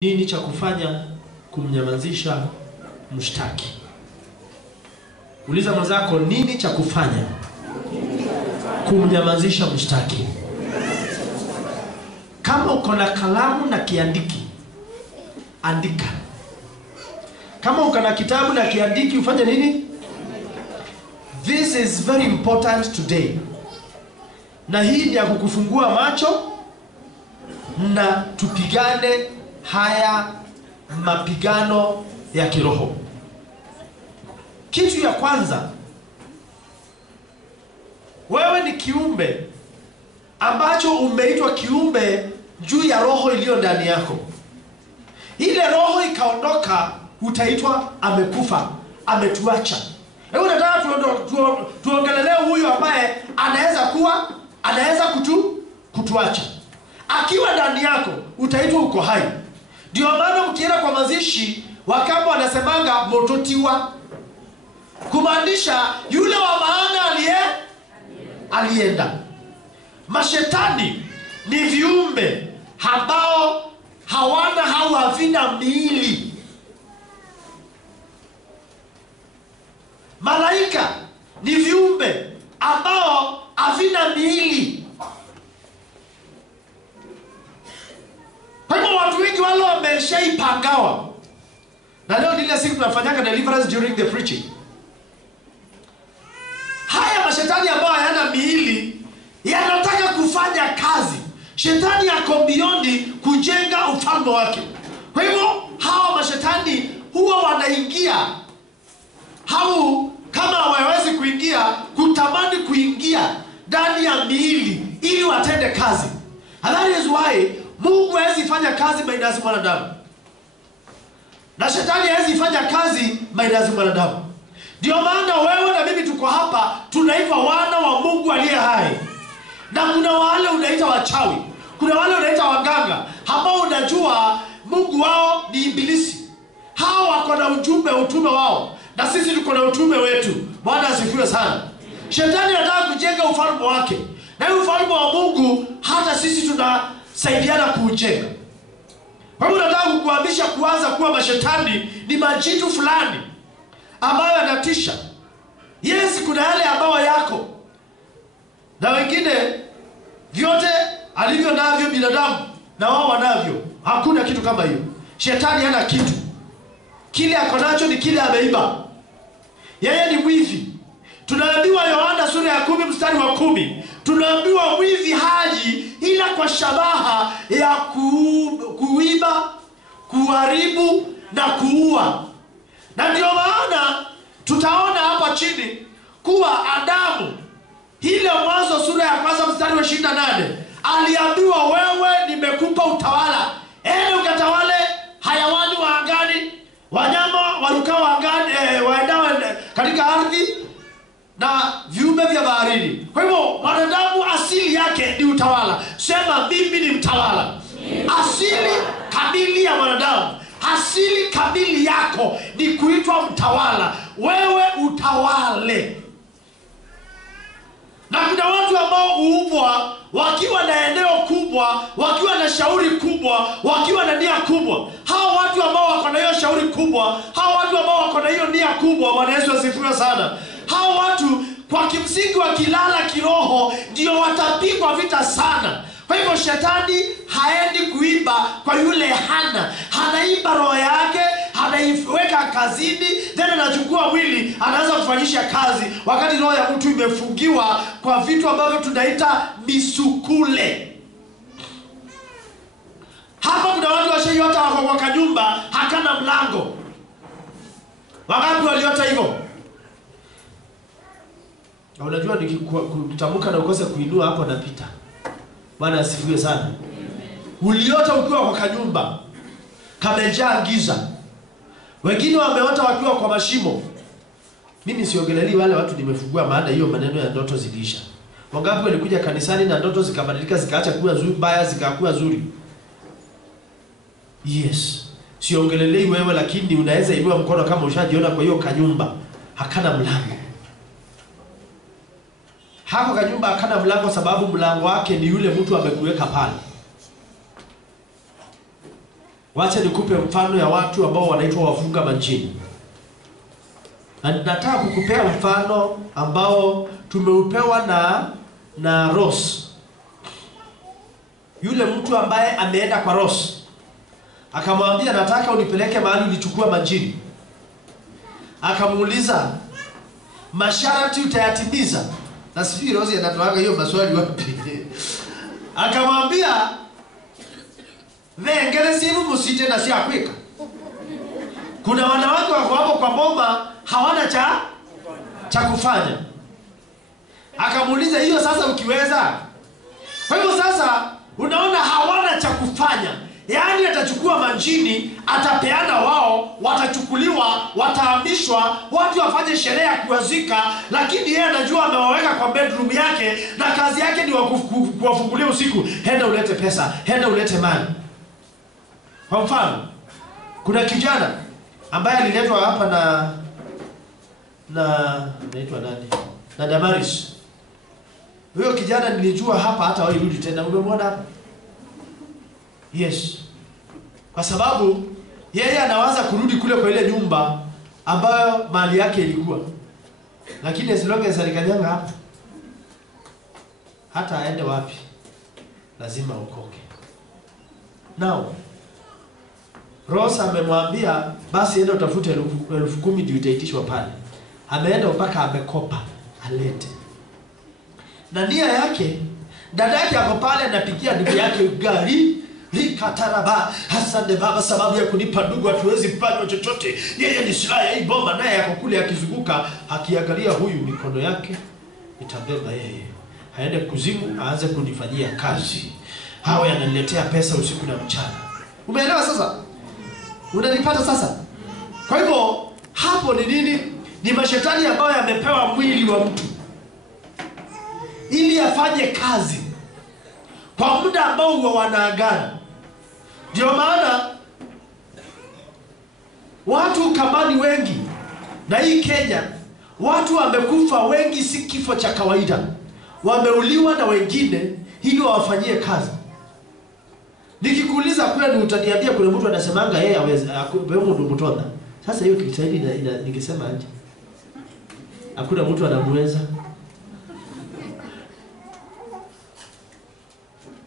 Nini cha kufanya kumnyamazisha mshtaki? Uliza mwenzako, nini cha kufanya kumnyamazisha mshtaki? Kama uko na kalamu na kiandiki, andika. Kama uko na kitabu na kiandiki, ufanye nini? This is very important today. Na hii ni ya kukufungua macho na tupigane haya mapigano ya kiroho. Kitu ya kwanza, wewe ni kiumbe ambacho umeitwa kiumbe juu ya roho iliyo ndani yako. Ile roho ikaondoka, utaitwa amekufa, ametuacha. Hebu nataka tuongelele huyu ambaye anaweza kutuacha. Akiwa ndani yako utaitwa uko hai. Ndio maana ukienda kwa mazishi Wakamba wanasemanga mototiwa, kumaanisha yule wa maana alienda. Mashetani ni viumbe ambao havina miili. Malaika ni viumbe ambao havina miili. Kwa hivyo watu wengi wale wameshaipangawa. Na leo nile siku tunafanyanga deliverance during the preaching. Haya mashetani ambao hayana miili yanataka kufanya kazi. Shetani yako beyond kujenga ufalme wake. Kwa hivyo hawa mashetani huwa wanaingia, kama hawawezi kuingia, kutamani kuingia ndani ya miili ili watende kazi. And that is why Mungu hawezi fanya kazi minus mwanadamu, na shetani hawezi fanya kazi minus mwanadamu. Ndio maana wewe na mimi tuko hapa, tunaitwa wana wa Mungu aliye hai. Na kuna wale unaita wachawi, kuna wale unaita waganga, ambao unajua Mungu wao ni ibilisi. Hao wako na utume wao, na sisi tuko na utume wetu. Bwana asifiwe sana. Shetani anataka kujenga ufalme wake, na ufalme wa Mungu hata sisi tunasaidiana kuujenga. Kwa hivyo nataka kukuhamisha kuanza kuwa mashetani ni majitu fulani ambayo yanatisha. Yes, kuna yale ambao yako na wengine vyote alivyo navyo binadamu na wao wanavyo. Hakuna kitu kama hiyo. Shetani hana kitu. Kile ako nacho ni kile ameiba. Yeye ni mwivi. Tunaambiwa Yohana sura ya 10 mstari wa 10. Tunaambiwa mwivi haji ila kwa shabaha ya kuiba, kuharibu na kuua. Na ndio maana tutaona hapa chini kuwa Adamu, ile Mwanzo sura ya 1 mstari wa 28, aliambiwa wewe nimekupa utawala. Ukatawale hayawani wa angani, wanyama warukao angani, waendao katika ardhi na viumbe vya baharini. Kwa hivyo mwanadamu asili yake ni utawala. Sema mimi ni mtawala. Asili kamili ya mwanadamu, asili kamili yako ni kuitwa mtawala. Wewe utawale. Na kuna watu ambao huumbwa wakiwa na eneo kubwa, wakiwa na shauri kubwa, wakiwa na nia kubwa. Hao watu ambao wako na hiyo shauri kubwa, hao watu ambao wako na hiyo nia kubwa, Bwana Yesu asifiwe sana. Hao watu kwa kimsingi wakilala kiroho ndio watapigwa vita sana. Kwa hivyo shetani haendi kuiba kwa yule hanaiba roho yake, anaiweka kazini, then anachukua mwili, anaanza kufanyisha kazi, wakati roho ya mtu imefungiwa kwa vitu ambavyo tunaita misukule. Hapa kuna watu washaiota wako kwa kanyumba hakana mlango. Wangapi waliota hivyo? Na unajua nikitamka na ukose kuinua hapo napita. Bwana asifiwe sana. Uliota ukiwa kwa kanyumba kamejaa giza. Wengine wameota wakiwa kwa mashimo. Mimi siongeleli wale watu nimefungua, maana hiyo maneno ya ndoto zilisha. Wangapi walikuja kanisani na ndoto zikabadilika, zikaacha kuwa nzuri, mbaya zikakuwa nzuri? Yes. Siongelelei wewe, lakini unaweza inua mkono kama ushajiona kwa hiyo kanyumba hakana mlango. Hako kanyumba hakana mlango sababu mlango wake ni yule mtu amekuweka pale. Wacha nikupe mfano ya watu ambao wanaitwa wafunga majini. Na nataka kukupea mfano ambao tumeupewa na Ross. Yule mtu ambaye ameenda kwa Ross akamwambia, nataka unipeleke mahali ulichukua majini. Akamuuliza, masharti utayatimiza? Na sijui Ross anatoaga hiyo maswali wapi. Akamwambia, vengele simu musite na siakwika. Kuna wanawake wako hapo kwa bomba hawana cha kufanya. Akamuuliza, hiyo sasa ukiweza? Kwa hivyo sasa unaona hawana cha kufanya. Yaani atachukua majini, atapeana wao, watachukuliwa, watahamishwa, watu wafanye sherehe ya kuwazika, lakini yeye anajua amewaweka kwa bedroom yake na kazi yake ni kuwafungulia usiku, henda ulete pesa, henda ulete mali. Kwa mfano, kuna kijana ambaye aliletwa hapa naitwa nani? Na Damaris. Huyo kijana nilijua hapa hata wewe rudi tena, umemwona hapa? Yes. Kwa sababu yeye anawaza kurudi kule kwa ile nyumba ambayo mali yake ilikuwa. Lakini as long as alikanyanga hapa, hata aende wapi lazima ukoke. Now Rosa amemwambia basi enda utafute 10,000 ndio itaitishwa pale. Ameenda mpaka amekopa alete. Na nia yake, dada yake hapo pale anapigia ndugu yake gari, likataraba, asante baba sababu ya kunipa ndugu, hatuwezi fanya chochote. Yeye ni silaha ya hii bomba, naye yako kule akizunguka akiangalia huyu mikono yake itabeba yeye. Haende kuzimu aanze kunifanyia kazi. Hawa yananiletea pesa usiku na mchana. Umeelewa sasa? Unanipata sasa? Kwa hivyo hapo ni nini? Ni mashetani ambayo yamepewa mwili wa mtu ili afanye kazi kwa muda ambao huwa wanaagana. Ndio maana watu kamani wengi, na hii Kenya watu wamekufa wengi, si kifo cha kawaida. Wameuliwa na wengine ili wawafanyie kazi. Nikikuuliza kweli utaniambia kuna mtu anasemanga yeye aweza wewe mtu mtona. Sasa hiyo Kiswahili ningesema aje? Hakuna mtu anamweza.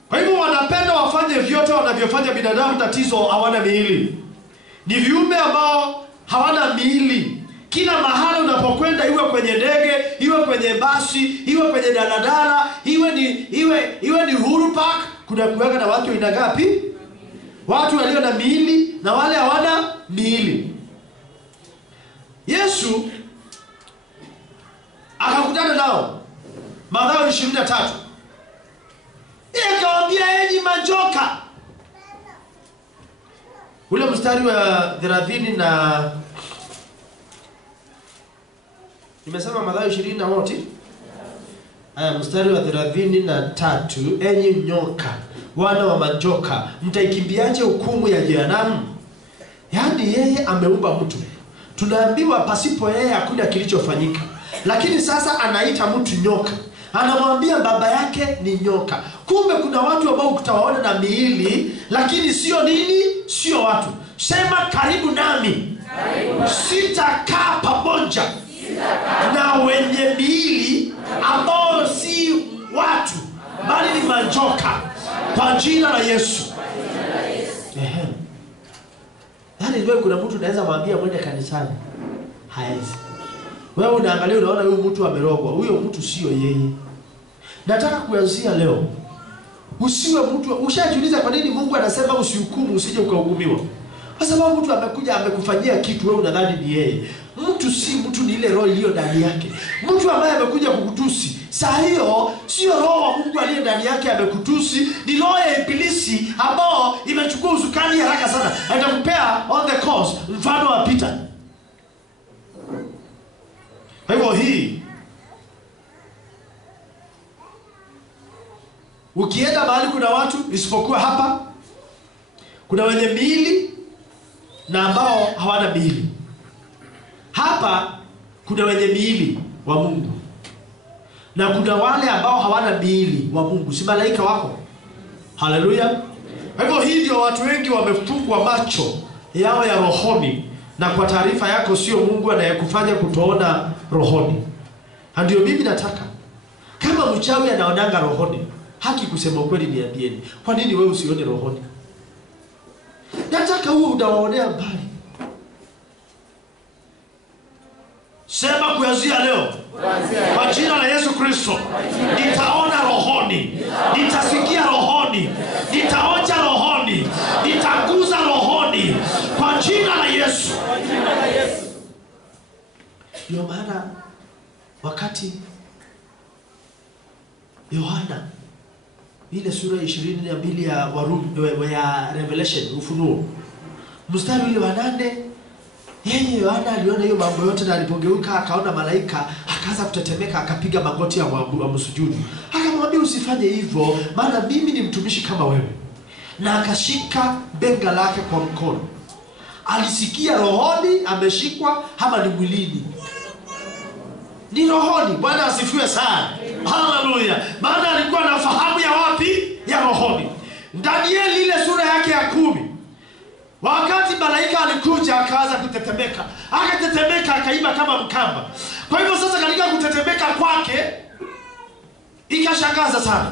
Kwa hivyo wanapenda wafanye vyote wanavyofanya binadamu, tatizo hawana miili. Ni viumbe ambao hawana miili. Kila mahali unapokwenda, iwe kwenye ndege, iwe kwenye basi, iwe kwenye daladala, iwe ni Uhuru Park, kuna kuweka na watu aina ngapi? Watu walio na miili na wale hawana miili. Yesu akakutana nao. Mathayo 23. Akawaambia, enyi majoka. Ule mstari wa 30 na nimesema Mathayo 20 na wote. Mstari wa 33, enyi nyoka, wana wa majoka, mtaikimbiaje hukumu ya jehanamu? Yaani yeye ameumba mtu. Tunaambiwa pasipo yeye hakuna kilichofanyika. Lakini sasa anaita mtu nyoka. Anamwambia baba yake ni nyoka. Kumbe kuna watu ambao utawaona na miili, lakini sio nini? Sio watu. Sema karibu nami. Sitakaa pamoja na wenye miili ambao si watu, bali ni majoka, kwa jina la Yesu. Yaani wewe kuna mtu unaweza mwambia mwende kanisani, haezi. Wewe unaangalia unaona huyu mtu amerogwa. Huyo mtu sio yeye. Nataka kuanzia leo usiwe mtu. Ushajiuliza kwa nini Mungu anasema usihukumu usije ukahukumiwa? Kwa sababu mtu amekuja amekufanyia kitu wewe unadhani ni yeye. Mtu si mtu, ni ile roho iliyo ndani yake. Mtu ambaye amekuja kukutusi, saa hiyo sio roho wa Mungu aliye ndani yake amekutusi, ni roho ya ibilisi ambao imechukua usukani haraka sana. Atakupea on the course mfano wa Peter. Kwa hivyo hii, ukienda mahali kuna watu isipokuwa hapa, kuna wenye miili na ambao hawana miili. Hapa kuna wenye miili wa Mungu na kuna wale ambao hawana miili wa Mungu. Si malaika wako? Haleluya. Kwa hivyo hii ndio watu wengi wamefungwa macho yao ya rohoni, na kwa taarifa yako sio Mungu anayekufanya kutoona rohoni. Ndio mimi nataka, kama mchawi anaonanga rohoni, haki kusema ukweli niambieni, kwa nini wewe usione rohoni? Nataka huo unawaonea mbali. Sema kuanzia leo, kwa jina la Yesu Kristo, nitaona rohoni, nitasikia rohoni, nitaonja rohoni, nitaguza rohoni, kwa jina la Yesu. Ndio maana wakati Yohana ile sura 22 ya Warumi ya Revelation, Ufunuo, mstari ule wa 8, yeye Yohana aliona hiyo mambo yote, na alipogeuka akaona malaika, akaanza kutetemeka, akapiga magoti ya msujudu. Akamwambia usifanye hivyo, maana mimi ni mtumishi kama wewe. Na akashika bega lake kwa mkono. Alisikia rohoni ameshikwa ama ni mwilini? Ni rohoni. Bwana asifiwe sana. Haleluya. Maana alikuwa na fahamu ya wapi? Ya rohoni. Danieli ile sura yake ya 10, wakati malaika alikuja akaanza kutetemeka, akatetemeka akaimba kama mkamba. Kwa hivyo sasa katika kutetemeka kwake ikashangaza sana.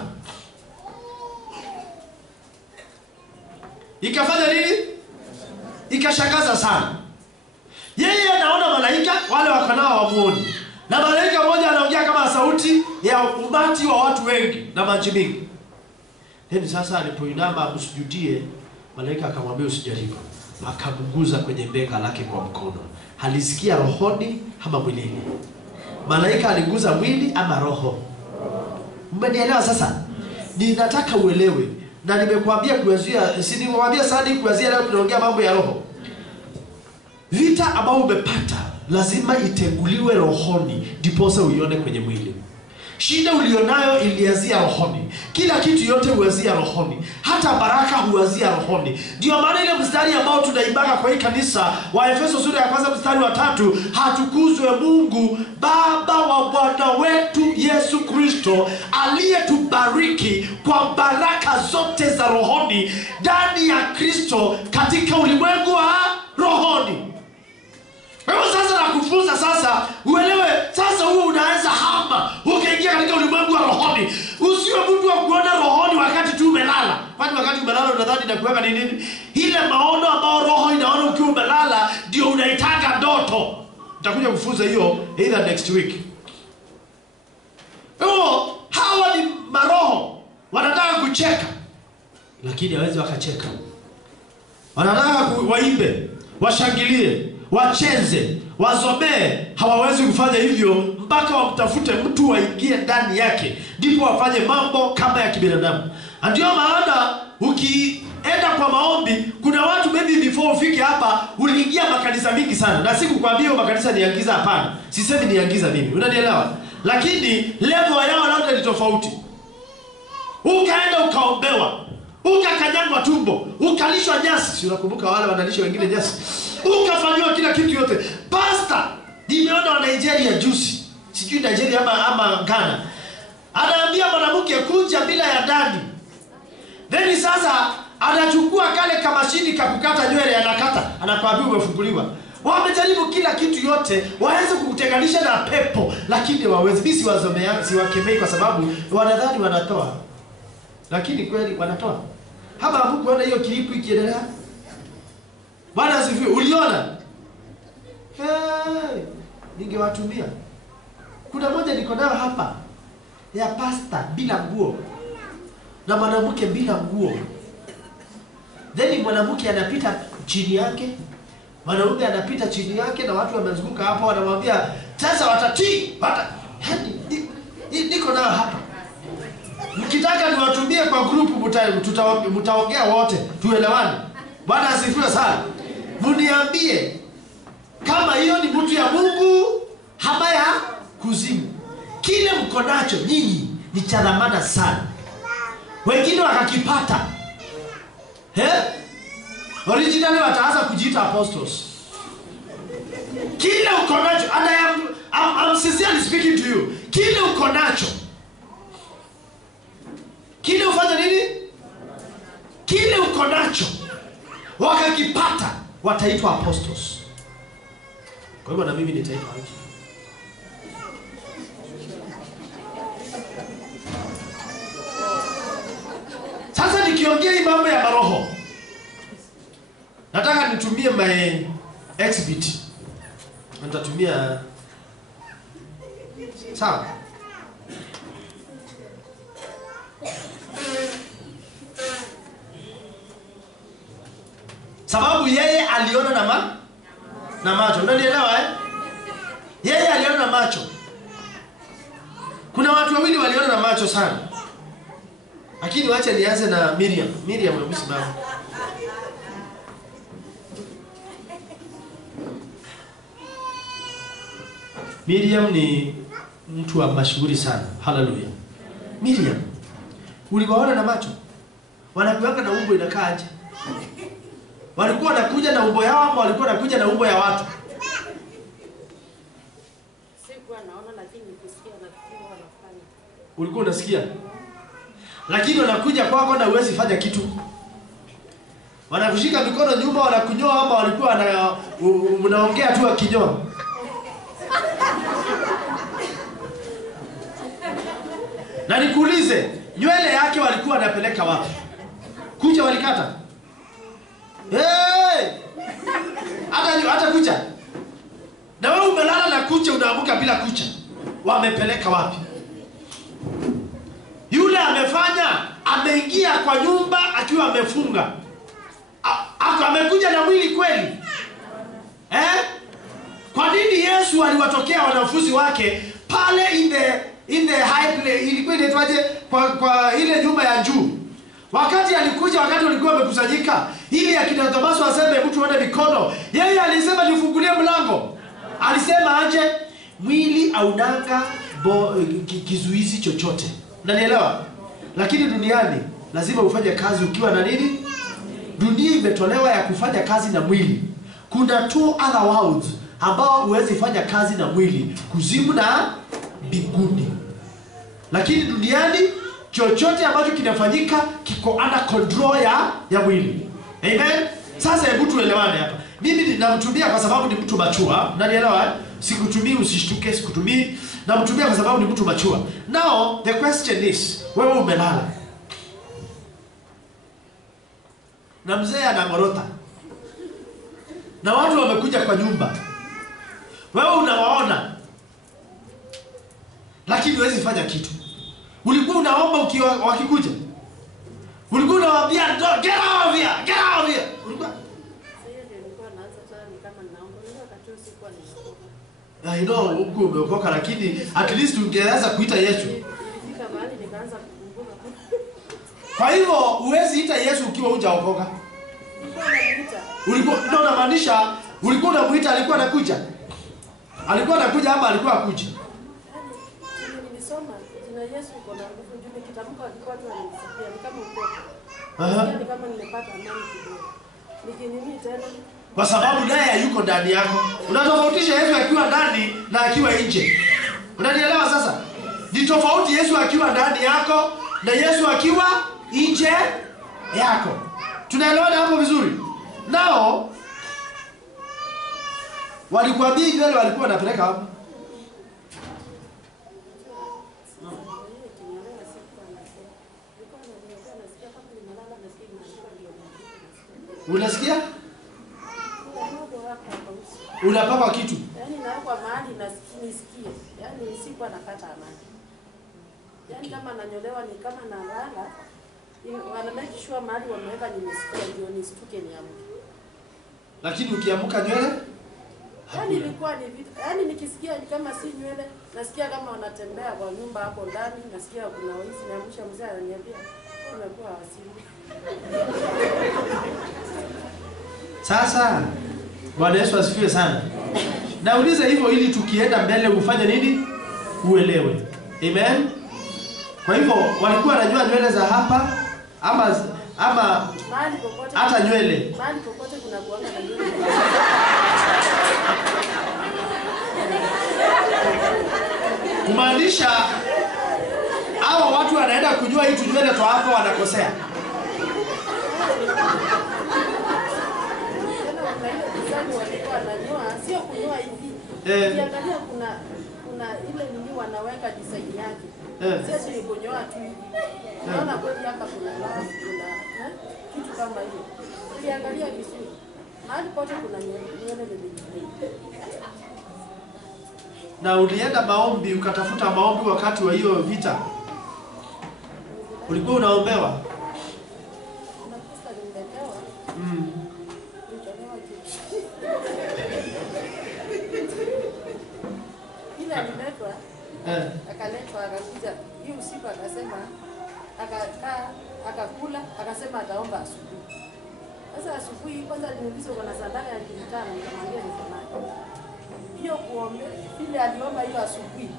Ikafanya nini? Ikashangaza sana. Yeye anaona malaika, wale wako nao wamuoni. Na malaika mmoja anaongea kama sauti ya umati wa watu wengi na maji mingi. Sasa alipoinama amsujudie, malaika akamwambia usijaribu. Akamguza kwenye bega lake kwa mkono. Halisikia rohoni ama mwilini? Malaika aliguza mwili ama roho? Mmenielewa sasa? Ninataka uelewe, na nimekuambia kuanzia, si nimekuambia sana kuanzia leo tunaongea mambo ya roho. Vita ambao umepata lazima itenguliwe rohoni ndiposa uione kwenye mwili. Shida ulionayo ilianzia rohoni. Kila kitu yote huanzia rohoni. Hata baraka huanzia rohoni. Ndio maana ile mstari ambao tunaibaka kwa hii kanisa wa Efeso sura ya 1 mstari wa 3, hatukuzwe Mungu Baba wa Bwana wetu Yesu Kristo, aliyetubariki kwa baraka zote za rohoni ndani ya Kristo katika ulimwengu wa rohoni. Wewe sasa nakufunza sasa uelewe sasa, huo unaweza hama ukaingia katika ulimwengu wa rohoni. Usiwe mtu wa kuona rohoni wakati tu umelala. Kwani wakati umelala unadhani na kuweka ni nini? Ile maono ambao roho inaona ukiwa umelala ndio unaitaka ndoto. Nitakuja kufunza hiyo either next week. Hawa ni maroho wanataka kucheka, lakini hawezi wakacheka. Wanataka waimbe, washangilie, wacheze, wazomee, hawawezi kufanya hivyo mpaka wamtafute mtu waingie ndani yake, ndipo wafanye mambo kama ya kibinadamu. Ndio maana ukienda kwa maombi, kuna watu maybe before ufike hapa uliingia makanisa mingi sana, na sikukwambia makanisa niangiza, hapana, sisemi niangiza mimi, unanielewa? Lakini level yao labda ni tofauti. Ukaenda ukaombewa, ukakanyangwa tumbo, ukalishwa nyasi, si unakumbuka wale wanalisha wengine nyasi, ukafanywa kila kitu yote. Pastor, nimeona wa Nigeria juzi, sijui Nigeria ama Ghana, anaambia mwanamke kuja bila ya ndani. Then sasa anachukua kale kamashini kakukata nywele, anakata, anakwambia umefunguliwa. Wamejaribu kila kitu yote waweze kukutenganisha na pepo, lakini hawawezi. Mimi siwakemei kwa sababu wanadhani wanatoa, lakini kweli wanatoa. Hapa hamkuona hiyo kilipu ikiendelea? Bwana asifiwe. Uliona? Ningewatumia. Kuna moja niko nayo hapa ya pasta bila nguo na mwanamke bila nguo. Then mwanamke anapita chini yake, mwanaume anapita chini yake, na watu wamezunguka hapa wanamwambia sasa watatii. Niko nayo hapa. Mkitaka niwatumie kwa group, mtaongea wote tuelewane. Bwana asifiwe sana. Mniambie kama hiyo ni mtu ya Mungu ama ya kuzimu. Kile mko nacho nyinyi ni cha dhamana sana. Wengine wakakipata, originally wataanza kujiita apostles. Kile uko nacho, and I'm sincerely speaking to you. Kile uko nacho, kile ufanya nini? kile uko nacho wakakipata, wataitwa apostles. Kwa hivyo na mimi nitaitwa aje? Sasa nikiongea hii mambo ya maroho, nataka nitumie my exhibit. Nitatumia sawa. Sababu yeye aliona na macho. Unanielewa eh? Yeye aliona na macho. Kuna watu wawili waliona na macho sana. Lakini wacha nianze na Miriam. Miriam msimama. Miriam ni mtu wa mashuhuri sana. Hallelujah. Miriam, uliwaona na macho? Wanakuweka na umbo inakaa aje? Walikuwa wanakuja na umbo yao ama walikuwa wanakuja na umbo ya watu? Sikuwa naona lakini kusikia na kitu wanafanya. Ulikuwa unasikia? Lakini wanakuja kwako na huwezi fanya kitu. Wanakushika mikono nyuma, wanakunyoa ama walikuwa mnaongea tu akinyoa? Na nikuulize, nywele yake walikuwa wanapeleka wapi? Kucha walikata? Hey! Hata kucha. Na wewe umelala na kucha, unaamka bila kucha. Wamepeleka wapi? Yule amefanya, ameingia kwa nyumba akiwa amefunga. Amekuja na mwili kweli? Kwa nini Yesu aliwatokea wanafunzi wake pale in the high place, ilikuwa inaitwaje, kwa ile nyumba ya juu? Wakati alikuja, wakati walikuwa wamekusanyika ili akina Tomaso aseme mtu aone mikono, yeye alisema nifungulie mlango. Alisema aje? Mwili haunanga kizuizi chochote. Unanielewa? Lakini duniani lazima ufanye kazi ukiwa na nini? Dunia imetolewa ya kufanya kazi na mwili. Kuna two other worlds ambao huwezi fanya kazi na mwili, kuzimu na mbinguni. Lakini duniani chochote ambacho kinafanyika kiko under control ya mwili. Amen. Sasa hebu tuelewane hapa. Mimi ninamtumia kwa sababu ni mtu machua. Unanielewa? Sikutumii usishtuke, sikutumii. Namtumia kwa sababu ni mtu machua. Now the question is, wewe umelala na mzee anangorota na watu wamekuja kwa nyumba, wewe unawaona lakini huwezi fanya kitu. Ulikuwa unaomba wakikuja? Ulikuwa unawaambia get out of here, get out of here? Ulikuwa I know huko umeokoka, lakini at least ungeweza kuita Yesu. Kwa hivyo huwezi ita Yesu ukiwa hujaokoka. Ulikuwa ndio unamaanisha ulikuwa unamuita, alikuwa anakuja? Alikuwa anakuja ama alikuwa akuja? Nilisoma jina Yesu iko na nguvu, ndio kitamka alikuwa tu anisikia ni kama upepo. Ni kama nimepata amani kidogo. Nikinini tena kwa sababu naye yuko ndani yako. Unatofautisha Yesu akiwa ndani na akiwa nje. Unanielewa sasa? Ni tofauti Yesu akiwa ndani yako na Yesu akiwa nje yako. Tunaelewana hapo vizuri? Nao walikuambia nywele walikuwa wanapeleka hapo. Unasikia? Unapaka kitu? Yaani na kwa mahali nisikie. Yaani sikuwa napata amani. Yaani kama nanyolewa ni kama nalala. Wana make sure mahali wameweka nimesikia ndio nisituke niamke. Lakini ukiamka nywele? Yaani ilikuwa ni vitu. Yaani nikisikia kama si nywele, nasikia kama wanatembea kwa nyumba hapo ndani, nasikia kuna waizi, naamsha mzee ananiambia unakuwa wasili. Sasa Bwana Yesu asifiwe sana. Nauliza hivyo ili tukienda mbele ufanye nini? Uelewe. Amen. Kwa hivyo walikuwa wanajua nywele za hapa ama mahali popote, hata nywele. Mahali popote kuna kuanga na nywele. Kumaanisha hao watu wanaenda kujua hii nywele toa hapo wanakosea. kanisani walikuwa wananyoa, sio kunyoa hivi. Ukiangalia kuna ile nini wanaweka design yake. Sio ni kunyoa tu hivi. Unaona kweli hapa kuna love, kuna kitu kama hiyo. Ukiangalia vizuri, mahali pote kuna nywele ndefu. Na ulienda maombi, ukatafuta maombi wakati wa hiyo vita. Ulikuwa unaombewa? Unakuta nimepewa. Nitolewa kitu. Ile aliletwa. Akaletwa akakuja. Hiyo usiku akasema akakaa akakula akasema ataomba asubuhi. Sasa asubuhi kwanza niulize kuna sadaka ya kimtana nikamwambia ni samaki. Hiyo kuombe ile aliomba hiyo asubuhi.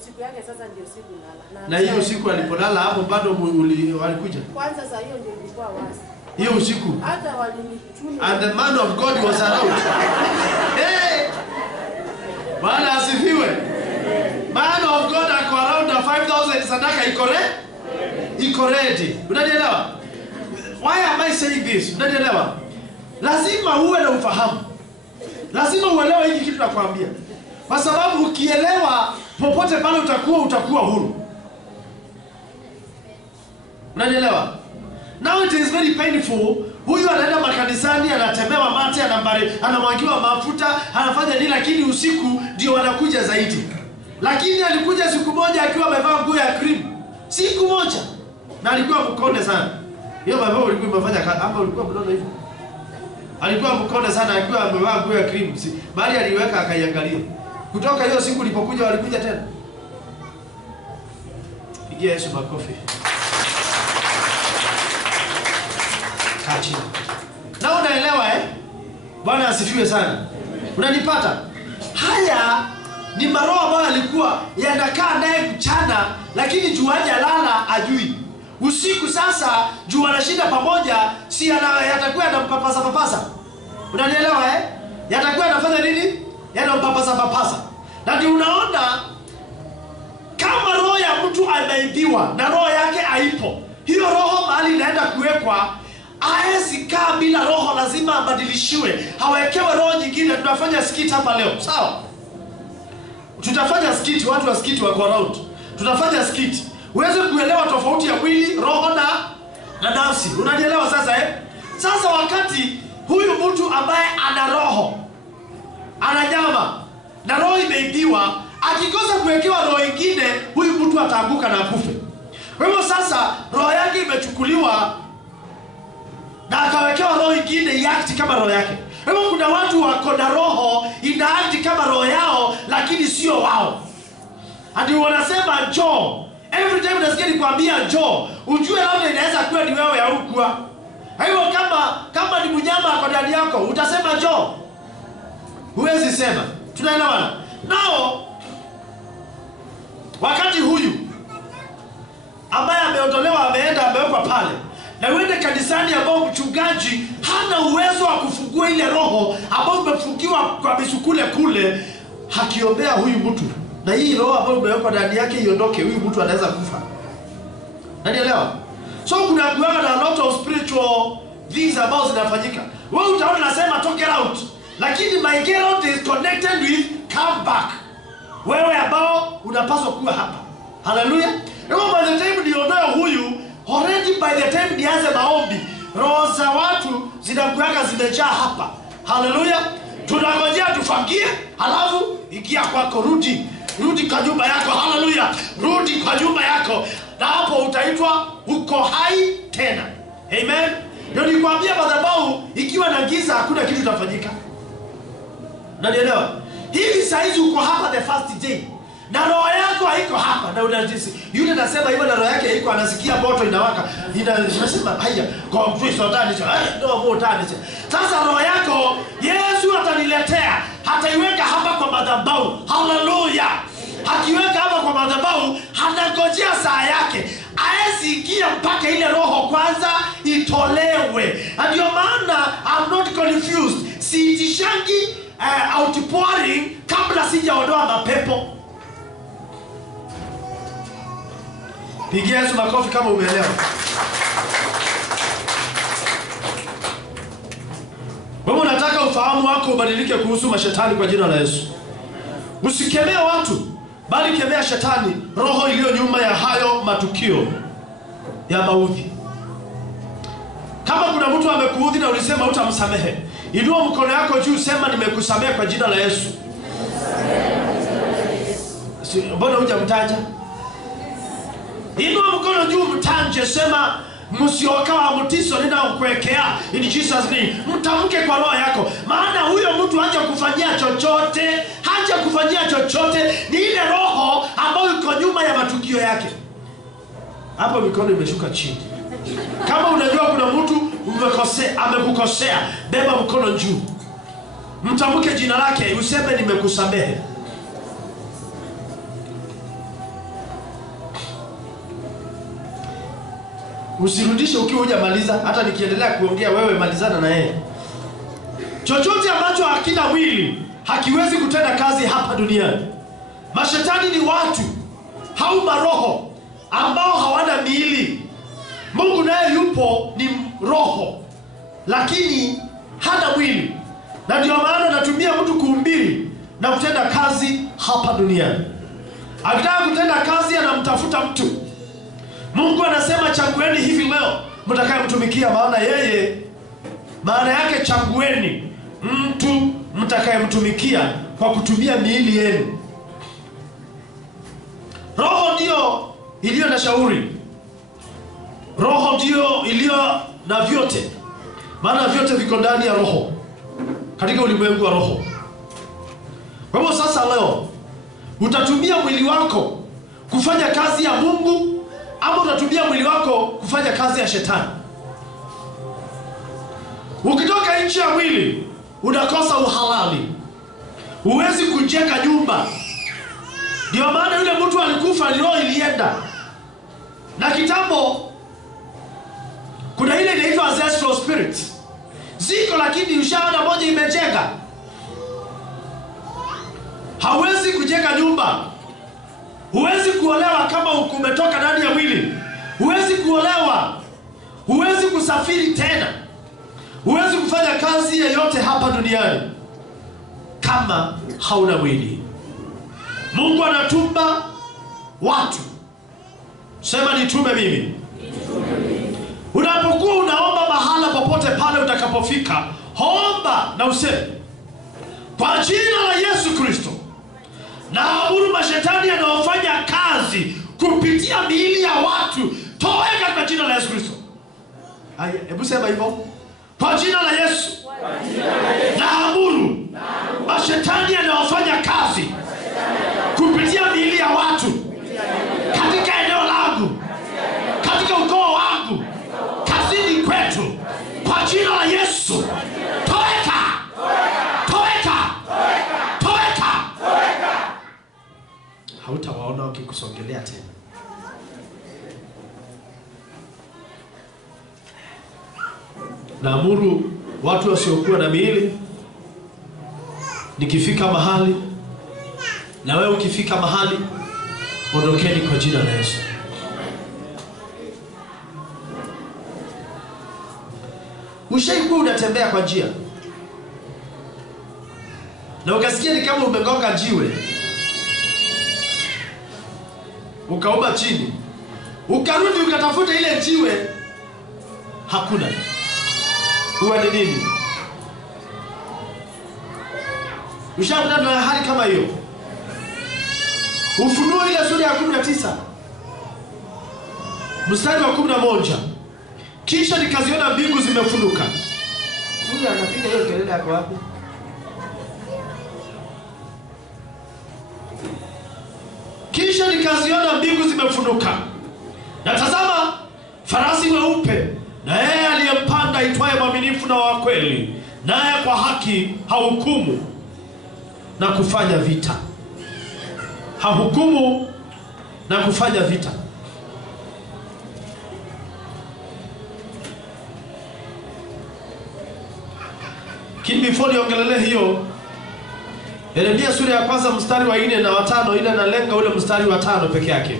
Usiku yake sasa ndio siku nala. Na hiyo usiku alipolala hapo bado walikuja. Kwanza saa hiyo ndio ilikuwa wazi. Hiyo usiku. Hata walinichuna. And the man of God was around. Hey! Bwana asifiwe. Man of God ako around na 5,000 sadaka iko ready. Unanielewa? Why am I saying this? Unanielewa? Lazima uwe na ufahamu. Lazima uelewe hiki kitu nakwambia. Kwa sababu ukielewa popote pale utakuwa huru. Unanielewa? Now it is very painful. Huyu anaenda makanisani, anatemewa mate, anamwagiwa mafuta, anafanya nini, lakini usiku ndio wanakuja zaidi. Lakini alikuja siku moja akiwa amevaa nguo ya cream. Siku moja. Na alikuwa mkonde sana. Hiyo baba ulikuwa umefanya kazi ama ulikuwa mdono hivyo? Alikuwa mkonde sana akiwa amevaa nguo ya cream. Bali aliweka akaiangalia. Kutoka hiyo siku ulipokuja walikuja tena. Pigia Yesu makofi. Kachi. Na unaelewa Bwana asifiwe sana. Unanipata? Haya ni maroho ambayo alikuwa yanakaa naye mchana lakini juu haja lala ajui. Usiku sasa juu anashinda pamoja si yatakuwa yanampapasa. Unanielewa Yatakuwa yanafanya nini? Yanampapasa. Na ndio unaona kama roho ya mtu ameibiwa na roho yake haipo. Hiyo roho mahali inaenda kuwekwa haezi kaa bila roho, lazima abadilishiwe. Hawekewe roho nyingine. Tunafanya skit hapa leo. Sawa? Tutafanya skit, watu wa skit wako around. Tutafanya skit. Uweze kuelewa tofauti ya mwili, roho na nafsi. Unanielewa sasa Sasa wakati huyu mtu ambaye ana roho, ana nyama na roho imeibiwa, akikosa kuwekewa roho nyingine, huyu mtu ataanguka na kufe. Kwa hivyo sasa roho yake imechukuliwa na akawekewa roho nyingine iakti kama roho yake. Kwa hivyo kuna watu wako na roho inaakti kama roho yao lakini sio wao. Hadi wanasema njoo. Every time nasikia nikwambia njoo, ujue labda inaweza kuwa ni wewe au kuwa. Kwa hivyo kama ni mnyama kwa ndani yako, utasema njoo. Huwezi sema. Tunaelewana? Nao wakati huyu ambaye ameondolewa ameenda amewekwa pale. Na uende kanisani ambao mchungaji hana uwezo wa kufungua ile roho ambao umefungiwa kwa misukule kule, hakiombea huyu mtu. Na hii roho ambayo umewekwa ndani yake iondoke, huyu mtu anaweza kufa. Unanielewa? So kuna kuweka na a lot of spiritual things ambazo zinafanyika. Wewe utaona nasema to get out. Lakini my get out is connected with come back. Wewe ambao unapaswa kuwa hapa. Hallelujah. By the time niondoe huyu, already by the time nianze maombi, roho za watu zinakuanga zimejaa hapa. Hallelujah. Tunangojea tufangie, halafu ingia kwako, rudi kwa nyumba yako. Hallelujah. Rudi kwa nyumba yako. Na hapo utaitwa uko hai tena. Amen. Ndio nikwambia madhabahu ikiwa na giza hakuna kitu kitafanyika. Unanielewa? Hivi saizi uko hapa the first day. Na roho yako haiko hapa na unajisi. Yule nasema hivyo na roho yake haiko, anasikia moto inawaka. Inasema haya kwa Mkristo ndani ndio moto ndani. Sasa roho yako Yesu ataniletea, hataiweka hapa kwa madhabahu. Hallelujah. Akiweka hapa kwa madhabahu, anangojea saa yake. Haezi ingia mpaka ile roho kwanza itolewe. Ndio maana I'm not confused. Siitishangi outpouring kabla sijaondoa mapepo. Pigia Yesu makofi kama umeelewa. Wewe unataka ufahamu wako ubadilike kuhusu mashetani kwa jina la Yesu. Usikemee watu, bali kemea shetani, roho iliyo nyuma ya hayo matukio ya maudhi. Kama kuna mtu amekuudhi na ulisema utamsamehe, inua mkono yako juu, sema nimekusamehe kwa jina la Yesu. Mbona hujamtaja? Inua mkono juu, mtanje, sema msiokawa mtiso ninaokuwekea in Jesus name. Mtamke kwa roho yako, maana huyo mtu haja kufanyia chochote, ni ile roho ambayo iko nyuma ya matukio yake. Hapo mikono imeshuka chini. Kama unajua kuna mtu amekukosea, beba mkono juu, mtamke jina lake, useme nimekusamehe. Usirudishe ukiwa hujamaliza. Hata nikiendelea kuongea, wewe malizana na yeye. Chochote ambacho hakina mwili hakiwezi kutenda kazi hapa duniani. Mashetani ni watu au maroho ambao hawana miili. Mungu naye yupo, ni roho, lakini hana mwili. Na ndio maana anatumia mtu kuhubiri na kutenda kazi hapa duniani. Akitaka kutenda kazi anamtafuta mtu. Mungu anasema chagueni hivi leo mtakayemtumikia, maana yake chagueni mtu mtakayemtumikia kwa kutumia miili yenu. Roho ndio iliyo na shauri. Roho ndio iliyo na vyote, maana vyote viko ndani ya roho, katika ulimwengu wa roho. Kwa hivyo sasa leo utatumia mwili wako kufanya kazi ya Mungu, ama utatumia mwili wako kufanya kazi ya shetani? Ukitoka nje ya mwili unakosa uhalali. Huwezi kujenga nyumba. Ndio maana yule mtu alikufa, roho ilienda. Na kitambo kuna ile inaitwa ancestral spirit. Ziko, lakini ushaona moja imejenga. Hauwezi kujenga nyumba. Huwezi kuolewa kama umetoka ndani ya mwili. Huwezi kuolewa. Huwezi kusafiri tena. Huwezi kufanya kazi yoyote hapa duniani kama hauna mwili. Mungu anatuma watu. Sema nitume mimi. Unapokuwa unaomba mahala popote pale utakapofika, omba na useme kwa jina la Yesu Kristo, naamuru mashetani yanayofanya kazi kupitia miili ya watu, toweka kwa jina la Yesu Kristo. Hebu sema hivyo. Kwa jina la Yesu, naamuru mashetani yanayofanya kazi kupitia miili ya watu katika eneo langu, katika ukoo wangu, kazini kwetu, kwa jina la Yesu, toweka. Hautawaona wakikusogelea tena. Naamuru watu wasiokuwa na miili, nikifika mahali na wewe ukifika mahali, ondokeni kwa jina la Yesu. Ushaikuwa unatembea kwa njia na ukasikia ni kama umegonga jiwe, ukaomba chini, ukarudi ukatafuta ile jiwe, hakuna. Huwa ni nini? Ushapata na hali kama hiyo? Ufunuo ile sura ya 19 mstari wa 11, kisha nikaziona mbingu zimefunuka. Mungu anapiga hiyo kelele yako wapi? Kisha nikaziona mbingu zimefunuka, na tazama farasi weupe, na yeye aliyempanda aitwaye mwaminifu na wa kweli, naye kwa haki hahukumu na kufanya vita. Hahukumu na kufanya vita. Kini before niongelele hiyo, Yeremia sura ya kwanza mstari wa 4 na wa 5, ile nalenga ule mstari wa 5 peke yake.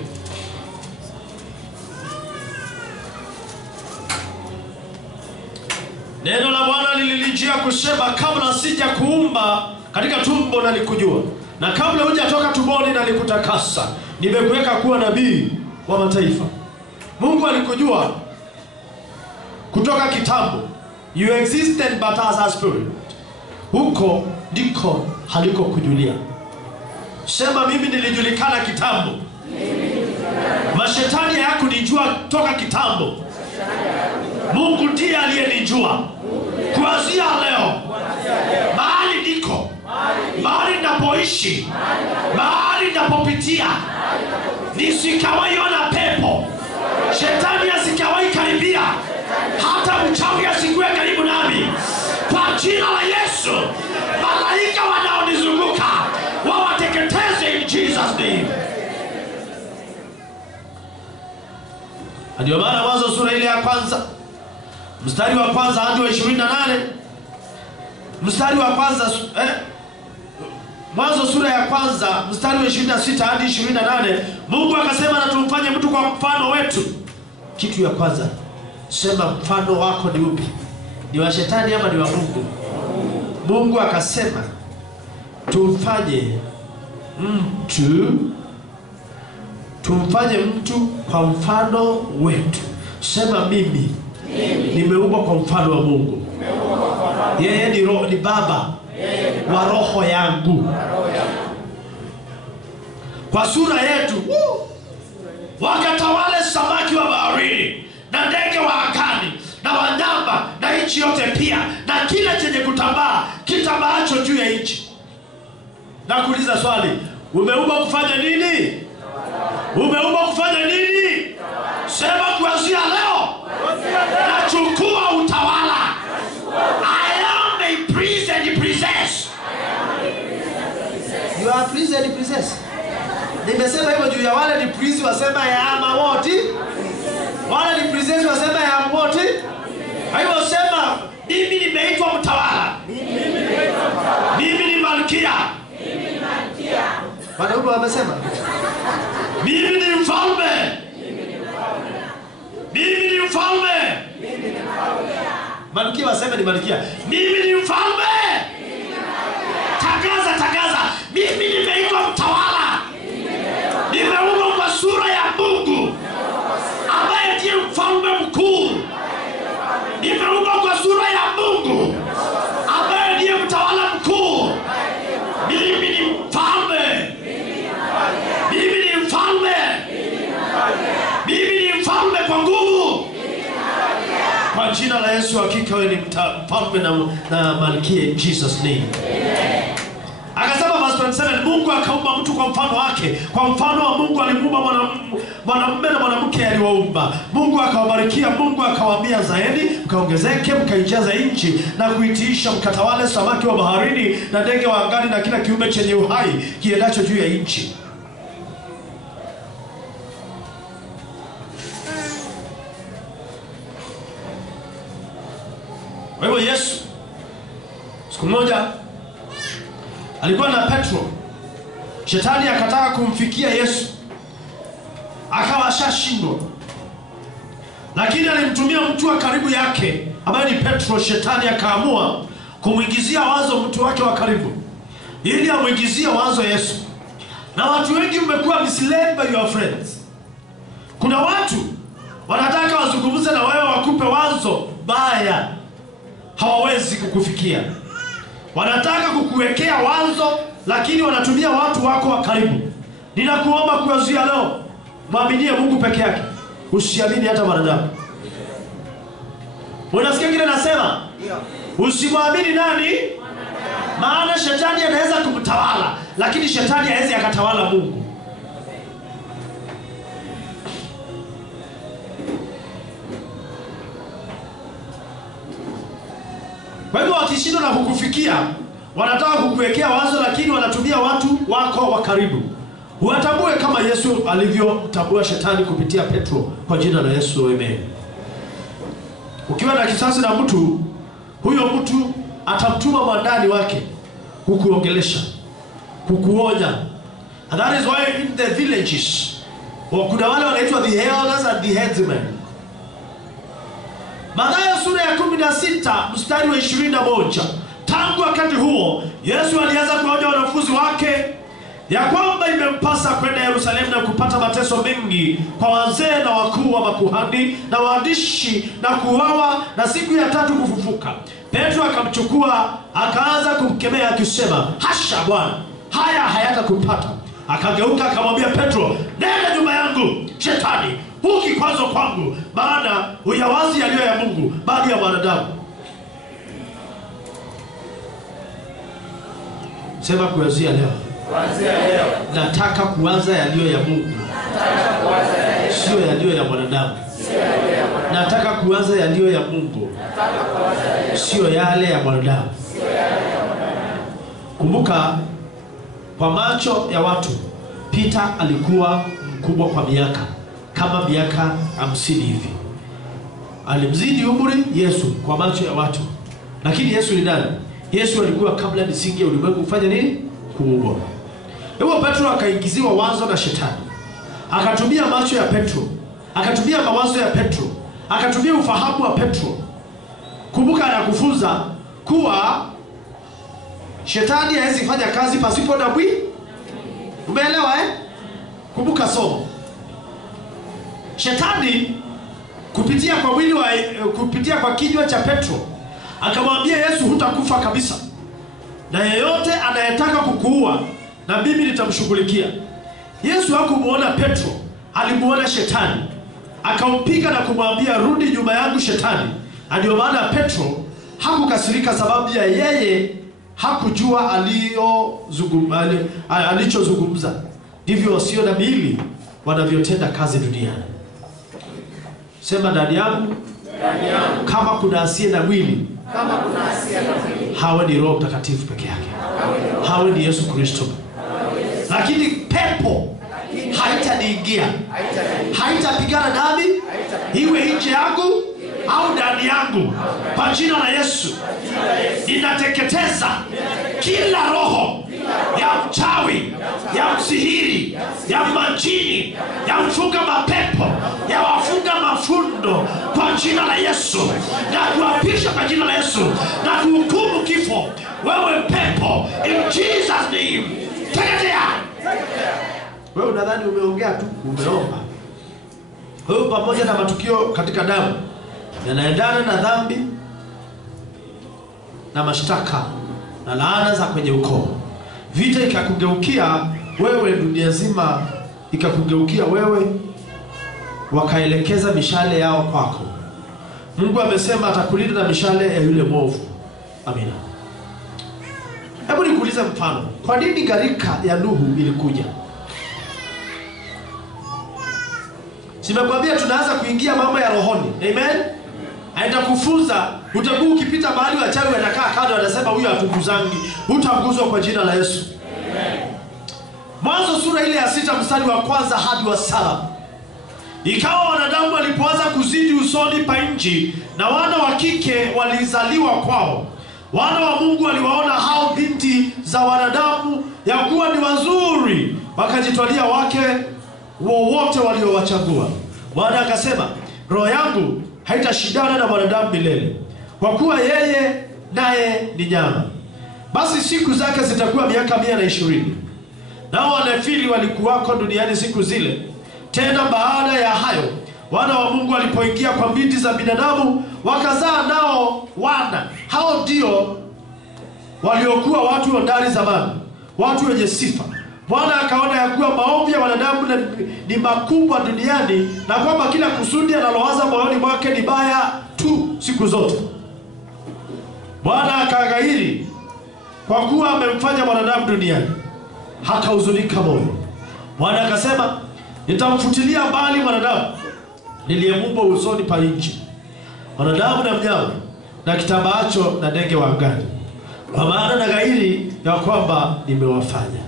Neno la Bwana lilinijia kusema, kabla sija kuumba katika tumbo nalikujua, na kabla hujatoka tumboni nalikutakasa, nimekuweka kuwa nabii wa mataifa. Mungu alikujua kutoka kitambo. You existed but as a spirit. Huko ndiko haliko kujulia. Sema, mimi nilijulikana kitambo. Mashetani hayakunijua toka kitambo. Mungu ndiye aliyenijua. Kuanzia leo, mahali niko, mahali ninapoishi, mahali ninapopitia, nisikawahi ona pepo, shetani asikawahi karibia, hata mchawi asikuwe karibu nami. Kwa jina la Yesu, malaika wanaonizunguka wawateketeze in Jesus name. Ndio maana Mwanzo sura ile ya kwanza mstari wa kwanza hadi wa 28, mstari wa kwanza Mwanzo sura ya kwanza mstari wa 26 hadi 28, Mungu akasema, na tumfanye mtu kwa mfano wetu. Kitu ya kwanza, sema mfano wako ni upi? Ni wa shetani ama ni wa Mungu? Mungu akasema tumfanye mtu kwa mfano wetu. Sema, mimi nimeumbwa kwa mfano wa Mungu. Yeye ni baba wa roho yangu. Kwa sura yetu wakatawale samaki wa baharini na ndege wa angani na wanyama na nchi yote pia na kila chenye kutambaa kitambaacho juu ya nchi. Na kuuliza swali, umeumbwa kufanya nini? Umeumbwa kufanya nini? Sema, kuanzia leo nachukua utawala. I am a priest and princess. You are priest and princess. Nimesema hivyo juu ya wale ni priest wasema ya ama wote, wale ni princess wasema ya ama wote. Hivyo sema, mimi nimeitwa mtawala. Mimi ni malkia. Wanaume wamesema, mimi ni mfalme. Mimi ni mfalme. Malkia waseme ni malkia. Mimi ni mfalme. Tangaza, mimi nimeitwa mtawala. Nimeumbwa kwa sura ya Mungu ambaye ndiye mfalme mkuu. Nimeumbwa kwa sura ya Mungu ambaye ndiye mtawala mkuu. Mimi ni mfalme. Mimi ni mfalme. Mimi ni mfalme kwa nguvu. Kwa jina la Yesu, hakika wewe ni mfalme na malkia in Jesus name. Akasema verse 27, Mungu akaumba mtu kwa mfano wake. Kwa mfano wa Mungu alimuumba mwanamume na mwanamke aliwaumba. Mungu akawabarikia. Mungu akawaambia, zaeni mkaongezeke, mkaijaze nchi na kuitiisha, mkatawale samaki wa baharini na ndege wa angani na kila kiumbe chenye uhai kiendacho juu ya nchi. Kwa hivyo Yesu siku moja alikuwa na Petro. Shetani akataka kumfikia Yesu, akawa ashashindwa, lakini alimtumia mtu wa karibu yake ambaye ni Petro. Shetani akaamua kumuingizia wazo mtu wake wa karibu ili amuingizie wazo Yesu. Na watu wengi mmekuwa misled by your friends. Kuna watu wanataka wazungumze na wewe, wakupe wazo baya, hawawezi kukufikia. Wanataka kukuwekea wazo, lakini wanatumia watu wako wa karibu. Ninakuomba kuanzia leo, mwaminie Mungu peke yake. Usiamini hata wanadamu. Unasikia kile nasema? Usimwamini nani? Maana shetani anaweza kumtawala, lakini shetani hawezi akatawala Mungu. Kwa hivyo wakishindwa na kukufikia, wanataka kukuwekea wazo, lakini wanatumia watu wako wa karibu. Watambue kama Yesu alivyotambua shetani kupitia Petro. Kwa jina la Yesu, amen. Ukiwa na kisasi na mtu, huyo mtu atamtuma mwandani wake kukuongelesha, kukuonya. And that is why in the villages kuna wale wanaitwa the elders and the headsmen. Mathayo sura ya 16 mstari wa 21. Tangu wakati huo Yesu alianza kuwaonya wanafunzi wake ya kwamba imempasa kwenda Yerusalemu na kupata mateso mengi kwa wazee na wakuu wa makuhani na waandishi na kuuawa na siku ya tatu kufufuka. Petro akamchukua akaanza kumkemea akisema, hasha Bwana, haya hayatakupata. Akageuka akamwambia Petro, nenda nyuma yangu Shetani, hu kikwazo kwangu, maana huyawazi yaliyo ya Mungu bali ya wanadamu. Sema kuanzia leo. Nataka kuanza yaliyo ya Mungu, sio yaliyo ya wanadamu. Nataka kuanza yaliyo ya Mungu, sio yale ya wanadamu. Kumbuka, kwa macho ya watu Peter alikuwa mkubwa kwa miaka, kama miaka 50 hivi. Alimzidi umri Yesu kwa macho ya watu. Lakini Yesu ni nani? Yesu alikuwa kabla misingi ya ulimwengu kufanya nini? Kuumbwa. Hivyo Petro akaingiziwa wazo na Shetani. Akatumia macho ya Petro, akatumia mawazo ya Petro, akatumia ufahamu wa Petro. Kumbuka, anakufunza kuwa Shetani hawezi fanya kazi pasipo na mwili. Umeelewa Kumbuka somo. Shetani kupitia kwa mwili kupitia kwa kinywa cha Petro akamwambia Yesu, hutakufa kabisa, na yeyote anayetaka kukuua na mimi nitamshughulikia. Yesu hakumuona Petro, alimuona Shetani. Akampiga na kumwambia, rudi nyuma yangu Shetani. Ndio maana Petro hakukasirika, sababu ya yeye hakujua alichozungumza. Ndivyo wasio na miili wanavyotenda kazi duniani. Sema ndani yangu, kama kuna asiye na mwili, hawe ni Roho Mtakatifu peke yake, hawe ni Yesu Kristo. Lakini pepo haitaniingia, haitapigana nami, iwe nje yangu au ndani yangu. Kwa jina la Yesu ninateketeza kila roho ya mchawi, ya msihiri, ya majini, ya mfunga mapepo, ya wafunga mafundo kwa jina la Yesu. Na kuapisha kwa jina la Yesu, na kuhukumu kifo wewe pepo, in Jesus name. Teketea. Wewe unadhani umeongea tu, umeomba. Wewe pamoja na matukio katika damu yanaendana na dhambi na mashtaka na laana za kwenye ukoo. Vita ikakugeukia wewe, dunia nzima ikakugeukia wewe, wakaelekeza mishale yao kwako. Mungu amesema atakulinda na mishale ya yule mwovu. Amina. Hebu nikuulize mfano. Kwa nini gharika ya Nuhu ilikuja? Simekwambia tunaanza kuingia mambo ya rohoni. Amen. Haitakufunza, utakuwa ukipita mahali wachawi wanakaa kando wanasema huyu hatuguzangi, utaguzwa kwa jina la Yesu. Amen. Mwanzo sura ile ya 6 mstari wa 1 hadi wa 7. Ikawa wanadamu walipoanza kuzidi usoni pa nchi, na wana wa kike walizaliwa kwao. Wana wa Mungu waliwaona hao binti za wanadamu ya kuwa ni wazuri, wakajitwalia wake wowote waliowachagua. Bwana akasema, roho yangu haitashindana na mwanadamu milele, kwa kuwa yeye naye ni nyama. Basi siku zake zitakuwa miaka 120. Nao wanafili walikuwako duniani siku zile. Tena baada ya hayo, wana wa Mungu walipoingia kwa binti za binadamu, wakazaa nao wana. Hao ndio waliokuwa watu hodari zamani, watu wenye sifa. Bwana akaona ya kuwa maovu ya wanadamu ni makubwa duniani, na kwamba kila kusudi analowaza moyoni mwake ni baya tu siku zote. Bwana akaghairi kwa kuwa amemfanya mwanadamu duniani, hakahuzunika moyo. Bwana akasema, nitamfutilia mbali mwanadamu niliyemuumba usoni pa nchi, mwanadamu na mnyama na kitambaacho na ndege wa angani, kwa maana na ghairi ya kwamba nimewafanya.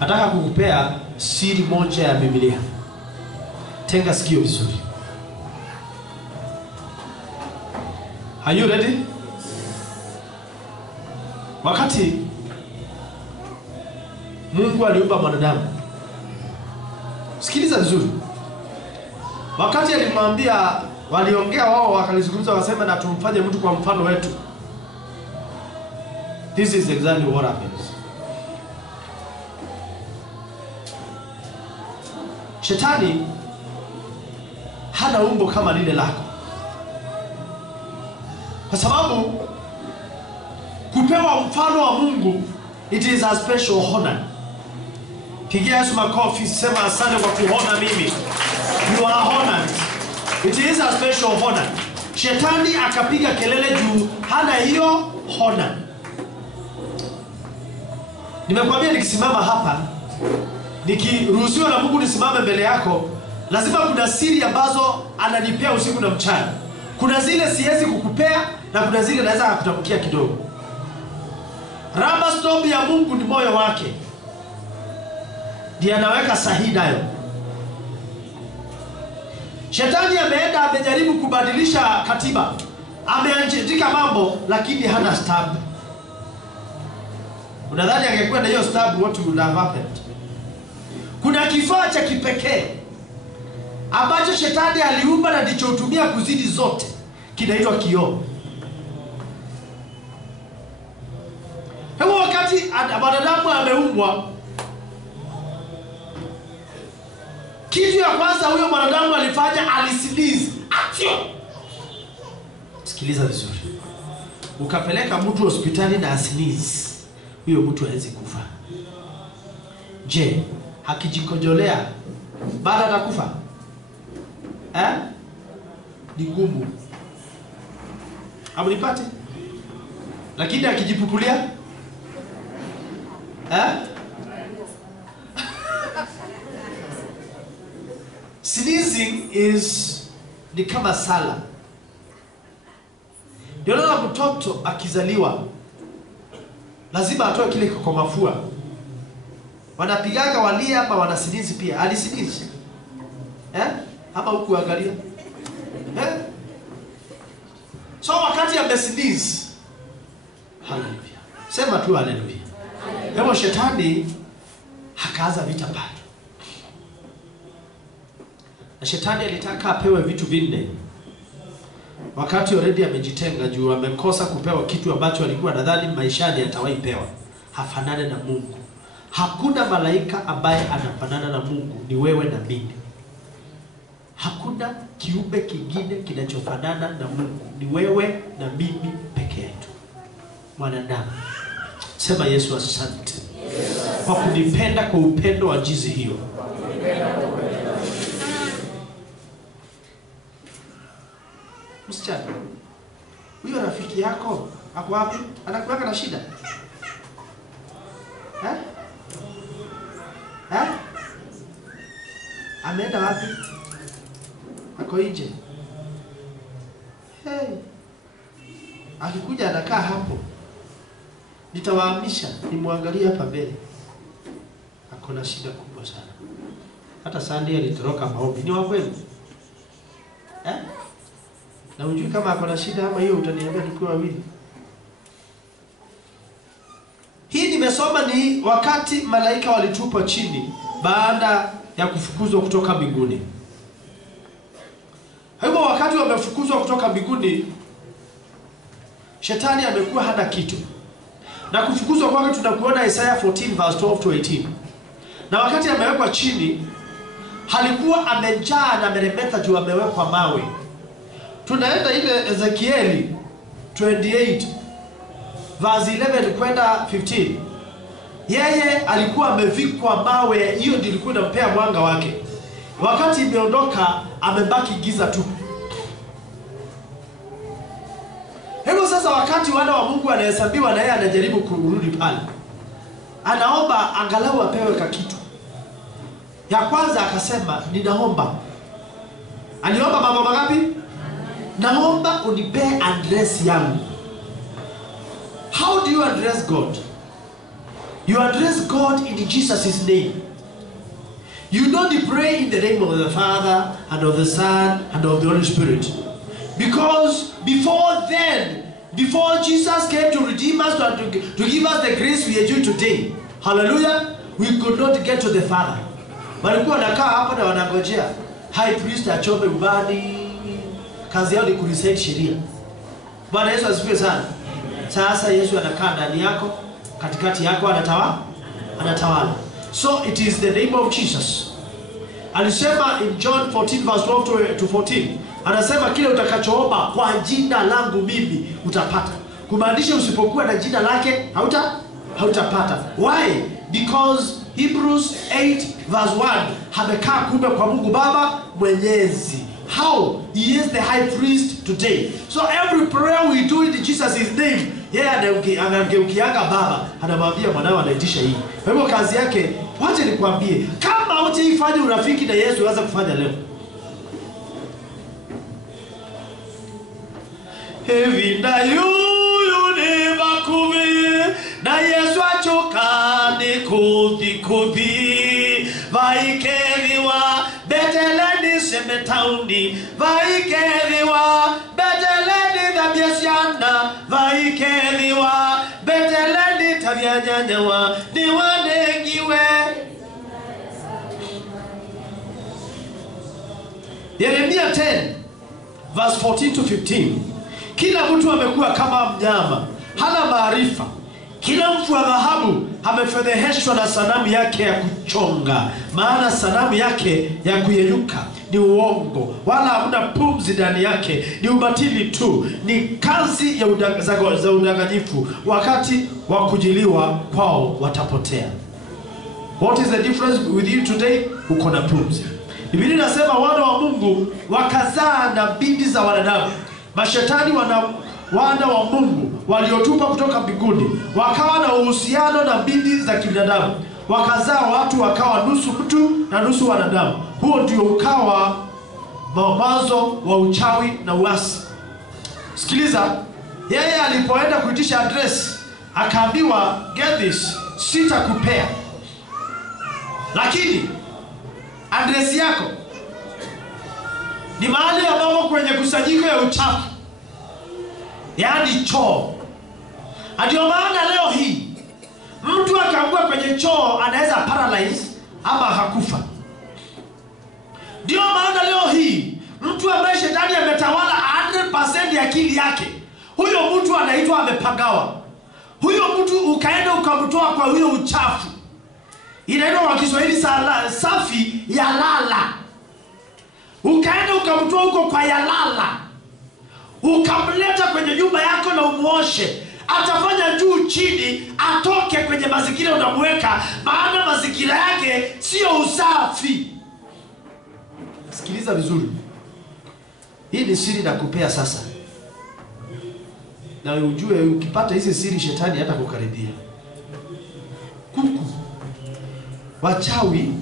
Nataka kukupea siri moja ya Biblia. Tenga sikio vizuri. Are you ready? Wakati Mungu aliumba mwanadamu, Sikiliza vizuri. Wakati alimwambia, waliongea wao wakalizungumza wasema na tumfanye mtu kwa mfano wetu. This is exactly what happens. Shetani hana umbo kama lile lako. Kwa sababu kupewa mfano wa Mungu, it is a special honor. Pigia Yesu makofi, sema asante kwa kuona mimi. You are honored. It is a special honor. Shetani akapiga kelele juu hana hiyo honor. Nimekwambia nikisimama hapa, nikiruhusiwa na Mungu nisimame mbele yako, lazima kuna siri ambazo ananipea usiku na mchana. Kuna zile siwezi kukupea na kuna zile naweza kukutamkia kidogo. Raba stop ya Mungu ni moyo wake. Ndiye anaweka sahihi nayo. Shetani ameenda amejaribu kubadilisha katiba. Ameandika mambo lakini hana stamp. Unadhani angekuwa na hiyo stamp what would have happened? Kuna kifaa cha kipekee ambacho shetani aliumba na ndichotumia kuzidi zote. Kinaitwa kioo. Hebu wakati wanadamu ameumbwa, kitu ya kwanza huyo mwanadamu alifanya alisilizi. Action! Sikiliza vizuri. Ukapeleka mtu hospitali na asilizi, huyo mtu hawezi kufa. Je, hakijikojolea baada atakufa? Ni ngumu. Amnipate? Lakini akijipupulia? Sneezing is ni kama sala. Ndio na mtoto akizaliwa lazima atoe kile kwa mafua. Wanapigaga walia hapa wanasinizi pia. Alisinizi. Hapa huku angalia. So wakati amesinizi. Haleluya. Sema tu haleluya. Hebu shetani hakaanza vita pale. Na shetani alitaka apewe vitu vinne. Wakati already amejitenga juu amekosa kupewa kitu ambacho alikuwa nadhani maishani atawahi pewa. Hafanane na Mungu. Hakuna malaika ambaye anafanana na Mungu, ni wewe na mimi. Hakuna kiumbe kingine kinachofanana na Mungu, ni wewe na mimi peke yetu. Mwanadamu. Sema Yesu asante. Kwa kunipenda kwa upendo wa jinsi hiyo. Msichana, huyo rafiki yako hapo wapi? Anakuweka na shida? Ameenda wapi? Ako nje. Akikuja anakaa hapo. Nitawahamisha, nimwangalie hapa mbele. Ako na shida kubwa sana. Hata Sunday alitoroka maombi. Ni wa kweli? Na unjui kama ako na shida ama hiyo utaniambia tukiwa wawili. Hii nimesoma ni wakati malaika walitupwa chini baada ya kufukuzwa kutoka mbinguni. Hivyo wakati wamefukuzwa kutoka mbinguni, shetani amekuwa hana kitu. Na kufukuzwa kwake tunakuona Isaiah 14 verse 12 to 18. Na wakati amewekwa chini, halikuwa amejaa na meremeta juu amewekwa mawe. Tunaenda ile Ezekieli 28 verse 11 kwenda 15. Yeye alikuwa amevikwa mawe, hiyo ndiyo ilikuwa inampea mwanga wake. Wakati imeondoka amebaki giza tu. Hebu sasa wakati wana wa Mungu anahesabiwa na yeye anajaribu kurudi pale. Anaomba angalau apewe kakitu. Ya kwanza akasema ninaomba. Aliomba mambo mangapi? Naomba unipe address yangu. How do you address God? You address God in Jesus' name. You don't pray in the name of the Father and of the Son and of the Holy Spirit. Because before then, before Jesus came to redeem us and to give us the grace we enjoy today, hallelujah, we could not get to the Father. Walikuwa wanakaa hapo na wanangojea high priest achome ubani. Kazi yao ni kureset sheria. Bwana Yesu asifiwe sana. Sasa Yesu anakaa ndani yako, katikati yako, anatawala. So it is the name of Jesus. Alisema in John 14 verse 12 to 14, anasema kile utakachoomba kwa jina langu mimi utapata. Kumaanisha usipokuwa na jina lake hautapata. Why? Because Hebrews 8 verse 1, amekaa kumbe kwa Mungu Baba mwenyezi. How? He is the high priest today. So every prayer we do in Jesus' name, anageukianga Baba, anamwambia mwanao anaitisha hii. Kwa hivyo kazi yake, wacha nikwambie, kama hujaifanya urafiki na Yesu, anza kufanya leo. Hevi na yuyu ni bakumi, na Yesu achoka ni kuthi vaikeriwa beteleni semetauni, vaikeriwa beteleni dhabiasiana, vaikeriwa beteleni tabianyanyawa ni wanengiwe. Yeremia 10 verse 14 to 15. Kila mtu amekuwa kama mnyama, hana maarifa. Kila mtu wa dhahabu amefedheheshwa na sanamu yake ya kuchonga, maana sanamu yake ya kuyeyuka ni uongo, wala hamna pumzi ndani yake, ni ubatili tu, ni kazi ya za udanganyifu. Wakati wa kujiliwa kwao watapotea. What is the difference with you today? Uko na pumzi. Biblia inasema wana wa Mungu wakazaa na binti za wanadamu. Mashetani wana wa Mungu waliotupa kutoka mbinguni wakawa na uhusiano na binti za kibinadamu, wakazaa watu wakawa nusu mtu na nusu wanadamu. Huo ndio ukawa mwanzo wa uchawi na uasi. Sikiliza, yeye alipoenda kuitisha address akaambiwa get this, sitakupea, lakini address yako ni mahali ambapo kwenye kusanyiko ya uchafu, yaani choo. Ndio maana leo hii mtu akaangua kwenye choo anaweza paralyze ama hakufa. Ndio maana leo hii mtu ambaye shetani ametawala 100% ya akili yake, huyo mtu anaitwa amepagawa. Huyo mtu ukaenda ukamtoa kwa huyo uchafu, inaitwa kwa Kiswahili safi ya lala. Ukaenda ukamtoa huko kwa yalala, ukamleta kwenye nyumba yako na umuoshe, atafanya juu chini atoke kwenye mazingira unamweka, maana mazingira yake sio usafi. Sikiliza vizuri, hii ni siri na kupea sasa, na ujue ukipata hizi siri shetani hata kukaribia. Kuku wachawi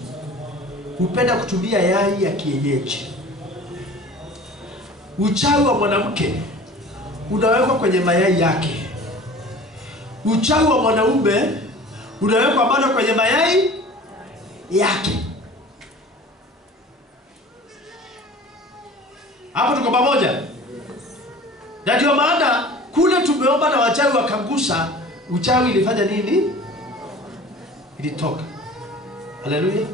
hupenda kutumia yai ya kienyeji. Uchawi wa mwanamke unawekwa kwenye mayai yake. Uchawi wa mwanaume unawekwa bado kwenye mayai yake. Hapo tuko pamoja? Na ndio maana kule tumeomba na wachawi wakangusa, uchawi ilifanya nini? Ilitoka. Haleluya.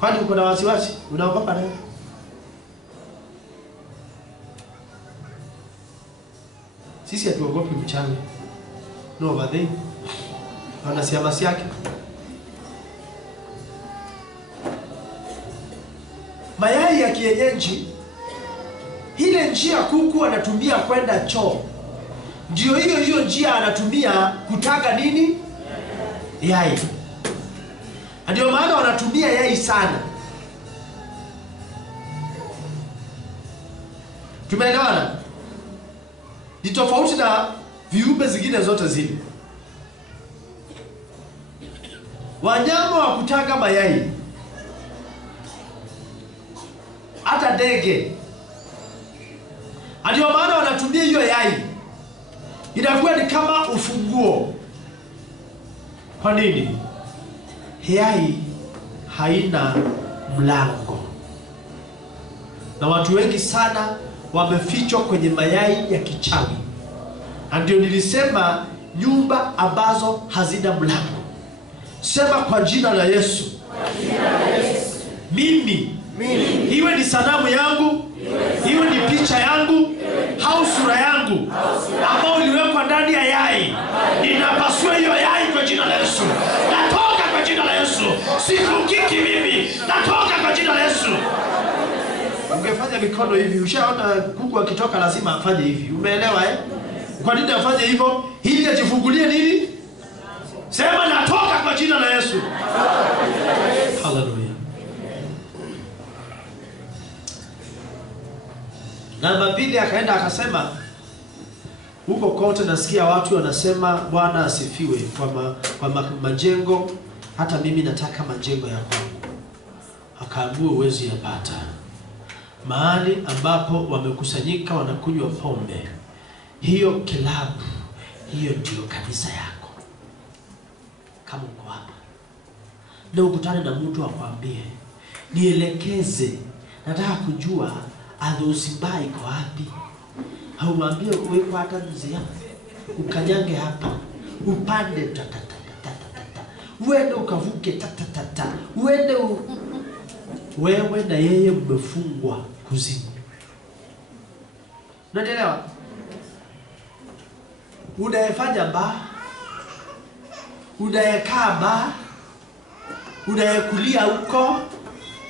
Kwani uko na wasiwasi? Unaogopa nini? Sisi hatuogopi mchawi. No, badhi. Wana siamasi yake. Mayai ya kienyeji, ile njia kuku anatumia kwenda choo, ndio hiyo njia anatumia kutaga nini? Yai. Ndio maana wanatumia yai sana. Tumeelewana? Ni tofauti na viumbe zingine zote zile. Wanyama wa kutaga mayai, hata ndege, ndio maana wanatumia hiyo yai. Inakuwa ni kama ufunguo. Kwa nini? Yai haina mlango. Na watu wengi sana wamefichwa kwenye mayai ya kichawi. Ndio nilisema nyumba ambazo hazina mlango. Sema kwa jina la Yesu. Kwa jina la Yesu. mimi. Iwe ni sanamu yangu, iwe ni picha yangu au sura yangu ambao uliwekwa ndani ya yai, ninapasua hiyo yai kwa jina la Yesu. Natoka kwa jina la Yesu. Sifungiki mimi. Natoka kwa jina la Yesu. Ungefanya mikono hivi, ushaona kuku akitoka lazima afanye hivi. Umeelewa eh? Kwa nini afanye hivyo? Ili ajifungulie nini? Sema natoka kwa jina la Yesu. Hallelujah. Namba 2 akaenda akasema, huko kote nasikia watu wanasema Bwana asifiwe kwa majengo, hata mimi nataka majengo ya kwangu. Akaamua uwezi yapata. Mahali ambapo wamekusanyika wanakunywa pombe, hiyo kilabu, hiyo ndio kanisa yako. Kama uko hapa na ukutane na mtu akwambie, nielekeze, nataka kujua Adhosimba iko wapi, au mwambie uweko hata nzia, ukanyange hapa, upande tatatatata, uende ukavuke tatatatata, uende wewe na yeye mmefungwa kuzimu. Unaelewa? Unayefanya ba, unayekaa ba, unayekulia huko,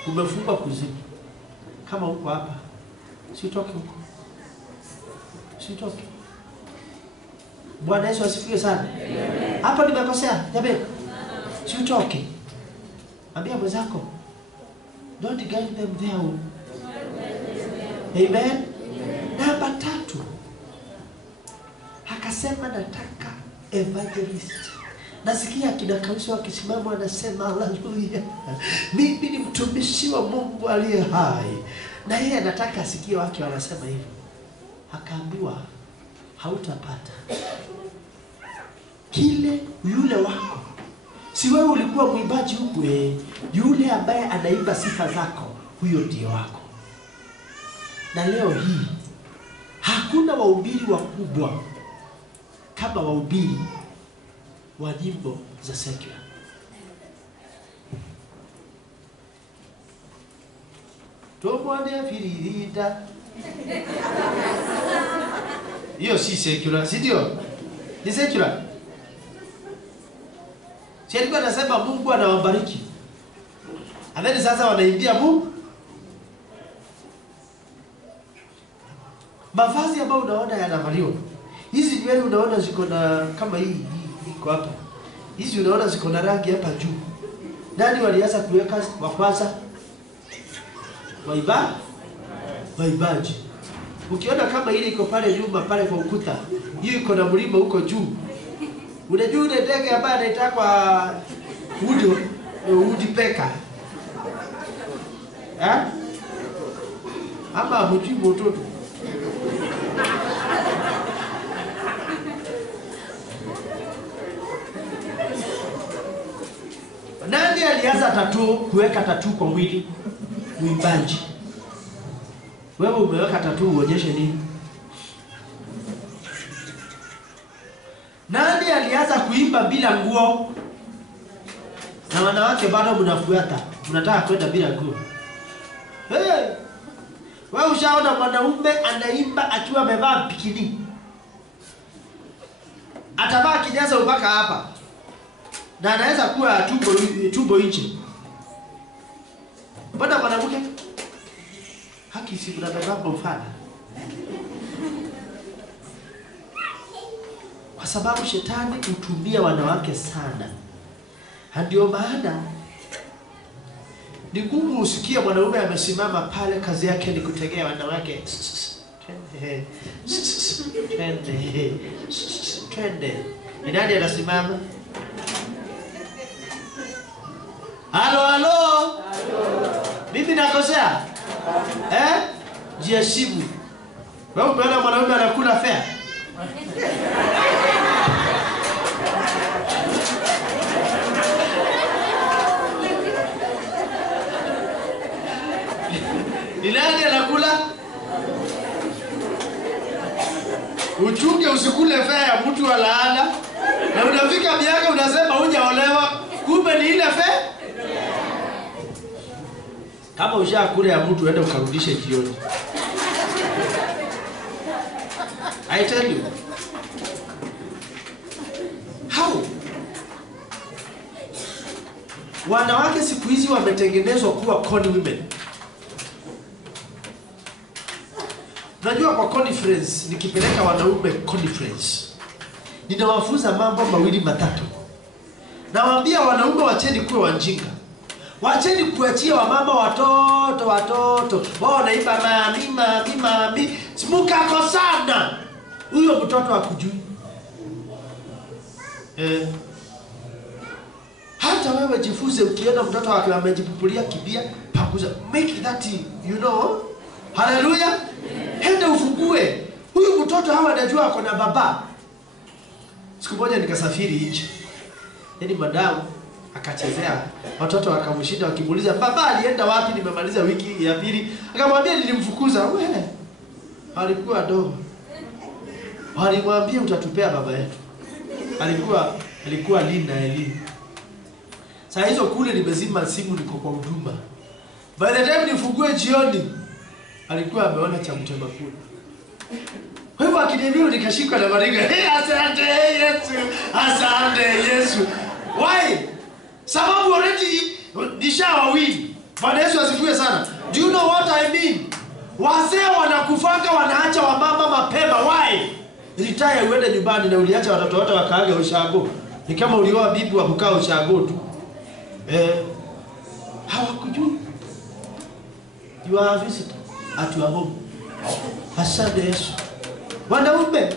umefungwa kuzimu. Kama uko hapa, sitoke huko. Sitoke. Bwana Yesu asifiwe sana. Hapa nimekosea, jamani. Sitoke. Ambia mwenzako, don't guide them there. Amen. Namba 3. Akasema nataka evangelist. Nasikia kina Kausi wakisimama wanasema haleluya. Mimi ni mtumishi wa Mungu aliye hai. Na yeye anataka asikie watu wanasema hivyo. Akaambiwa hautapata. Kile yule wako. Si wewe ulikuwa mwimbaji huko, yule ambaye anaimba sifa zako, huyo ndiye wako. Na leo hii hakuna wahubiri wakubwa kama wahubiri wa nyimbo za secular. Tomwande firirida. Hiyo si secular, si ndio? Ni secular. Si alikuwa anasema Mungu anawabariki. Adhani sasa wanaimbia Mungu. Mavazi ambayo unaona yanavaliwa. Hizi nywele unaona ziko na kama hii iko hapa. Hizi unaona ziko na rangi hapa juu. Nani walianza kuweka wa kwanza? Waibaji. Ukiona kama ile iko pale nyuma pale kwa ukuta, hiyo iko na mlima huko juu. Unajua ile ndege ambaye anaitwa Woodpecker. Ama hujui mtoto. Nani alianza kuweka tattoo kwa mwili? Mwimbaji. Wewe umeweka tattoo uonyeshe nini? Nani alianza kuimba bila nguo? Na wanawake bado mnafuata. Mnataka kwenda bila nguo. Wewe ushaona mwanaume anaimba akiwa amevaa bikini? Atavaa kinyasa mpaka hapa. Na anaweza kuwa tumbo nje. Mbona mwanamke? Haki si mnabeba mfano. Kwa sababu shetani hutumia wanawake sana. Ndio maana ni ngumu usikie mwanaume amesimama pale kazi yake ni kutegea wanawake. Twende. Ni nani anasimama? Halo. Mimi nakosea? Jiheshimu. Wewe umeona mwanaume anakula fare? Ni nani anakula? Uchunge usikule fare ya mtu wa laana. Na unafika miaka unasema hujaolewa, kumbe ni ile fare. Kama ushakula ya mtu uende ukarudishe jioni. I tell you. How? Wanawake siku hizi wametengenezwa kuwa con women. Najua kwa conference nikipeleka wanaume conference, ninawafunza mambo mawili matatu. Nawaambia wanaume wacheni kuwa wajinga. Wacheni kuachia wamama watoto. Wao naimba mami. Simukako sana. Huyo mtoto akujui. Hata wewe jifunze, ukienda mtoto wake amejipupulia kibia, pakuza. Make that, you know. Hallelujah. Henda ufungue. Huyu mtoto hawa anajua ako na baba. Siku moja nikasafiri nje. Yaani madamu akachezea, watoto wakamshinda wakimuuliza baba alienda wapi, nimemaliza wiki ya pili. Akamwambia nilimfukuza. Wewe alikuwa dogo. Walimwambia utatupea baba yetu. Alikuwa Lina Eli. Saa hizo kule nimezima simu, niko kwa huduma. By the time nifungue jioni, alikuwa ameona cha mtema kule. Kwa hivyo akiniambia nikashika na maringa. Asante Yesu. Asante Yesu. Why? Sababu already nishawawini. Bwana Yesu asifiwe sana. Do you know what I mean? Wazee wanakufanga wanaacha wamama mapema. Why? Retire uende nyumbani na uliacha watoto wote wakaaga ushago. Ni kama ulioa bibi wa kukaa ushago tu. Hawakujui. You are a visitor at your home. Asante Yesu. Wanaume,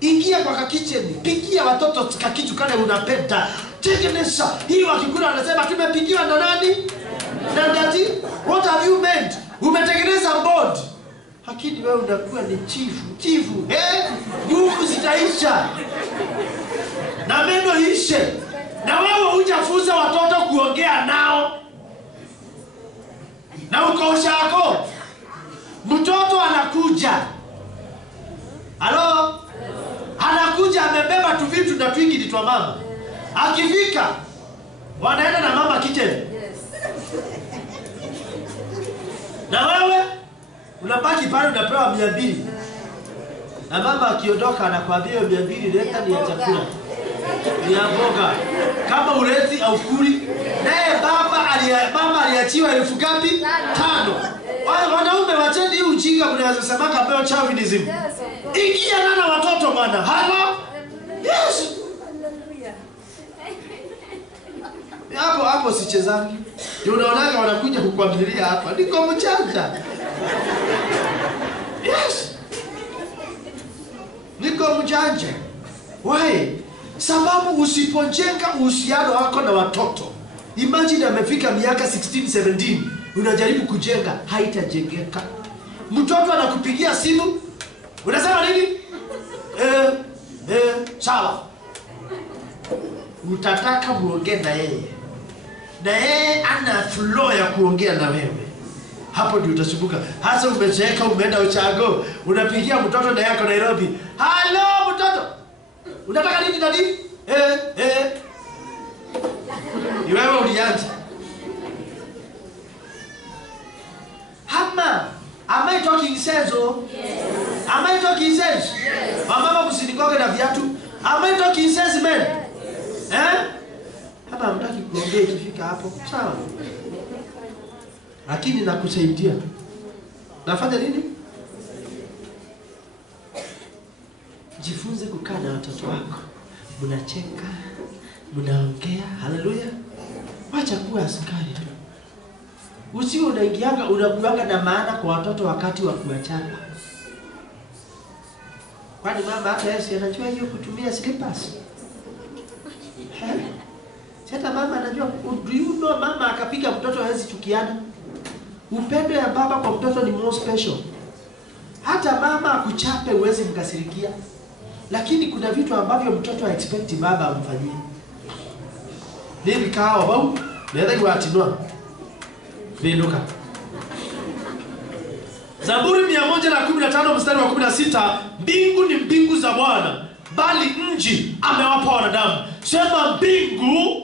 ingia kwa kitchen, pigia watoto kakitu kale unapenda. Tengeneza. Hii wakikula wanasema tumepigiwa na nani? Na dati? What have you made? Umetengeneza board. Lakini wewe unakuwa ni chifu. Nguvu zitaisha. Na meno ishe. Na wewe hujafunza watoto kuongea nao. Na uko ushako. Mtoto anakuja. Halo? Anakuja amebeba tu vitu na twingi twa mama. Akifika wanaenda na mama kitchen. Yes. Na wewe unabaki pale unapewa 200. Na mama akiondoka anakuambia 200 leta ni ya chakula. Ni ya mboga. Kama ulezi au kuli. Naye mama aliachiwa 1000 ngapi? 5. Wanaume wacheni ujinga mnaweza sema kama chauvinism. Ingia na watoto bwana. Halo? Yes. Hapo sichezani. Ndio unaonaga wanakuja kukuambilia hapa. Niko mchanja. Yes. Niko mjanja. Why? Sababu usipojenga uhusiano wako na watoto. Imagine amefika miaka 16, 17. Unajaribu kujenga, haitajengeka. Mtoto anakupigia simu. Unasema nini? Sawa. Utataka muongee na yeye. Na yeye ana flow ya kuongea na wewe. Hapo ndio utasumbuka. Hasa umecheka umeenda uchago, unapigia mtoto na yako Nairobi. Hello mtoto. Unataka nini dadi? Ni wewe ulianza. Am I talking sense? Yes. Am I talking sense? Yes. Mama msinikoge na viatu. Am I talking sense man? Yes. Hapa mtaki kuongea ikifika hapo. Sawa. Lakini nakusaidia. Nafanya nini? Jifunze kukaa na watoto wako. Mnacheka, mnaongea. Haleluya. Wacha kuwa askari tu. Usio unakuanga na maana kwa watoto wakati wa kuachana. Kwani mama hata Yesu anajua hiyo kutumia slippers? Sasa mama anajua, do you know mama akapiga mtoto hawezi chukiana. Upendo ya baba kwa mtoto ni more special. Hata mama akuchape uwezi mkasirikia. Lakini kuna vitu ambavyo mtoto expect baba amfanyie. Nini kao bau? Nenda yuatinua. Vinduka. Zaburi 115 mstari wa 16, mbingu ni mbingu za Bwana, bali nchi amewapa wanadamu. Sema mbingu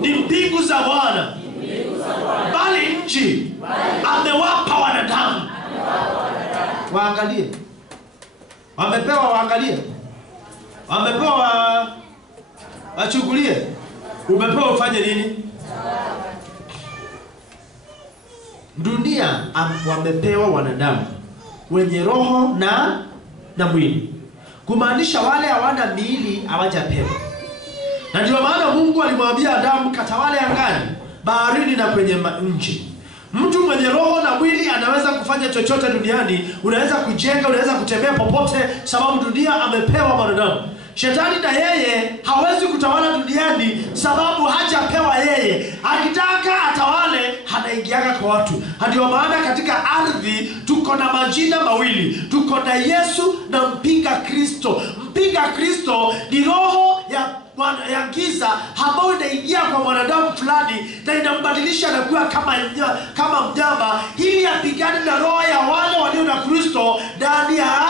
ni mbingu za Bwana, bali nchi amewapa wanadamu. Waangalie. Wamepewa, waangalie. Wamepewa wachukulie. Umepewa ufanye nini? Dunia wamepewa wanadamu wenye roho na mwili. Kumaanisha wale hawana miili hawajapewa. Na ndio maana Mungu alimwambia Adamu, katawale angani, baharini na kwenye nchi. Mtu mwenye roho na mwili anaweza kufanya chochote duniani. Unaweza kujenga, unaweza kutembea popote, sababu dunia amepewa wanadamu. Shetani na yeye hawezi kutawala duniani sababu hajapewa yeye. Akitaka atawale, anaingiaga kwa watu. Ndio maana katika ardhi tuko na majina mawili. Tuko na Yesu na mpinga Kristo. Mpinga Kristo ni roho ya giza ambayo inaingia kwa mwanadamu fulani na inambadilisha na kuwa kama mnyama, ili apigane na roho ya wale walio na Kristo ndani ya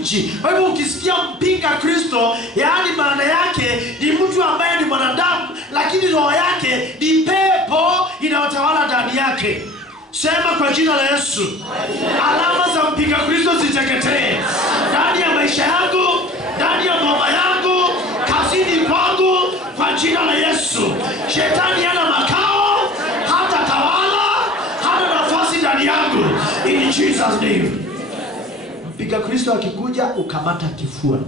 nchi. Kwa hivyo ukisikia mpinga Kristo, yaani maana yake ni mtu ambaye ni mwanadamu lakini roho yake ni pepo inayotawala ndani yake. Sema kwa jina la Yesu, alama za mpinga Kristo ziteketee ndani ya maisha yangu, ndani ya mama yangu, kazini kwangu, kwa jina la Yesu. Shetani hana makao, hata tawala, hana nafasi ndani yangu, in Jesus name. Mpinga Kristo akikuja, ukamata kifua,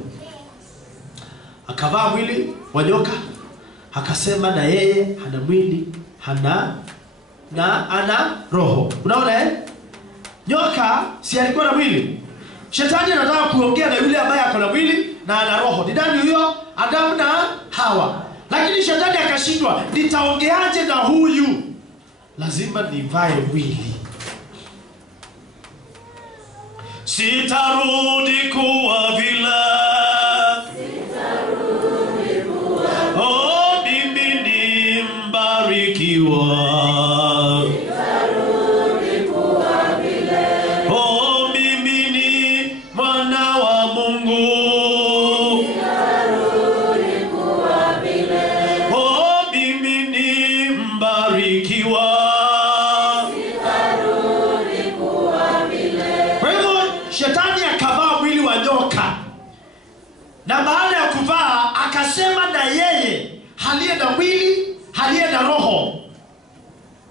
akavaa mwili wa nyoka, akasema na yeye hana mwili, ana roho. Unaona Nyoka si alikuwa na mwili. Shetani anataka kuongea na yule ambaye ako na mwili na ana roho. Ni nani huyo? Adamu na Hawa. Lakini shetani akashindwa, nitaongeaje na huyu? Lazima nivae mwili. Sitarudi kuwa vile. Oh, mimi ni mbarikiwa. Na baada ya kuvaa akasema na yeye haliye na mwili, haliye na roho,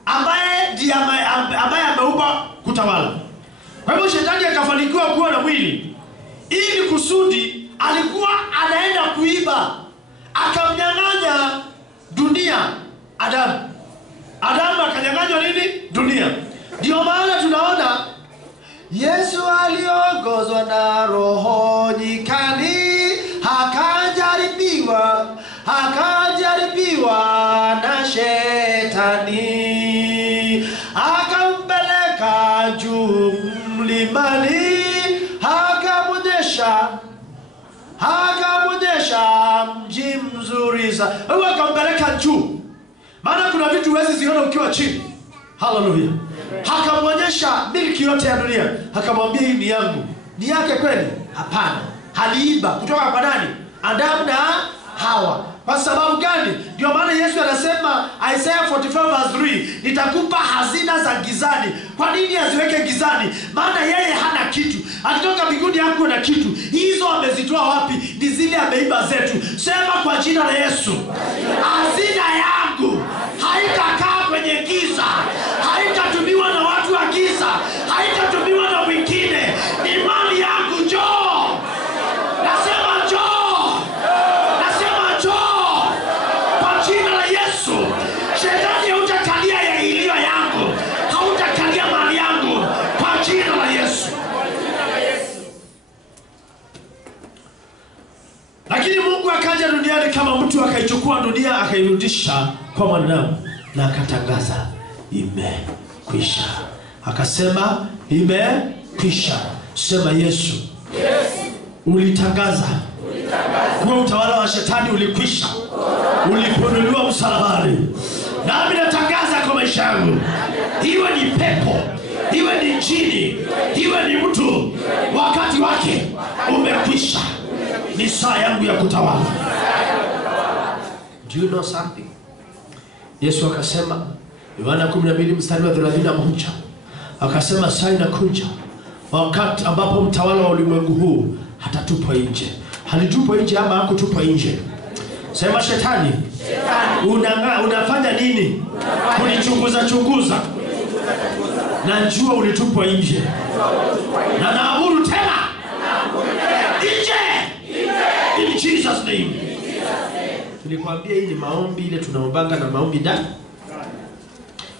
ambaye ndiye ambaye ameupa kutawala. Kwa hivyo shetani akafanikiwa kuwa na mwili, ili kusudi alikuwa anaenda kuiba, akamnyang'anya dunia Adamu. Adamu akanyang'anywa nini? Dunia. Ndio maana tunaona Yesu aliongozwa na roho nyikani, akajaribiwa na shetani, akampeleka juu mlimani, akamwonyesha mji mzuri sana. Huyo akampeleka juu, maana kuna vitu huwezi ziona ukiwa chini. Hallelujah. Akamwonyesha milki yote ya dunia, akamwambia hii ni yangu. Ni yake kweli? Hapana. Aliiba kutoka kwa nani? Adamu na Hawa. Kwa sababu gani? Ndio maana Yesu anasema Isaiah 44:3, nitakupa hazina za gizani. Kwa nini aziweke gizani? Maana yeye hana kitu. Akitoka mbinguni hakuwa na kitu. Hizo amezitoa wapi? Ni zile ameiba zetu. Sema kwa jina la Yesu, hazina yangu haitakaa kwenye giza, haitatumiwa na watu wa giza, haitatumiwa na wengine. Ni mali yangu. Njoo. Nasema njoo. Nasema njoo. Kwa jina la Yesu. Shetani hautakalia ya iliyo yangu, hautakalia mali yangu, kwa jina la Yesu. Lakini Mungu akaja duniani kama mtu, akaichukua dunia akairudisha kwa mwanadamu na akatangaza imekwisha. Akasema imekwisha. Sema Yesu. Yes. Ulitangaza. Kwa utawala wa shetani ulikwisha. Uliponuliwa msalabani. Nami natangaza kwa maisha yangu, iwe ni pepo, iwe ni jini, iwe ni mtu, wakati wake umekwisha. Ni saa yangu ya kutawala. Do you know something? Yesu akasema Yohana 12 mstari wa 31 akasema saa inakuja wakati ambapo mtawala wa ulimwengu huu hatatupwa nje. Halitupwa nje ama hakutupwa nje? Sema shetani. Unafanya nini? Kunichunguza. Najua ulitupwa nje. Na naamuru tena. Nje. In Jesus name. Nilikwambia hii ni maombi ile tunaombanga na maombi ndani.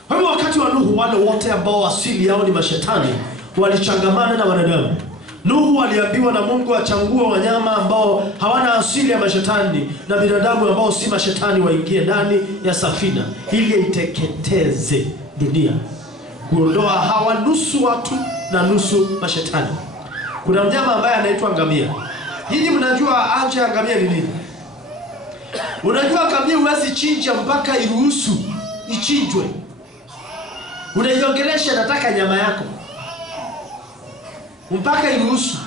Kwa hivyo wakati wa Nuhu, wale wote ambao asili yao ni mashetani walichangamana na wanadamu. Nuhu aliambiwa na Mungu achangue wanyama ambao hawana asili ya mashetani na binadamu ambao si mashetani waingie ndani ya safina ili iteketeze dunia, kuondoa hawa nusu watu na nusu mashetani. Kuna mnyama ambaye anaitwa ngamia. Nyinyi mnajua anje ya ngamia ni nini? Unajua ngamia huwezi chinja mpaka iruhusu ichinjwe. Unaiongelesha nataka nyama yako mpaka iruhusu.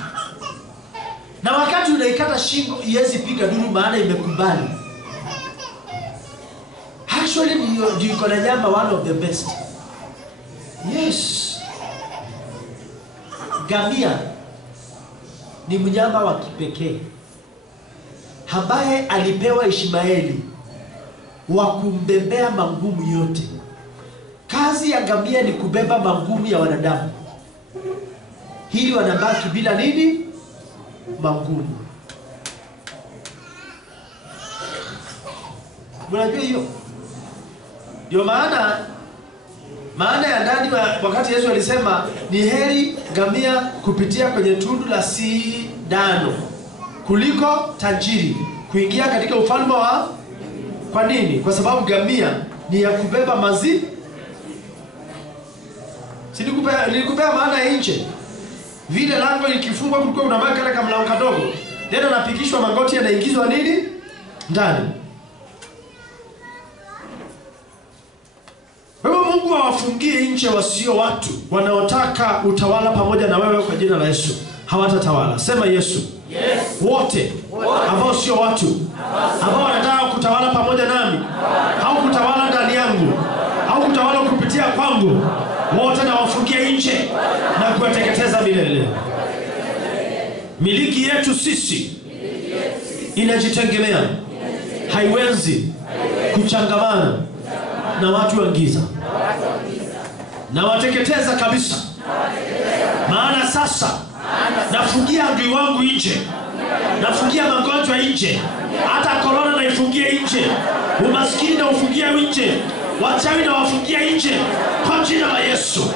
Na wakati unaikata shingo iwezi piga duru maana imekubali. Actually ndio iko na nyama one of the best. Yes. Ngamia ni mnyama wa kipekee ambaye alipewa Ishmaeli wa kumbebea magumu yote. Kazi ya ngamia ni kubeba magumu ya wanadamu, hili wanabaki bila nini? Magumu. Unajua hiyo? Ndio maana ya ndani wakati Yesu alisema ni heri ngamia kupitia kwenye tundu la sindano kuliko tajiri kuingia katika ufalme wa. Kwa nini? Kwa sababu ngamia ni ya kubeba maziwa. Nilikupea maana ya nje. Vile lango likifungwa kulikuwa unabaki kama mlango kadogo. Ndio anapikishwa magoti yanaingizwa nini? Ndani. Wewe Mungu awafungie nje wasio watu wanaotaka utawala pamoja na wewe kwa jina la Yesu. Hawatatawala. Sema Yesu. Yes. Wote ambao sio watu ambao wanataka kutawala pamoja nami au kutawala ndani yangu au kutawala kupitia kwangu, wote na wafungie nje na kuwateketeza milele. Miliki yetu sisi inajitegemea, haiwezi kuchangamana na watu wa giza. Na wateketeza kabisa. Maana sasa nafungia adui wangu nje, nafungia magonjwa nje, hata korona na ifungie nje, umaskini na ufungia nje, wachawi na wafungia nje kwa jina la Yesu.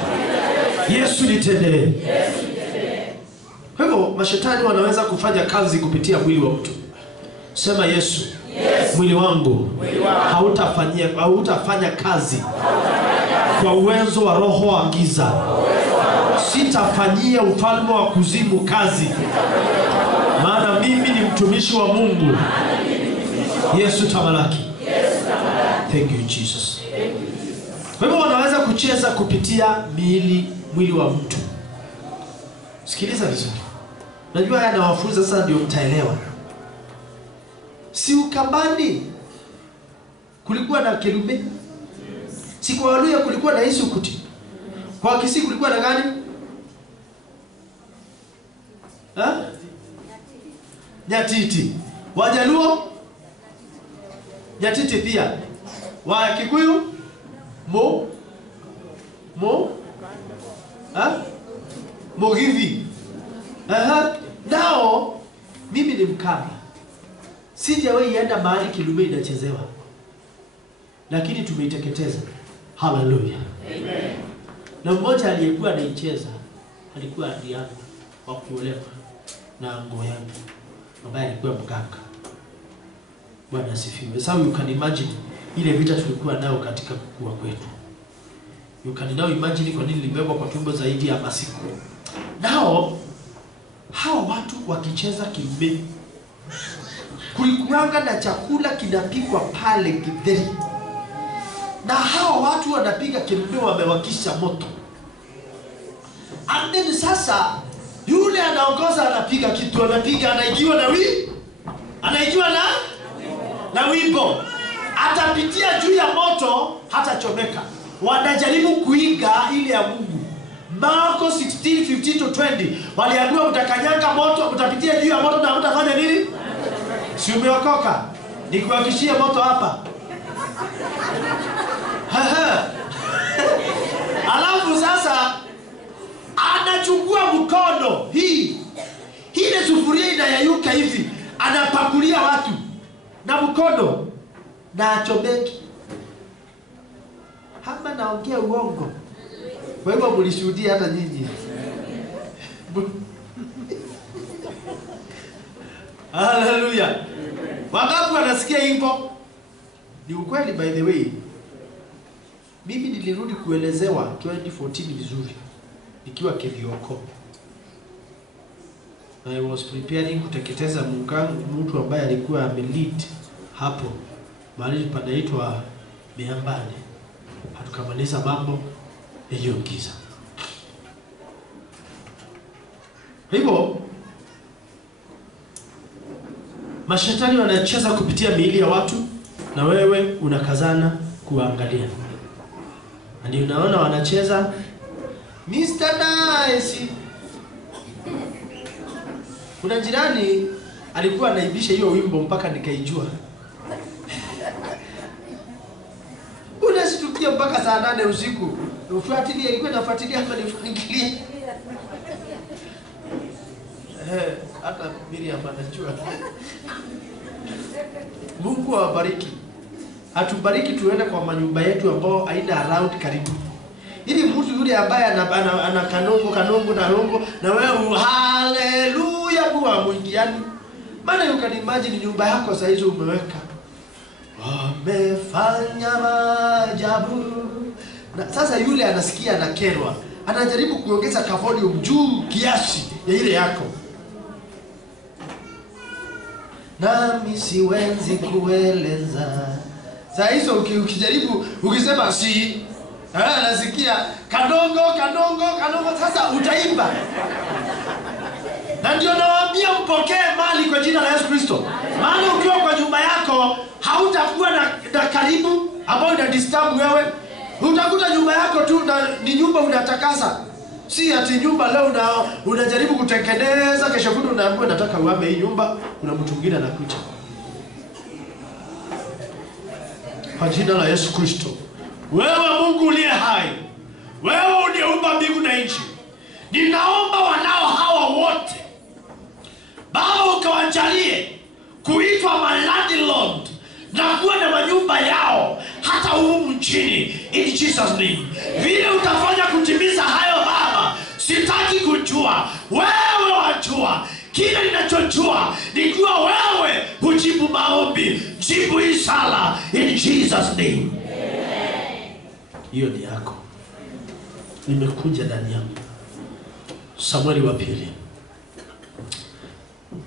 Yesu nitendee. Kwa hivyo mashetani wanaweza kufanya kazi kupitia mwili wa mtu. Sema Yesu. Yes. Mwili wangu hautafanya kazi kwa uwezo wa roho wa giza. Sitafanyia ufalme wa kuzimu kazi, maana mimi ni mtumishi wa Mungu. Yesu tamalaki. Thank you Jesus. Kwa hivyo wanaweza kucheza kupitia mwili wa mtu. Sikiliza vizuri. Najua haya nawafunza sasa ndio mtaelewa. Si Ukambani kulikuwa na kerubi? Si kwa Waluya kulikuwa na Isukuti? Kwa Kisii kulikuwa na gani? Nyatiti. Wajaluo? Nyatiti pia. Wa Kikuyu? Mogithi. Nao mimi ni Mkamba. Sijawahi enda mahali kilume inachezewa, lakini tumeiteketeza. Hallelujah. Amen. Na mmoja aliyekuwa anaicheza alikuwa Adriano wa kuolewa na ngo yangu ambaye alikuwa mganga. Bwana asifiwe. So you can imagine ile vita tulikuwa nao katika kukua kwetu. You can now imagine kwa nini libebwa kwa tumbo zaidi ya masiku. Nao hao watu wakicheza kilume, kulikuanga na chakula kinapikwa pale Githeri, na hao watu wanapiga kilume wamewakisha moto. And then sasa yule anaongoza anapiga kitu, anaigiwa na wimbo, atapitia juu ya moto hata chomeka. wanajaribu kuiga ile ya Mungu. Marko 16:15-20 waliambiwa mtakanyanga moto, mtapitia juu ya moto na mtafanya nini? Si umeokoka? Nikuhakishie moto hapa. Alafu sasa anachukua mkono hii ile sufuria inayayuka hivi, anapakulia watu na mkono na achomeki. Hapa naongea uongo? Kwa hivyo mlishuhudia hata nyinyi. Hallelujah. Wangapi wanasikia hivyo? Ni ukweli by the way. Mimi nilirudi kuelezewa 2014 vizuri nikiwa Kerioko. I was preparing kuteketeza mtu ambaye alikuwa amelead hapo mahali panaitwa Miambani. Hatukamaliza mambo hiyo giza. Hivyo mashetani wanacheza kupitia miili ya watu na wewe unakazana kuangalia. Ndio unaona wanacheza Mr. Nice. Kuna jirani alikuwa anaibisha hiyo wimbo mpaka nikaijua. Unashtukia mpaka saa 8 usiku. Ufuatilie, ilikuwa inafuatilia hapa nifuatilie. Hata Miriam anajua. Mungu awabariki. Atubariki tuende kwa manyumba yetu ambao haina around karibu. Ili mtu yule ambaye ana kanongo na rongo na wewe haleluya kwa mwingiani. Maana you can imagine nyumba yako saa hizo umeweka wamefanya maajabu. Na sasa yule anasikia anakerwa. Anajaribu kuongeza ka volume juu kiasi ya ile yako. Nami siwezi kueleza. Sasa hizo ukijaribu ukisema si nasikia kanongo sasa utaimba. Na ndio nawaambia mpokee mali kwa jina la Yesu Kristo. Maana ukiwa kwa nyumba yako hautakuwa na karibu ambao ina disturb wewe. Utakuta nyumba yako tu ni nyumba unatakasa. Si ati nyumba leo unajaribu kutengeneza kesho kutu unaambiwa nataka uame hii nyumba, kuna mtu mwingine anakuja. Kwa jina la Yesu Kristo. Wewe Mungu uliye hai, wewe uliyeumba mbingu na nchi, ninaomba wanao hawa wote Baba ukawajalie kuitwa landlord na kuwa na manyumba yao hata humu nchini in Jesus name. Vile utafanya kutimiza hayo Baba, sitaki kujua, wewe wajua. Kile ninachojua ni kuwa wewe hujibu maombi. Jibu hii sala in Jesus name. Hiyo ni yako. Nimekuja ndani yangu. Samueli wa pili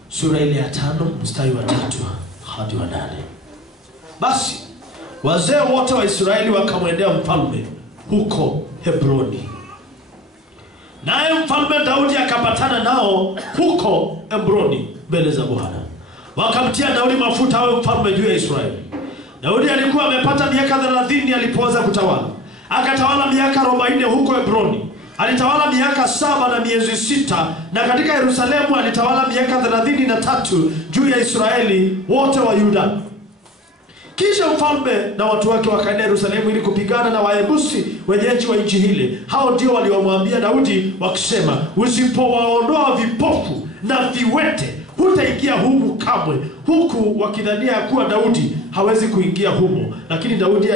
sura ile ya 5 mstari wa 3 hadi wa 8. Basi wazee wote wa Israeli wakamwendea mfalme huko Hebroni. Naye mfalme Daudi akapatana nao huko Hebroni mbele za Bwana. Wakamtia Daudi mafuta awe mfalme juu ya Israeli. Daudi alikuwa amepata miaka 30 alipoanza kutawala. Akatawala miaka 40 huko Hebroni. Alitawala miaka 7 na miezi 6, na katika Yerusalemu alitawala miaka 33 juu ya Israeli wote wa Yuda. Kisha mfalme na watu wake wakaenda Yerusalemu ili kupigana na Wayebusi wenyeji wa nchi hile. Hao ndio waliomwambia Daudi wakisema, usipowaondoa vipofu na viwete hutaingia humu kamwe. Huku wakidhania kuwa Daudi hawezi kuingia humo. Lakini Daudi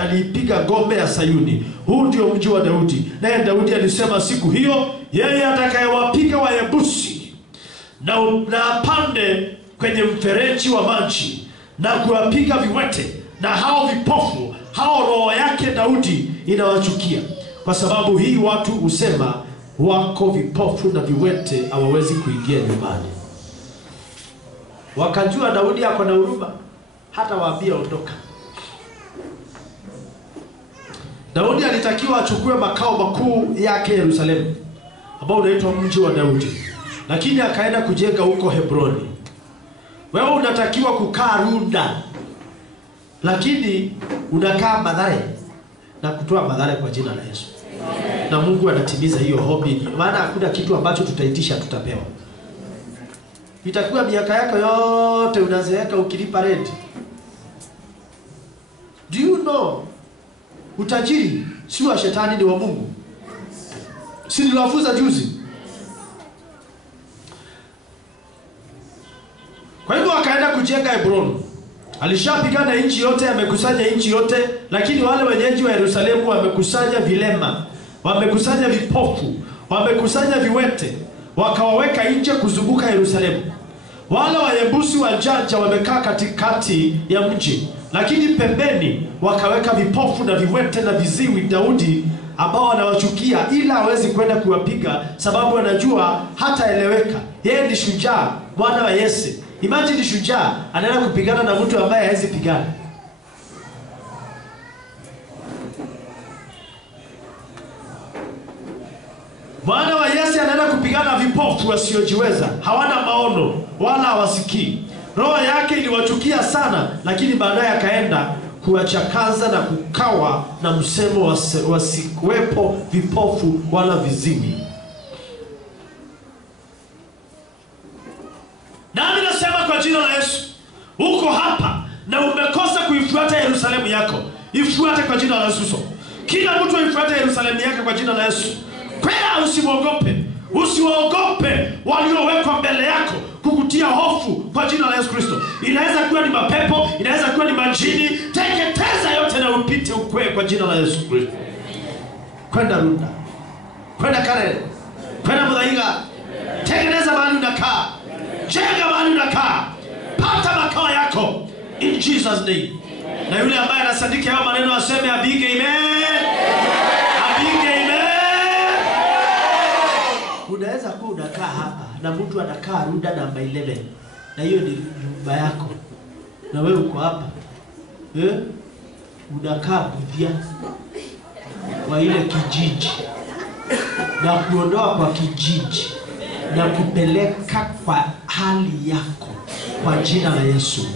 alipiga ngome ya Sayuni. Huu ndio mji wa Daudi. Naye Daudi alisema siku hiyo, yeye atakayewapiga Wayebusi na apande kwenye mfereji wa maji na kuwapiga viwete na hao vipofu, hao roho yake Daudi inawachukia. Kwa sababu hii watu husema wako vipofu na viwete hawawezi kuingia nyumbani. Wakajua Daudi yako na huruma, hata waambia ondoka. Daudi alitakiwa achukue makao makuu yake Yerusalemu, ambao unaitwa mji wa Daudi, lakini akaenda kujenga huko Hebroni. Wewe unatakiwa kukaa Runda, lakini unakaa Mathare. na kutoa madhara kwa jina la Yesu. Na Mungu anatimiza hiyo hobby, maana hakuna kitu ambacho tutaitisha tutapewa. Itakuwa miaka yako yote unazeeka ukilipa rent. Do you know utajiri si wa shetani, ni wa Mungu? Si niliwafunza juzi? Kwa hivyo akaenda kujenga Hebroni. Alishapigana nchi yote, amekusanya nchi yote, lakini wale wenyeji wa Yerusalemu wamekusanya vilema, wamekusanya vipofu, wamekusanya viwete, wakawaweka nje kuzunguka Yerusalemu. Wale Wayebusi wajanja wamekaa katikati ya mji, lakini pembeni wakaweka vipofu na viwete na viziwi Daudi, ambao wanawachukia ila hawezi kwenda kuwapiga sababu anajua hataeleweka. Yeye ni shujaa, mwana wa Yese. Imagine shujaa anaenda kupigana na mtu ambaye hawezi pigana. Mwana wa Yese anaenda kupigana vipofu wasiojiweza, hawana maono wala hawasikii. Roho yake iliwachukia sana, lakini baadaye akaenda kuwachakaza na kukawa na msemo wasikuwepo vipofu wala viziwi. Nami nasema kwa jina la Yesu, uko hapa na umekosa kuifuata Yerusalemu yako, ifuate kwa jina la Yesu. Kila mtu aifuate Yerusalemu yake kwa jina la Yesu. Kwea, usimwogope. Usiwaogope waliowekwa mbele yako kukutia hofu kwa jina la Yesu Kristo. Inaweza kuwa ni mapepo, inaweza kuwa ni majini. Teketeza yote na upite ukwe kwa jina la Yesu Kristo. Kwenda Runda, kwenda Kare, kwenda Mudhaiga. Tengeneza mahali unakaa, jenga mahali unakaa, pata makao yako in Jesus name. Na yule ambaye anasadiki hayo maneno aseme abige amen. Abige amen. Unaweza kuwa unakaa hapa na mtu anakaa Runda namba 11, na hiyo ni nyumba yako, na wewe uko hapa unakaa Buthia kwa ile kijiji, na kuondoa kwa kijiji na kupeleka kwa hali yako kwa jina la Yesu.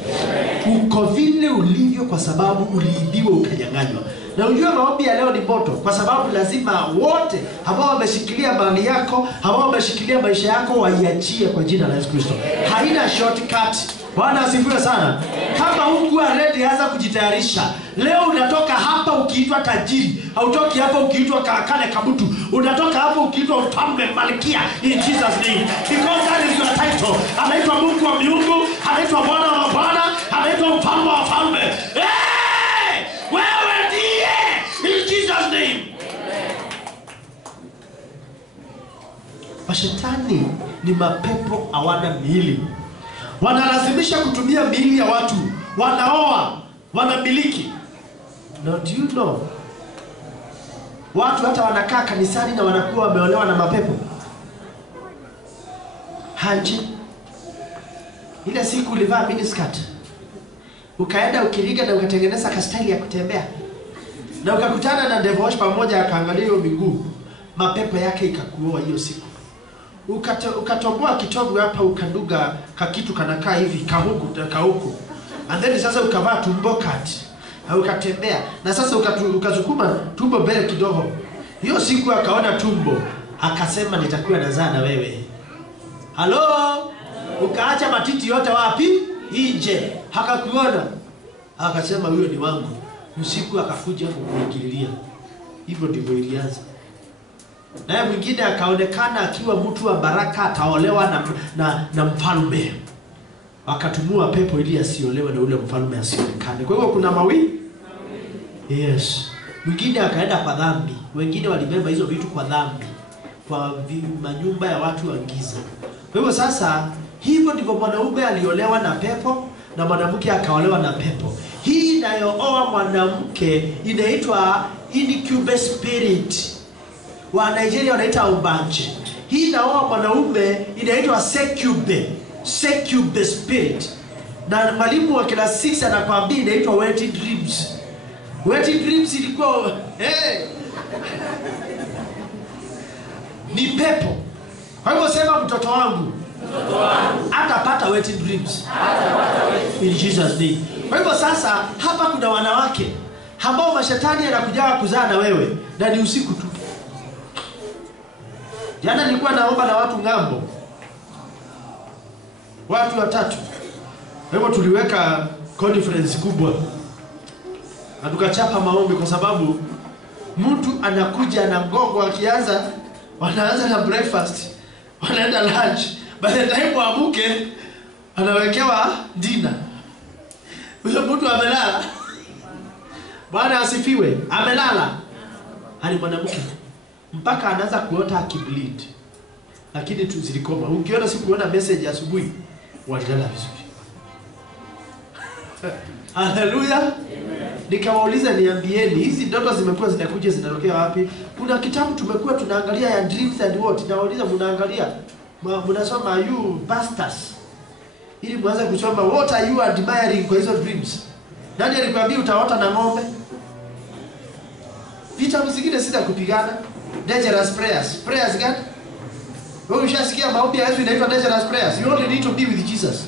Uko vile ulivyo kwa sababu uliibiwa ukanyang'anywa. Na unajua maombi ya leo ni moto, kwa sababu lazima wote ambao wameshikilia mali yako, ambao wameshikilia maisha yako, waiachie kwa jina la Yesu Kristo. Haina shortcut. Bwana asifiwe sana. Kama hukuwa ready, anza kujitayarisha. Leo unatoka hapa ukiitwa tajiri, hautoki hapa ukiitwa kale kabutu. Unatoka hapa ukiitwa mfalme, malkia in Jesus name. Because that is your title. Anaitwa Mungu wa miungu, anaitwa Bwana wa mabwana, anaitwa mfalme wa falme. Hey! Wewe ndiye in Jesus name. Mashetani ni mapepo, hawana miili. Wanalazimisha kutumia miili ya watu. Wanaoa, wanamiliki. Now do you know, watu hata wanakaa kanisani na wanakuwa wameolewa na mapepo. Haji, ile siku ulivaa miniskirt, ukaenda ukiriga na ukatengeneza kastyle ya kutembea, na ukakutana na Devosh pamoja, akaangalia hiyo miguu, mapepo yake ikakuoa hiyo siku. Ukatoboa kitovu hapa, ukanduga kakitu kanakaa hivi kahuku, and then sasa ukavaa tumbo cut, au ukatembea na sasa ukazukuma tumbo mbele kidogo. Hiyo siku akaona tumbo, akasema nitakuwa nazaa na wewe. Halo? Ukaacha matiti yote wapi? Nje. Hakakuona, akasema huyo ni wangu. Usiku akakuja kukuingililia. Hivyo ndivyo ilianza. Na mwingine akaonekana akiwa mtu wa baraka, ataolewa na mfalme. Akatumua pepo ili asiolewe na ule mfalme asionekane. Kwa hivyo kuna mawili. Yes. Mwingine akaenda kwa dhambi. Wengine walibeba hizo vitu kwa dhambi, kwa manyumba ya watu wa giza. Kwa hivyo sasa, hivyo ndivyo mwanaume aliolewa na pepo na mwanamke akaolewa na pepo. Hii inayooa mwanamke inaitwa incubus spirit. Wa Nigeria wanaita ubanje. Hii inaoa mwanaume inaitwa succubus spirit. Na mwalimu wa class 6 anakuambia inaitwa wet dreams. Wet dreams ilikuwa ni pepo. Kwa hivyo sema mtoto wangu atapata wet dreams. In Jesus name. Kwa hivyo sasa hapa kuna wanawake ambao mashetani yanakuja kuzaa na wewe, na ni usiku tu. Jana nilikuwa naomba na watu ngambo, watu 3. Kwa hivyo tuliweka conference kubwa na tukachapa maombi, kwa sababu mtu anakuja na mgongo, akianza wanaanza na breakfast, wanaenda lunch, by the time waamuke anawekewa dinner. Huyo mtu amelala. Bwana asifiwe. Amelala. Hali mwanamke mpaka anaanza kuota akibleed. Lakini tu zilikoma. Ukiona sikuona message asubuhi, walilala vizuri. Haleluya. Nikawauliza, niambieni hizi ndoto zimekuwa zinakuja zinatokea wapi? Kuna kitabu tumekuwa tunaangalia ya dreams and what. Nawauliza, mnaangalia mnasoma you pastors, ili mwanze kusoma what are you admiring kwa hizo dreams? Nani alikwambia utaota na ng'ombe? Vitabu zingine sita kupigana. Dangerous prayers. Prayers gani? Wewe ushasikia maombi ya Yesu inaitwa dangerous prayers. You only need to be with Jesus.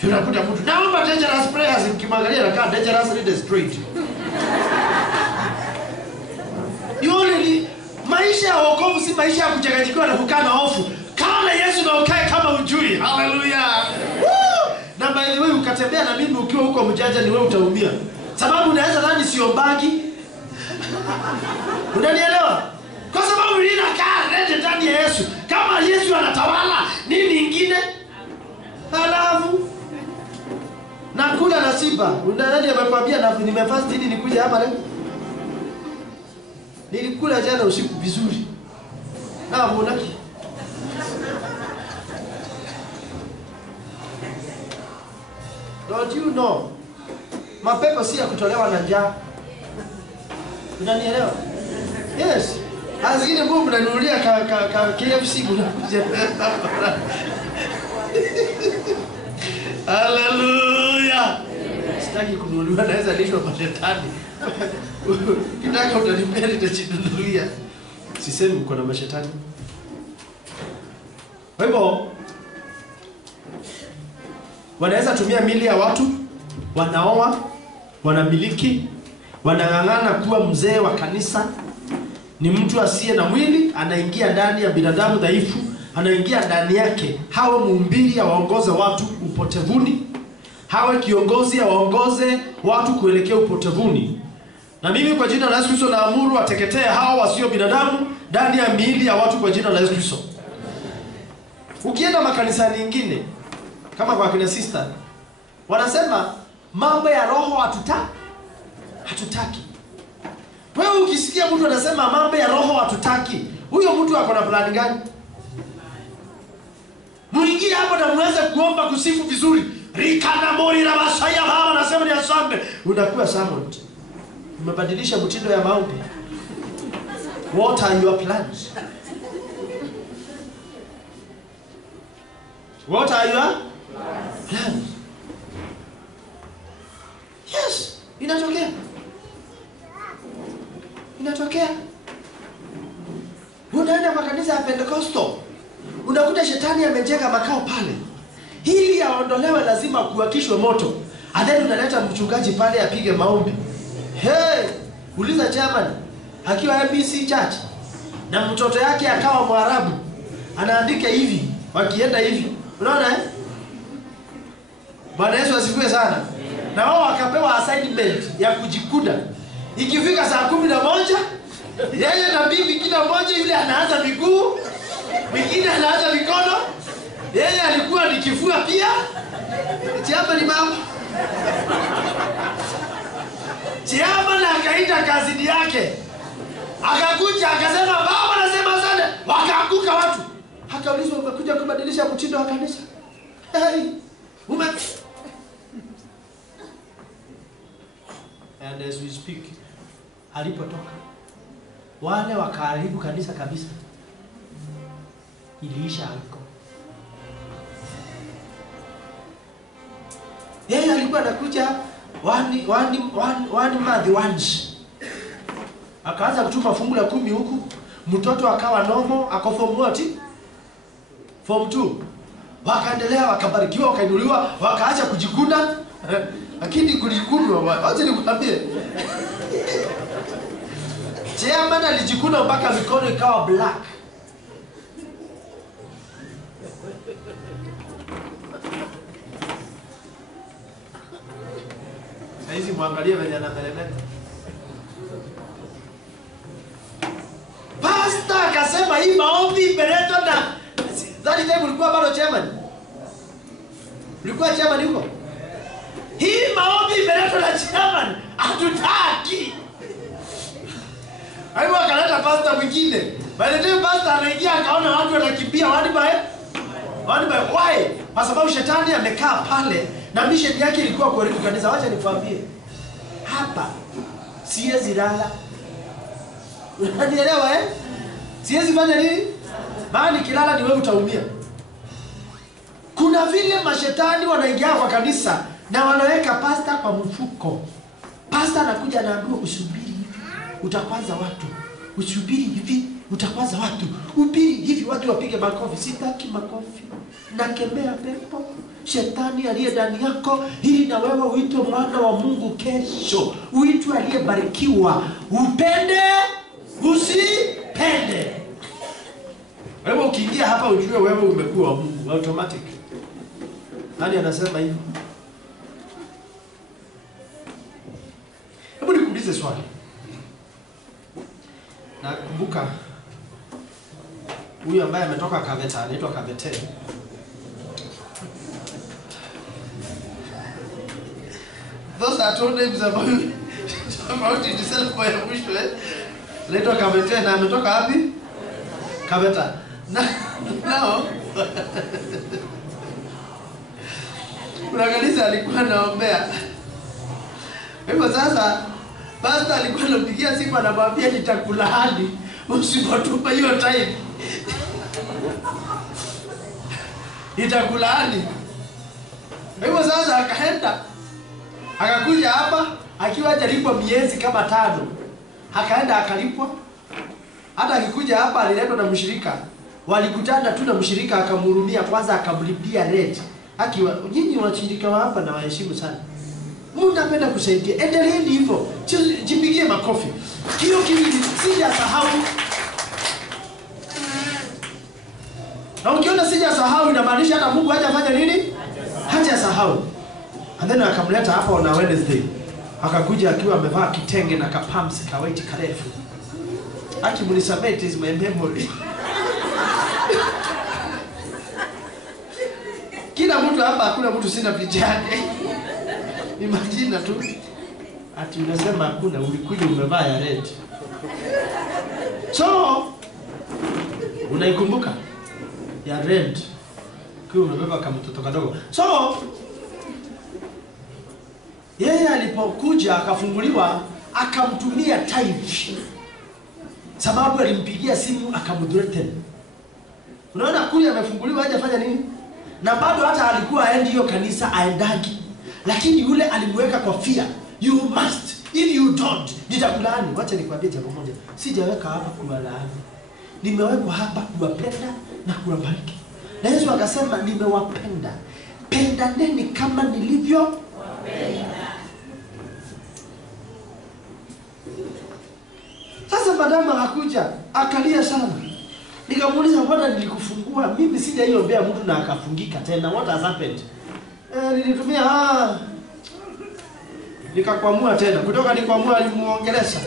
Tunakuja mtu naomba dangerous prayers, mkimwangalia anakaa dangerous leader straight. You only maisha ya wokovu si maisha ya kuchanganyikiwa na kukaa na hofu. Kama Yesu na ukae kama ujui. Hallelujah. Na by the way, ukatembea na mimi ukiwa huko mjanja, ni wewe utaumia. Sababu unaweza dhani siombagi. Unanielewa? Kwa sababu ninakaa rede ndani ya Yesu. Kama Yesu anatawala, nini ingine? Halafu nakula na siba. Unadhani amekwambia na nimefast ili nikuje hapa leo? Nilikula jana usiku vizuri. Na mbonaki. Don't you know? Mapepo si ya kutolewa na njaa. Unanielewa? Yes. Azingine mbona mnanunulia ka KFC mnakuja. Hallelujah. Sitaki kununuliwa, naweza lishwa kwa shetani. Kitaka utanipea nitajinunulia. Sisemi uko na mashetani. Kwa hivyo wanaweza tumia mili ya watu, wanaoa, wanamiliki, wanang'ang'ana kuwa mzee wa kanisa. Ni mtu asiye na mwili, anaingia ndani ya binadamu dhaifu, anaingia ndani yake. Hawe mhubiri awaongoze watu upotevuni, hawe kiongozi awaongoze watu kuelekea upotevuni. Na mimi kwa jina la Yesu Kristo naamuru wateketee hao wasio binadamu ndani ya miili ya watu kwa jina la Yesu Kristo. Ukienda makanisa mengine kama kwa kina sister, wanasema mambo ya roho hatutaki. Wewe ukisikia mtu anasema mambo ya roho hatutaki, huyo mtu ako na plan gani? Muingie hapo na muanze kuomba kusifu vizuri. Rikana mori na masaya baba nasema ni asante. Unakuwa summoned. Umebadilisha mtindo ya maombi. What are your plans? What are your plans? Yes, inatokea. Inatokea. Unaenda kwa kanisa ya Pentecostal, unakuta shetani amejenga makao pale. Hili yaondolewe lazima kuwakishwe moto. Adeni unaleta mchungaji pale apige maombi. Hey, uliza chairman akiwa ABC Church na mtoto yake akawa Mwarabu, anaandika hivi, wakienda hivi. Unaona eh? Bwana Yesu asifiwe sana. Na wao wakapewa assignment ya kujikuda. Ikifika saa 11, yeye na bibi kila mmoja yule anaanza miguu, mwingine anaanza mikono. Yeye alikuwa ni kifua pia. Chama ni mama. Chama na akaita kazini yake. Akakuja akasema baba anasema sana. Wakaanguka watu. Akaulizwa umekuja kubadilisha mtindo wa kanisa? Hey, and as we speak, alipotoka wale wakaharibu kanisa kabisa. Iliisha hapo. Yeye alikuwa anakuja one month once. Akaanza kutuma fungu la 10 huku, mtoto akawa nomo, akaform what? Form 2. Wakaendelea, wakabarikiwa, wakainuliwa, wakaacha kujikunda, Lakini kulikunwa, wacha nikwambie. Chairman alijikuna mpaka mikono ikawa black. Saizi muangalie venye anameremeta. Pastor akasema hii maombi imeletwa na that time ulikuwa bado chairman. Ulikuwa chairman huko? Hii maombi imeletwa na chairman. Hatutaki. Hapo akaleta pastor mwingine. By the time pastor anaingia akaona watu wanakimbia one by why? Kwa sababu shetani amekaa pale na mission yake ilikuwa kuharibu kanisa. Wacha nikwambie. Hapa siwezi lala. Unanielewa eh? Siwezi fanya nini? Maana nikilala ni wewe utaumia. Kuna vile mashetani wanaingia kwa kanisa na wanaweka pasta kwa mfuko. Pasta anakuja anaambiwa usubiri hivi utakwaza watu. Usubiri hivi utakwaza watu. Ubiri hivi watu wapige makofi. Sitaki makofi. Nakemea pepo shetani aliye ndani yako ili na wewe uitwe mwana wa Mungu kesho. Uitwe aliyebarikiwa. Upende usipende. Wewe ukiingia hapa ujue wewe umekuwa wa Mungu automatic. Nani anasema hivi? Hebu nikuulize swali. Nakumbuka huyu ambaye ametoka Kaveta, anaitwa Kavete. Those are two names about it itself by a wish. Anaitwa Kavete na ametoka wapi? Kaveta. Now kuna kanisa alikuwa anaombea. Hivyo sasa pastor alikuwa anapigia simu anamwambia nitakulaani usipotupa hiyo time. Nitakulaani. Hivyo sasa akaenda. Akakuja hapa akiwa hajalipwa miezi kama 5. Akaenda akalipwa. Hata akikuja hapa aliletwa na mshirika. Walikutana tu na mshirika akamhurumia kwanza akamlipia rent. Akiwa nyinyi washirika wa hapa na waheshimu sana. Mungu anapenda kusaidia. Endeleeni hivyo. Jipigie makofi. Hiyo sijasahau. Na ukiona sijasahau inamaanisha hata Mungu hajafanya nini? Hajasahau. And then akamleta hapa on Wednesday. Akakuja akiwa amevaa kitenge na kapamsi kawaiti karefu. Ati mnisamee, it is my memory. Kila mtu hapa hakuna mtu sina vijana. Imagine tu. Ati unasema hakuna ulikuja umevaa ya red. So unaikumbuka ya red. Kwa umebeba kama mtoto kadogo. So yeye alipokuja akafunguliwa akamtumia tithe. Sababu alimpigia simu akamdhurete. Unaona kule amefunguliwa hajafanya nini? Na bado hata alikuwa aende hiyo kanisa aendaki. Lakini yule alimweka kwa fear. You must. If you don't, nitakulaani. Wacha nikwambie jambo moja. Sijaweka hapa kuwalaani. Nimewekwa hapa kuwapenda na kuwabariki. Na Yesu akasema nimewapenda. Pendaneni kama nilivyo wapenda. Sasa madama hakuja, akalia sana. Nikamuuliza mbona nilikufungua? Mimi sijaiombea mtu na akafungika tena. What has happened? Nilitumia nikakwamua tena. Kutoka nikwamua alimuongelesha.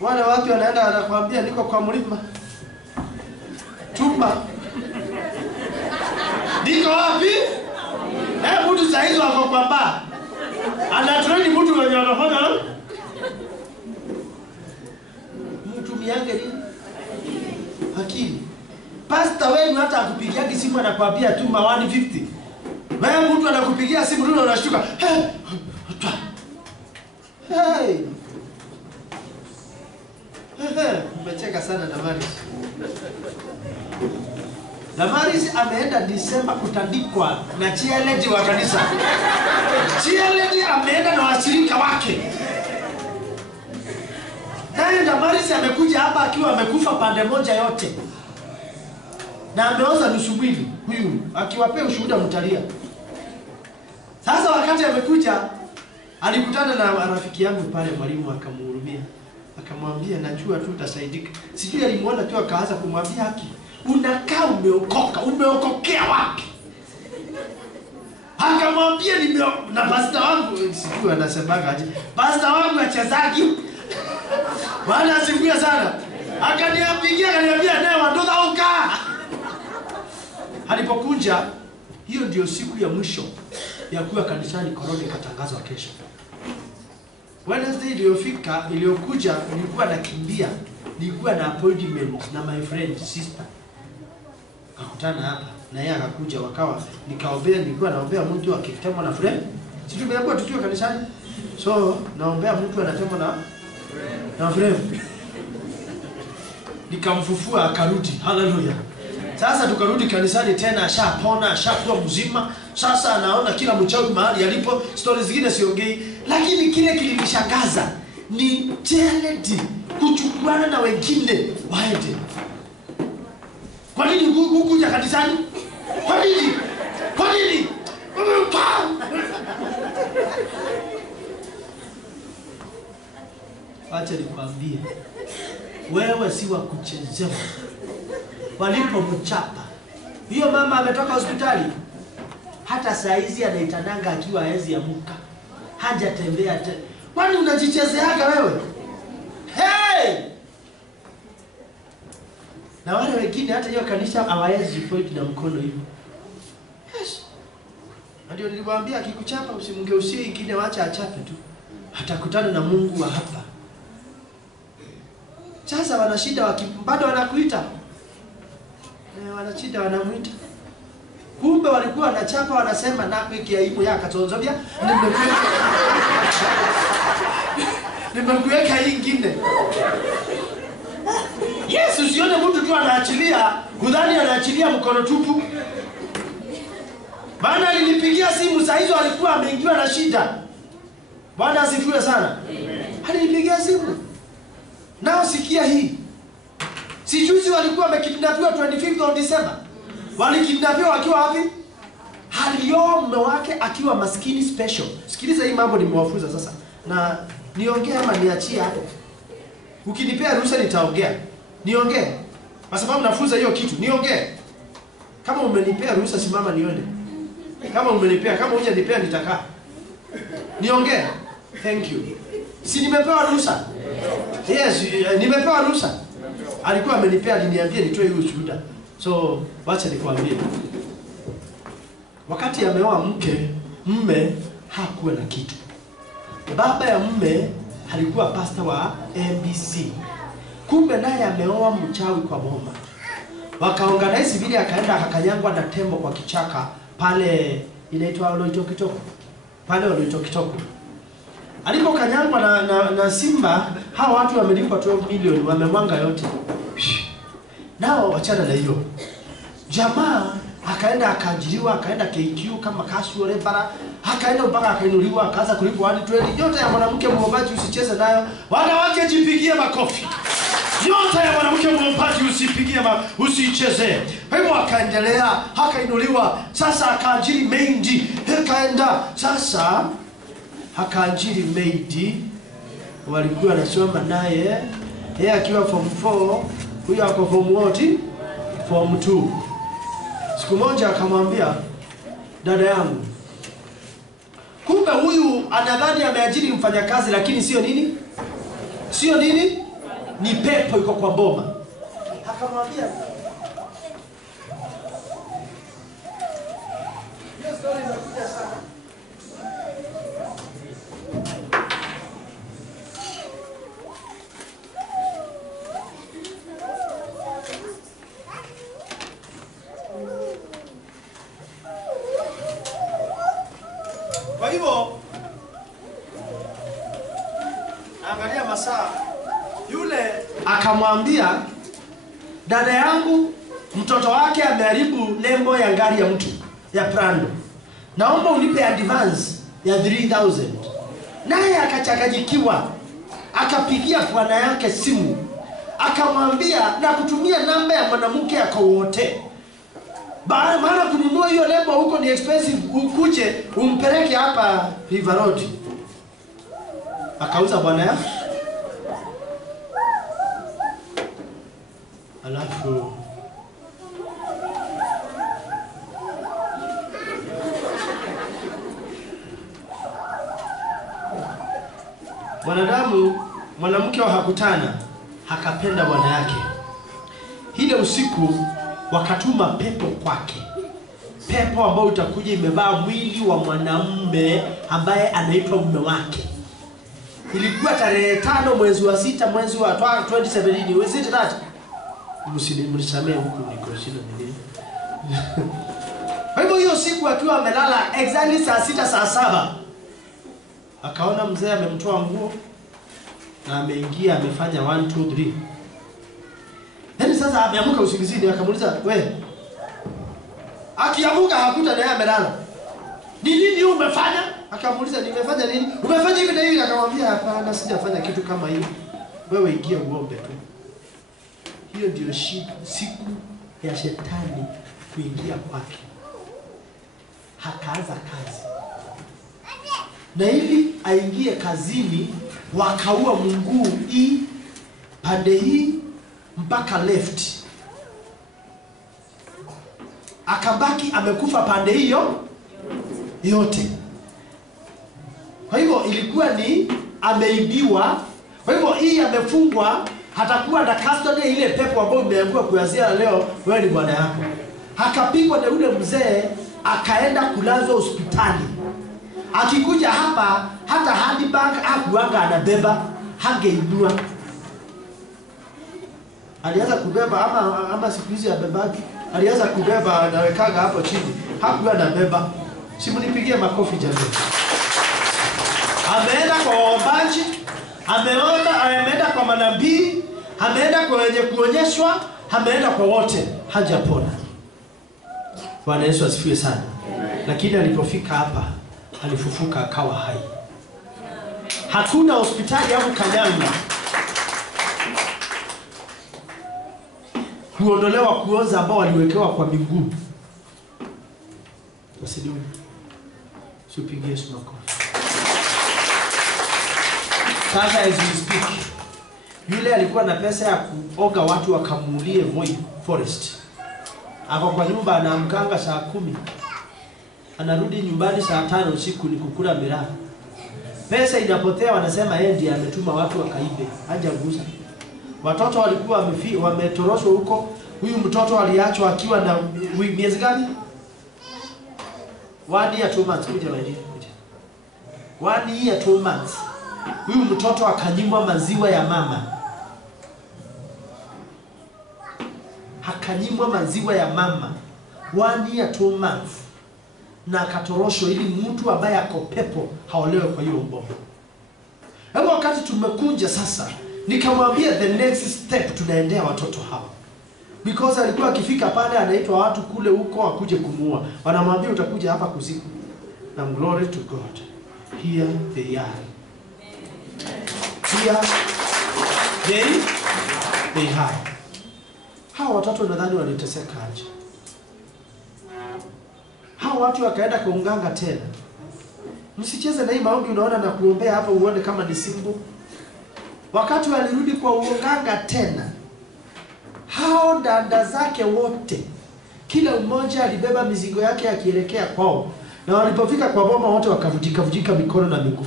Wale watu wanaenda anakuambia niko kwa mlima. Tupa. Niko wapi? Mtu saizi wako kwa baa. Anatreni mtu mwenye anafanya yange nini? Akili. Pastor wenu hata akupigia simu anakuambia tuma 150. Wewe mtu anakupigia simu tu unashtuka. Hey. Umecheka sana Damaris. Damaris ameenda Disemba kutandikwa na cheerleader wa kanisa. Cheerleader ameenda na washirika wake. Naye Damaris amekuja hapa akiwa amekufa pande moja yote. Na ameoza nusu mwili huyu akiwapea ushuhuda mtalia. Sasa wakati amekuja alikutana na rafiki yangu pale, mwalimu akamhurumia. Akamwambia najua tu utasaidika. Sijui alimuona tu akaanza kumwambia haki. Unakaa umeokoka, umeokokea wapi? Akamwambia na pastor wangu, sijui anasemaga aje. Pastor wangu achezaji. Bwana asifiwe sana. Akaniambia naye wandoza uka. Alipokuja, hiyo ndio siku ya mwisho ya kuwa kanisani, korona ikatangazwa kesho. Wednesday iliyokuja nilikuwa nakimbia, nilikuwa na appointment na my friend sister. Akakutana hapa na yeye akakuja, wakawa nikaombea, nilikuwa naombea mtu akitemwa na friend. Sisi tumeambiwa tukiwa kanisani. So naombea mtu anatemwa na friend. Nikamfufua akarudi. Haleluya. Sasa tukarudi kanisani tena, ashapona, ashakuwa mzima. Sasa anaona kila mchawi mahali alipo. Stories zingine siongei, lakini kile kilinishangaza ni charity, kuchukuana na wengine waende. Kwa nini kuja kanisani? Kwa nini? Kwa nini? Acha nikwambie, wewe si wa kuchezewa. Walipomchapa, hiyo mama ametoka hospitali, hata saa hizi anaitananga akiwa haezi amuka, hajatembea tena. Kwani unajichezeaga wewe? Hey! Na wale wengine hata hiyo kanisa hawawezi point na mkono hivyo. Yes. Ndio niliwaambia akikuchapa usimgeuzie ingine, waacha achape tu. Atakutana na Mungu wa hapa. Sasa wanashida bado wanakuita. Wanashida wanamuita. Kumbe walikuwa wanachapa, wanasema na wiki aibu ya katonzobia. Nimekuweka hii ingine. Yes, usione mtu tu anaachilia, udhani anaachilia mkono tupu. Bwana alinipigia simu saa hizo alikuwa ameingiwa na shida. Bwana asifiwe sana. Alinipigia simu. Nao sikia hii. Sijuzi walikuwa wamekidnapiwa 25th of December. Walikidnapiwa wakiwa wapi? Halio mume wake akiwa maskini special. Sikiliza hii mambo nimewafunza sasa. Na niongee ama niachie hapo? Ukinipea ruhusa nitaongea. Niongee. Kwa sababu nafunza hiyo kitu. Niongee. Kama umenipea ruhusa simama nione. Kama umenipea, kama hujanipea nitakaa. Niongee. Thank you. Si nimepewa ruhusa? Yes, nimepewa ruhusa. Alikuwa amenipea, aliniambia nitoe hiyo ushuhuda. So, wacha nikwambie. Wakati ameoa mume hakuwa na kitu. Baba ya mume alikuwa pastor wa MBC. Kumbe naye ameoa mchawi kwa boma. Wakaorganize vile, akaenda akakanyangwa na tembo kwa kichaka pale inaitwa Oloitokitoko. Pale Oloitokitoko. Alipokanyangwa na simba, hao watu wamelipwa 12 milioni, wamemwanga yote. Nao wachana na hiyo. Jamaa akaenda akaajiriwa, akaenda KQ kama casual labor, akaenda mpaka akainuliwa, akaanza kulipwa 120. Yote ya mwanamke muombaji usicheze nayo. Wanawake jipigie makofi. Yote ya mwanamke muombaji usicheze. Kwa hivyo akaendelea, akainuliwa, sasa akaajiri maid, akaenda sasa akaajiri maid, walikuwa wanasoma naye, yeye akiwa form 4, huyo ako form what? Form 2. Siku moja akamwambia, dada yangu, kumbe huyu anadhani ameajiri mfanyakazi, lakini sio nini? Sio nini? Ni pepo iko kwa boma. Akamwambia, hiyo story inakuja sana. Kwa hivyo angalia masaa, yule akamwambia, dada yangu, mtoto wake ameharibu lembo ya gari ya mtu ya Prado, naomba unipe advance ya 3000. Naye akachanganyikiwa, akapigia bwana yake simu, akamwambia na kutumia namba ya mwanamke yako wote, maana kununua hiyo lembo huko ni expensive, ukuje umpeleke hapa River Road. Akauza bwana yake. Alafu mwanamke hakutana, hakapenda bwana yake. Ile usiku wakatuma pepo kwake. Pepo ambao utakuja imebaa mwili wa mwanamume ambaye anaitwa mume wake. Ilikuwa tarehe 5 mwezi wa 6 mwezi wa 2017. Was it that? Mnisamee huku niko shida nini. Kwa hivyo hiyo siku akiwa amelala exactly saa 6 saa 7 akaona mzee amemtoa nguo na ameingia amefanya 1 2 3. Yaani sasa ameamka usingizini akamuuliza, "Wewe." Akiamuka hakuta naye amelala. "Ni nini umefanya?" Akamuuliza, "Nimefanya nini?" "Umefanya hivi na hivi." Akamwambia, "Hapana, sijafanya kitu kama hiyo. Wewe ingia uombe tu." Hiyo ndio siku ya shetani kuingia kwake. Hakaanza kazi. Na ili aingie kazini wakaua mguu hii pande hii mpaka left. Akabaki amekufa pande hiyo yote. Kwa hivyo ilikuwa ni ameibiwa. Kwa hivyo hii amefungwa, hatakuwa na custody ile pepo ambayo imeambiwa kuanzia leo wewe ni bwana yako. Akapigwa na yule mzee akaenda kulazwa hospitali. Akikuja hapa hata handbag hakuanga anabeba, hangeibua. Alianza kubeba ama siku hizi abebaki. Alianza kubeba anawekaga hapo chini. Hakuwa anabeba. Simnipigie makofi jamani. Ameenda kwa waombaji, ameenda kwa manabii, ameenda kwa wenye kuonyeshwa, ameenda kwa wote, hajapona. Bwana Yesu asifiwe sana. Lakini alipofika hapa alifufuka akawa hai. Hakuna hospitali au kanyanga kuondolewa kuoza ambao waliwekewa kwa miguu. Usidiwe. Supige Yesu makofi. Sasa as we speak, yule alikuwa na pesa ya kuoga watu wakamuulie Voi Forest. Hapo kwa nyumba anaamkanga saa 10. Anarudi nyumbani saa 5 usiku ni kukula miraa. Pesa inapotea wanasema yeye ndiye ametuma watu wakaibe. Hajagusa. Watoto walikuwa wametoroshwa huko. Huyu mtoto aliachwa akiwa na miezi gani? 1 year 2 months kuja wewe. 1 year 2 months. Huyu mtoto akanyimwa maziwa ya mama. Hakanyimwa maziwa ya mama 1 year 2 months. Na akatoroshwa ili mtu ambaye ako pepo haolewe kwa hiyo bomba. Hapo wakati tumekuja sasa, nikamwambia the next step tunaendea watoto hao. Because alikuwa akifika pale anaitwa watu kule huko akuje kumuua. Wanamwambia utakuja hapa kuziku. Na glory to God. Here they are. Here they are. Hao watoto nadhani waliteseka aje. Hao watu wakaenda kwa unganga tena. Msicheze na hii maombi unaona na kuombea hapa uone kama ni simbo. Wakati walirudi kwa unganga tena. Hao dada zake wote kila mmoja alibeba mizigo yake akielekea kwao. Na walipofika kwa boma wote wakavujika mikono na miguu.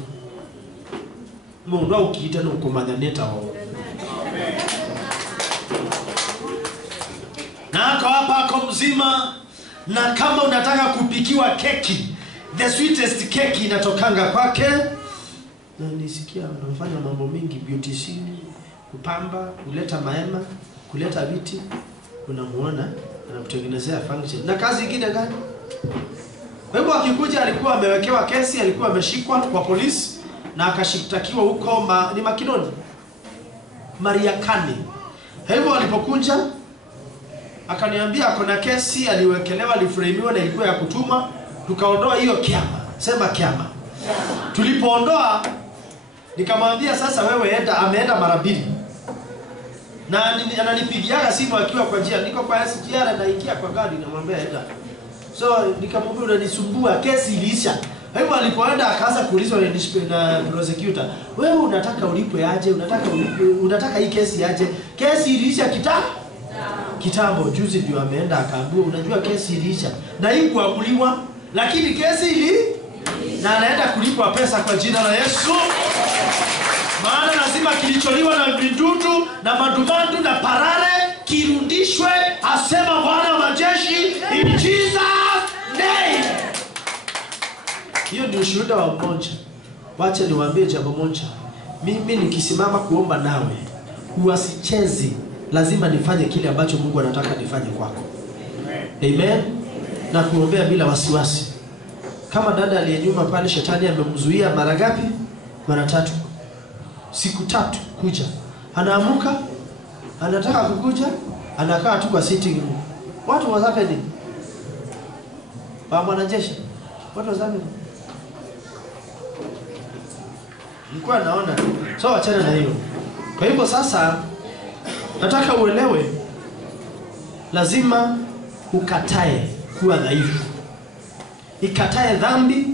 Mungu wao ukiita na ukomandaneta wao. Na ako hapa ako mzima. Na kama unataka kupikiwa keki, the sweetest keki inatokanga kwake. Na nisikia anafanya mambo mengi, beautician, kupamba, kuleta mahema, kuleta viti, unamuona anakutengenezea function. Na kazi nyingine gani? Kwa hivyo akikuja alikuwa amewekewa kesi, alikuwa ameshikwa kwa polisi na akashitakiwa huko ni Makinoni, Mariakani. Hivyo alipokuja akaniambia kuna kesi aliwekelewa, aliframiwa na ilikuwa ya kutuma, tukaondoa hiyo kiama. Sema kiama. Tulipoondoa nikamwambia sasa wewe enda, ameenda mara 2. Na ananipigiaga simu akiwa kwa njia, niko kwa SGR naingia kwa gari namwambia enda. So nikamwambia unanisumbua, kesi iliisha. Hivyo alipoenda akaanza kuulizwa na prosecutor, wewe unataka ulipwe aje? Unataka hii kesi aje? Kesi iliisha kitambo. Juzi ndio ameenda akaambiwa unajua kesi iliisha. Na hii kuamuliwa, lakini kesi na anaenda kulipwa pesa kwa jina la Yesu. Maana lazima kilicholiwa na vidudu na madumandu na parare kirudishwe, asema Bwana wa majeshi, in Jesus name. Hiyo ni ushuhuda wa mmoja. Wacha niwaambie jambo moja. Mimi nikisimama kuomba nawe, usichezi, lazima nifanye kile ambacho Mungu anataka nifanye kwako. Amen. Na kuombea bila wasiwasi. Kama dada aliyenyuma pale, shetani amemzuia mara ngapi? Mara 3. Siku 3 kuja. Anaamuka, anataka kukuja, anakaa tu kwa sitting room. What was happening? Mwanajeshi. What was happening? Nilikuwa naona. So achana na hiyo. Kwa hivyo sasa nataka uelewe, lazima ukatae kuwa dhaifu. Ikatae dhambi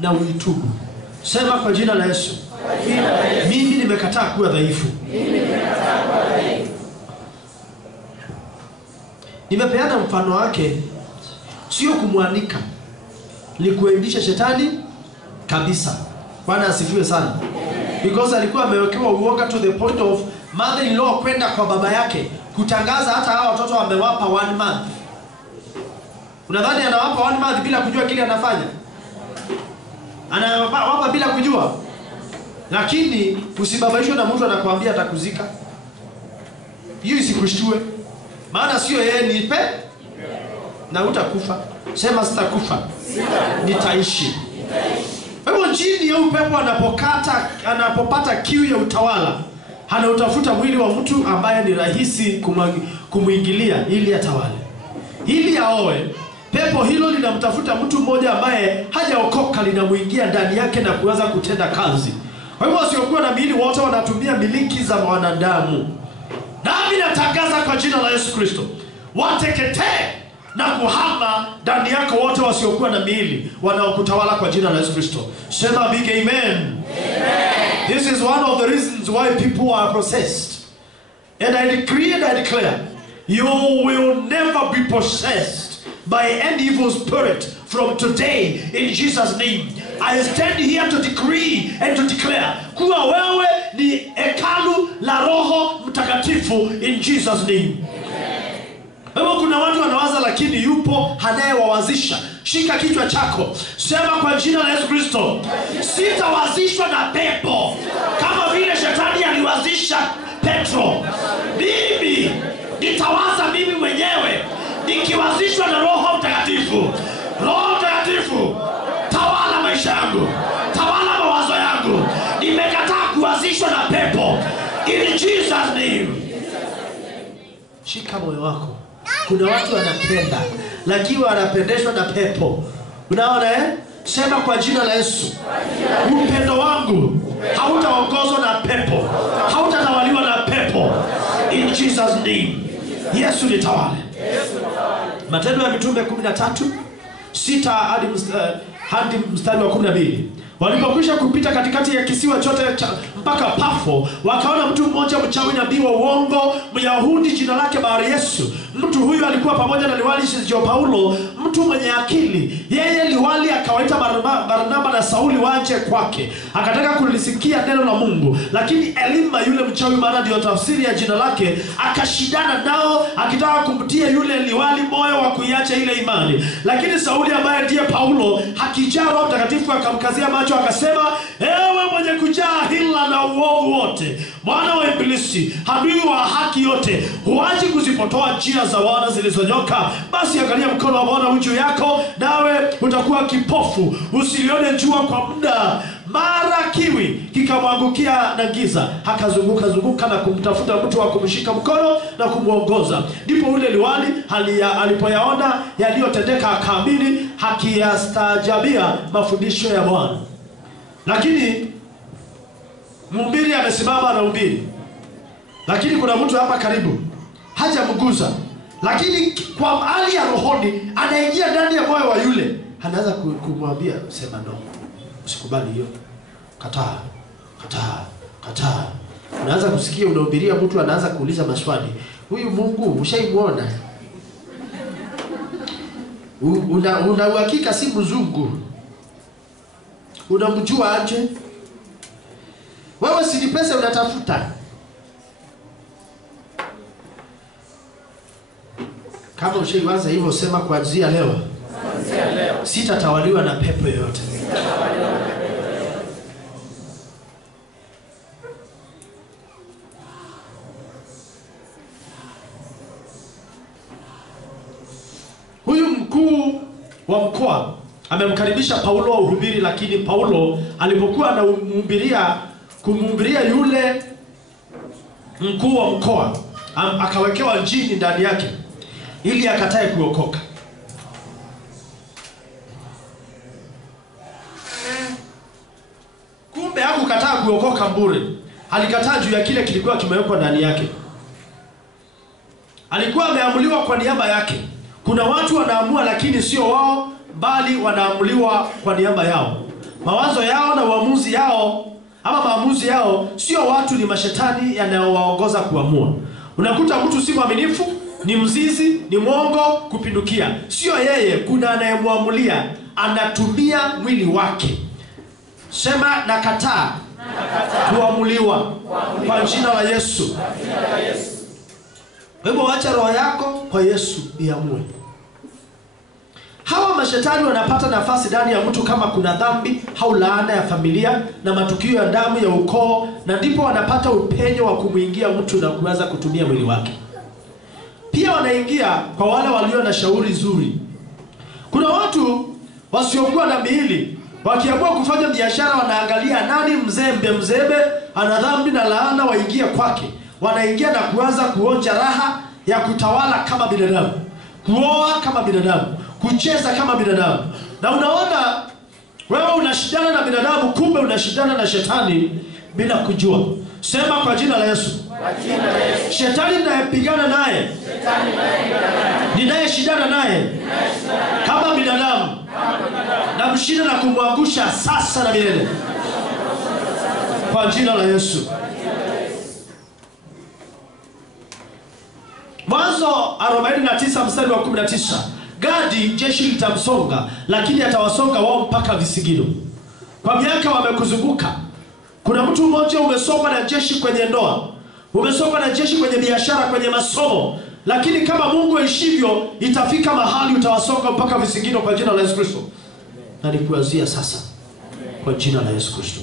na uitubu. Sema kwa jina la Yesu. Mimi nimekataa kuwa dhaifu. Nimepeana mfano wake, sio kumwanika, ni kuendisha shetani kabisa. Bwana asifiwe sana. Because alikuwa amewekewa uoga to the point of mother-in-law kwenda kwa baba yake kutangaza hata hao watoto wamewapa 1 month. Unadhani anawapa 1 month bila kujua kile anafanya? Anawapa bila kujua. Lakini usibabaishwe na mtu anakuambia atakuzika. Hiyo isikushtue. Maana sio yeye nipe na utakufa. Sema sitakufa. Nitaishi. Hebu jini ya upepo anapopata kiu ya utawala, anautafuta mwili wa mtu ambaye ni rahisi kumuingilia ili atawale. Ili aoe, pepo hilo linamtafuta mtu mmoja ambaye hajaokoka, linamuingia ndani yake na kuanza kutenda kazi. Kwa hivyo wasiokuwa na miili wote wanatumia miliki za wanadamu. Nami natangaza kwa jina la Yesu Kristo, wateketee na kuhama ndani yako wote wasiokuwa na miili wanaokutawala kwa jina la Yesu Kristo. Sema big amen. Amen. This is one of the reasons why people are possessed. And I decree and I declare, you will never be possessed by any evil spirit from today in Jesus' name. I stand here to decree and to declare kuwa wewe ni hekalu la Roho Mtakatifu in Jesus' name. Hebu kuna watu wanawaza lakini yupo anayewawazisha. Shika kichwa chako. Sema kwa jina la Yesu Kristo, sitawazishwa na pepo kama vile shetani aliwazisha Petro. Mimi nitawaza mimi mwenyewe nikiwazishwa na Roho Mtakatifu. Roho Mtakatifu, tawala maisha yangu, tawala mawazo yangu. Nimekataa kuwazishwa na pepo in Jesus name. Shika moyo wako. Kuna watu wanapenda lakini wanapendeshwa na pepo. Unaona Sema kwa jina la Yesu, upendo wangu hautaongozwa na pepo, hautatawaliwa na pepo in Jesus name. Yesu nitawale. Matendo ya Mitume 13:6 hadi mstari wa 12. Walipokwisha kupita katikati ya kisiwa chote mpaka Pafo, wakaona mtu mmoja mchawi, nabii wa uongo, Myahudi, jina lake Bar-Yesu. Mtu huyu alikuwa pamoja na liwali Sergio Paulo, mtu mwenye akili. Yeye liwali akawaita Barnaba na Sauli waje kwake. Akataka kulisikia neno la Mungu, lakini Elima yule mchawi, maana ndio tafsiri ya jina lake, akashindana nao akitaka kumtia yule liwali moyo wa kuiacha ile imani. Lakini Sauli ambaye ndiye Paulo, hakijaa Roho Mtakatifu, akamkazia macho akasema, ewe mwenye kujaa hila na uovu wote, mwana wa Ibilisi, adui wa haki yote, huachi kuzipotoa njia za wana zilizonyoka. Basi angalia, mkono wa Bwana juu yako, nawe utakuwa kipofu, usilione jua kwa muda. Mara kiwi kikamwangukia na giza, akazunguka na kumtafuta mtu wa kumshika mkono na kumuongoza. Ndipo yule liwali alipoyaona yaliyotendeka, akaamini, akiyastaajabia mafundisho ya Bwana. Lakini mhubiri amesimama na ubiri, lakini kuna mtu hapa karibu hajamguza, Lakini kwa hali ya rohoni anaingia ndani ya moyo wa yule, anaanza kumwambia sema no, usikubali hiyo, kataa. Unaanza kusikia unahubiria mtu anaanza kuuliza maswali, huyu Mungu ushaimuona? Una uhakika si mzungu? Unamjua aje? Wewe si pesa unatafuta? Kama ushaiwaza hivyo, sema kuanzia leo sitatawaliwa na pepo yoyote. Huyu mkuu wa mkoa amemkaribisha Paulo uhubiri, lakini Paulo alipokuwa kumhubiria yule mkuu wa mkoa, akawekewa jini ndani yake ili akatae kuokoka. Kumbe hakukataa kuokoka bure. Alikataa juu ya kile kilikuwa kimewekwa ndani yake. Alikuwa ameamuliwa kwa niaba yake. Kuna watu wanaamua lakini sio wao, bali wanaamuliwa kwa niaba yao. Mawazo yao na uamuzi yao ama maamuzi yao sio watu, ni mashetani yanayowaongoza kuamua. Unakuta mtu si mwaminifu, ni mzizi, ni mwongo kupindukia. Sio yeye, kuna anayemuamulia, anatumia mwili wake. Sema nakataa kuamuliwa kwa jina la Yesu. Wewe acha roho yako kwa Yesu iamue. Hawa mashetani wanapata nafasi ndani ya mtu kama kuna dhambi au laana ya familia na matukio ya damu ya ukoo, na ndipo wanapata upenyo wa kumuingia mtu na kuanza kutumia mwili wake. Pia wanaingia kwa wale walio na shauri zuri. Kuna watu wasiokuwa na miili, wakiamua kufanya biashara wanaangalia nani mzembe ana dhambi na laana waingia kwake. Wanaingia na kuanza kuonja raha ya kutawala kama binadamu, kuoa kama binadamu, kucheza kama binadamu. Na unaona wewe unashindana na binadamu, kumbe unashindana na shetani bila kujua. Sema kwa jina la Yesu. Shetani ninayepigana naye, ninayeshindana naye kama binadamu, na mshinda na kumwangusha sasa na milele kwa jina la Yesu. Mwanzo 49 mstari wa 19. Gadi jeshi litamsonga, lakini atawasonga wao mpaka visigino. Kwa miaka wamekuzunguka. Kuna mtu mmoja umesoma na jeshi kwenye ndoa, umesoma na jeshi kwenye biashara, kwenye masomo, lakini kama Mungu aishivyo itafika mahali utawasonga mpaka visigino kwa jina la Yesu Kristo. Na nikuanzia sasa kwa jina la Yesu Kristo.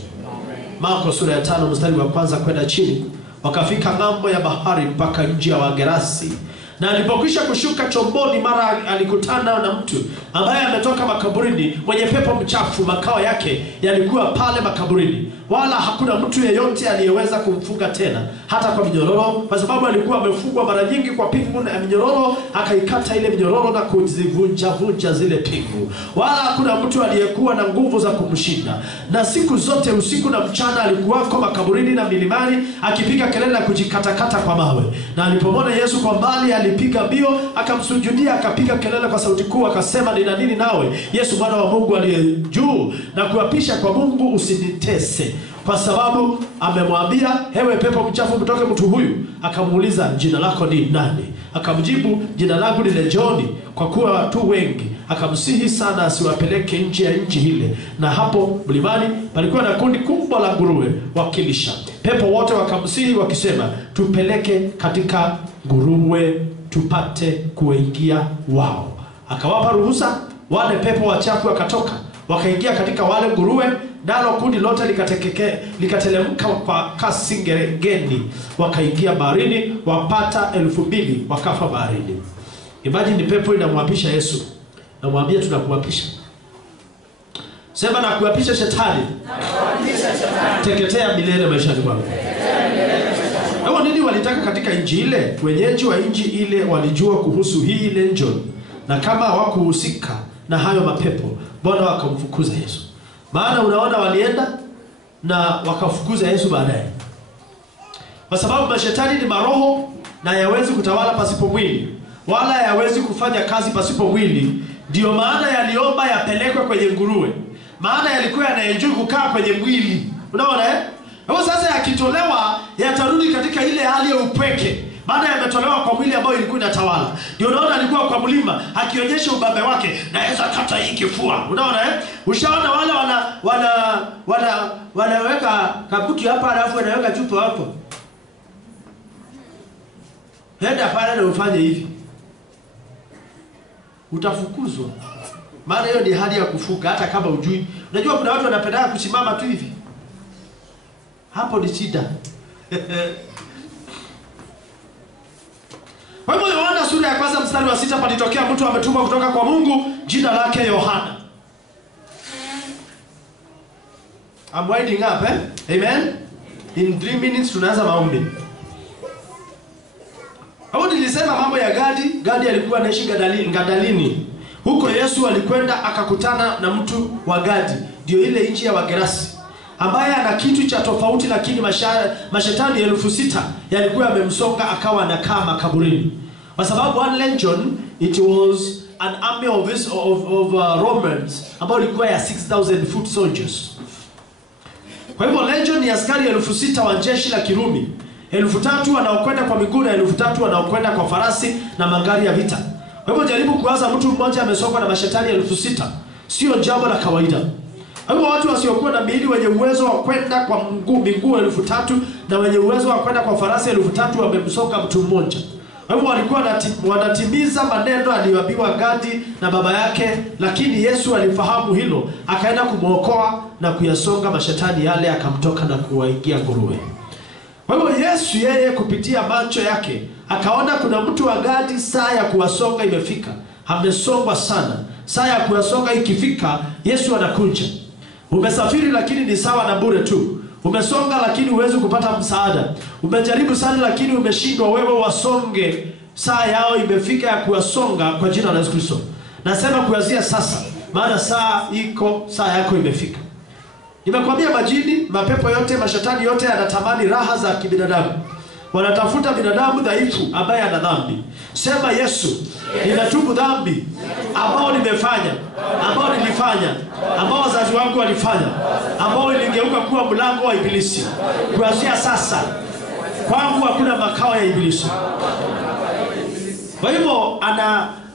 Marko sura ya 5 mstari wa 1 kwenda chini. Wakafika ng'ambo ya bahari mpaka nchi ya Wagerasi. Na alipokwisha kushuka chomboni, mara alikutana na mtu ambaye ametoka makaburini, mwenye pepo mchafu. Makao yake yalikuwa pale makaburini, wala hakuna mtu yeyote aliyeweza kumfunga tena hata kwa minyororo, kwa sababu alikuwa amefungwa mara nyingi kwa pingu na minyororo. Akaikata ile minyororo na kuzivunja zile pingu, wala hakuna mtu aliyekuwa na nguvu za kumshinda. Na siku zote usiku na mchana alikuwako makaburini na milimani, akipiga kelele na kujikatakata kwa mawe. Na alipomwona Yesu kwa mbali, alipiga mbio akamsujudia, akapiga kelele kwa sauti kuu akasema, nina nini nawe Yesu mwana wa Mungu aliye juu? Na kuapisha kwa Mungu, usinitese, kwa sababu amemwambia, hewe pepo mchafu mtoke mtu huyu. Akamuuliza, jina lako ni nani? Akamjibu, jina langu ni Legioni, kwa kuwa watu wengi. Akamsihi sana asiwapeleke nje ya nchi ile. Na hapo mlimani palikuwa na kundi kubwa la nguruwe wakilisha. Pepo wote wakamsihi wakisema, tupeleke katika nguruwe tupate kuingia wao. Akawapa ruhusa, wale pepo wachafu wakatoka, wakaingia katika wale nguruwe, nalo kundi lote likatelemka kwa kasi ngeni, wakaingia baharini, wapata 2,000 wakafa baharini. Imagine pepo inamwapisha Yesu. Namwambia tunakuapisha. Sema na kuapisha shetani. Teketea milele maishani mwangu. Hawa nini walitaka katika nchi ile? Wenyeji wa nchi ile walijua kuhusu hii Legion, na kama hawakuhusika na hayo mapepo, Bwana wakamfukuza Yesu. Maana unaona walienda na wakafukuza Yesu baadaye. Kwa sababu mashetani ni maroho na hayawezi kutawala pasipo mwili. wala hayawezi kufanya kazi pasipo mwili. Ndio maana yaliomba yapelekwe kwenye nguruwe, maana yalikuwa yanaenjoy kukaa kwenye mwili. Unaona Hapo sasa yakitolewa yatarudi katika ile hali ya upweke. Baada yametolewa kwa mwili ambao ilikuwa inatawala. Ndio unaona alikuwa kwa mlima akionyesha ubabe wake, naweza kata hii kifua. Unaona Ushaona wale wanaweka kabuti hapa alafu wanaweka chupa hapo. Henda pale na ufanye hivi. Utafukuzwa. Maana hiyo ni hali ya kufuka hata kama ujui. Unajua kuna watu wanapenda kusimama tu hivi. Hapo ni shida. Kwa hivyo Yohana sura ya kwanza mstari wa 6 palitokea mtu ametumwa kutoka kwa Mungu, jina lake Yohana. I'm winding up, Amen. In 3 minutes tunaanza maombi. Hapo nilisema mambo ya Gadi. Gadi alikuwa anaishi Gadalini. Huko Yesu alikwenda akakutana na mtu wa Gadi, ndio ile nchi ya Wagerasi, ambaye ana kitu cha tofauti, lakini mashetani 6,000 yalikuwa yamemsonga akawa anakaa makaburini. Kwa sababu one legion, it was an army of Romans ambao ilikuwa ya 6,000 foot soldiers. Kwa hivyo legion ni askari 6,000 wa jeshi la Kirumi, 3,000 wanaokwenda kwa miguu na 3,000 wanaokwenda kwa farasi na magari ya vita. Kwa hivyo jaribu kuwaza mtu mmoja amesongwa na mashetani 6,000, sio jambo la kawaida. Kwa hivyo watu wasiokuwa na miili wenye uwezo wa kwenda kwa miguu 3,000 na wenye uwezo wa kwenda kwa farasi 3,000 wamemsonga mtu mmoja. Kwa hivyo walikuwa wanatimiza maneno aliyoambiwa Gadi na baba yake, lakini Yesu alifahamu hilo, akaenda kumwokoa na kuyasonga mashetani yale, akamtoka na kuwaingia nguruwe. Kwa hivyo Yesu yeye kupitia macho yake akaona kuna mtu wa Gadi, saa ya kuwasonga imefika. Amesongwa sana. Saa ya kuwasonga ikifika, Yesu anakuja. Umesafiri lakini ni sawa na bure tu. Umesonga lakini huwezi kupata msaada. Umejaribu sana lakini umeshindwa. Wewe wasonge. Saa yao imefika ya kuwasonga kwa jina la Yesu Kristo. Nasema kuanzia sasa, maana saa yako imefika. Nimekwambia majini, mapepo yote, mashetani yote yanatamani raha za kibinadamu. Wanatafuta binadamu dhaifu ambaye ana dhambi. Sema Yesu, ninatubu dhambi ambao nimefanya, ambao nilifanya, ambao wazazi wangu walifanya, ambao iligeuka kuwa mlango wa ibilisi. Kuanzia sasa kwangu hakuna makao ya ibilisi. Kwa hivyo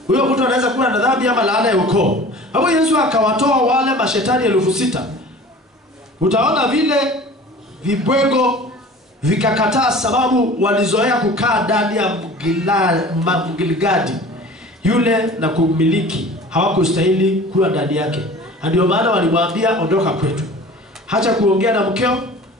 huyo mtu anaweza kuwa na dhambi ama laana ya ukoo. Hapo Yesu akawatoa wale mashetani 6,000. Utaona vile vibwego vikakataa, sababu walizoea kukaa ndani ya Gilgadi yule na kumiliki. Hawakustahili kuwa ndani yake. Ndio maana walimwambia ondoka kwetu. Acha kuongea na mkeo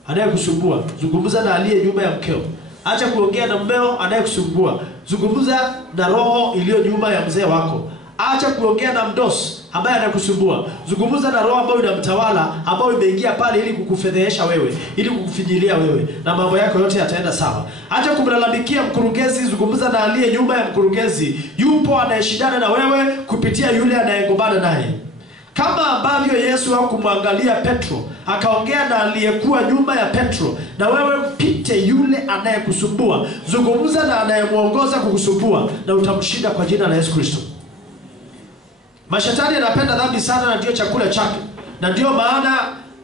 anayekusumbua, zungumza na aliye nyuma ya mkeo. Acha kuongea na mmeo anayekusumbua, zungumza na roho iliyo nyuma ya mzee wako. Acha kuongea na mdosi ambaye anakusumbua, zungumza na roho ambayo inamtawala, ambayo imeingia pale ili kukufedhehesha wewe, ili kukufinyilia wewe, na mambo yako yote yataenda sawa. Acha kumlalamikia mkurugenzi, zungumza na aliye nyuma ya mkurugenzi. Yupo anayeshindana na wewe kupitia yule anayegombana naye. Kama ambavyo Yesu hakumwangalia Petro, akaongea na aliyekuwa nyuma ya Petro, na wewe mpite yule anayekusumbua, zungumza na anayemuongoza kukusumbua, na utamshinda kwa jina la Yesu Kristo. Mashetani yanapenda dhambi sana, na ndio chakula chake. Na ndio maana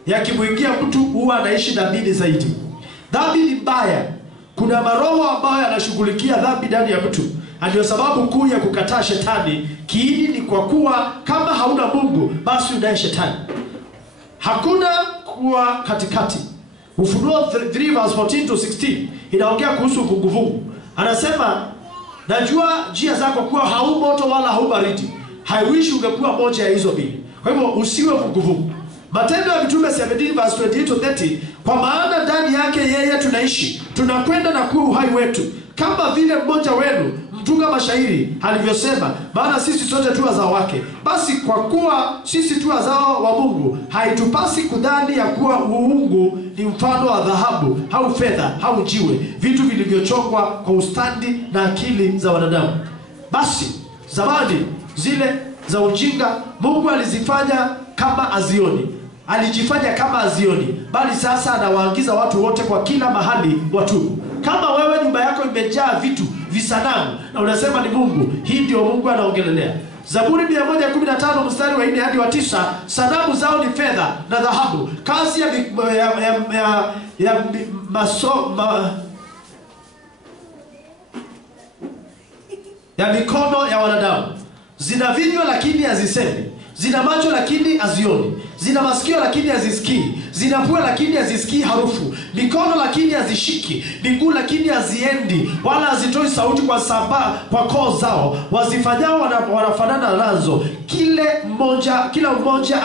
yakimuingia mtu huwa anaishi dhambi zaidi. Dhambi ni mbaya. Kuna maroho ambayo yanashughulikia dhambi ndani ya mtu. Ndio sababu kuu ya kukataa shetani. Kiini ni kwa kuwa kama hauna Mungu, basi unaye shetani. Hakuna kuwa katikati. Ufunuo 3 verse 14 to 16 inaongea kuhusu vuguvugu. Anasema, najua njia zako kuwa hau moto wala hau baridi. Haiwishi ungekuwa moja ya hizo mbili. Kwa hivyo usiwe vuguvugu. Matendo ya Mitume 17 verse 28 to 30, kwa maana ndani yake yeye tunaishi, tunakwenda na kuwa uhai wetu, kama vile mmoja wenu mtunga mashairi alivyosema, maana sisi sote tu wazao wake. Basi kwa kuwa sisi tu wazao wa Mungu, haitupasi kudhani ya kuwa uungu ni mfano wa dhahabu au fedha au jiwe, vitu vilivyochongwa kwa ustadi na akili za wanadamu. Basi zamani zile za ujinga Mungu alizifanya kama azioni. Alijifanya kama azioni, bali sasa anawaagiza watu wote kwa kila mahali watubu. Kama wewe nyumba yako imejaa vitu visanamu na unasema ni Mungu. Hii ndio Mungu anaongelelea. Zaburi 115 mstari wa 4 hadi wa 9, sanamu zao ni fedha na dhahabu, kazi ya mikono ya wanadamu. Zina vinywa lakini hazisemi, zina macho lakini hazioni, zina masikio lakini hazisikii, zina pua lakini hazisikii harufu, mikono lakini hazishiki, miguu lakini haziendi, wala hazitoi sauti kwa koo zao. Wazifanyao wanafanana nazo, kila mmoja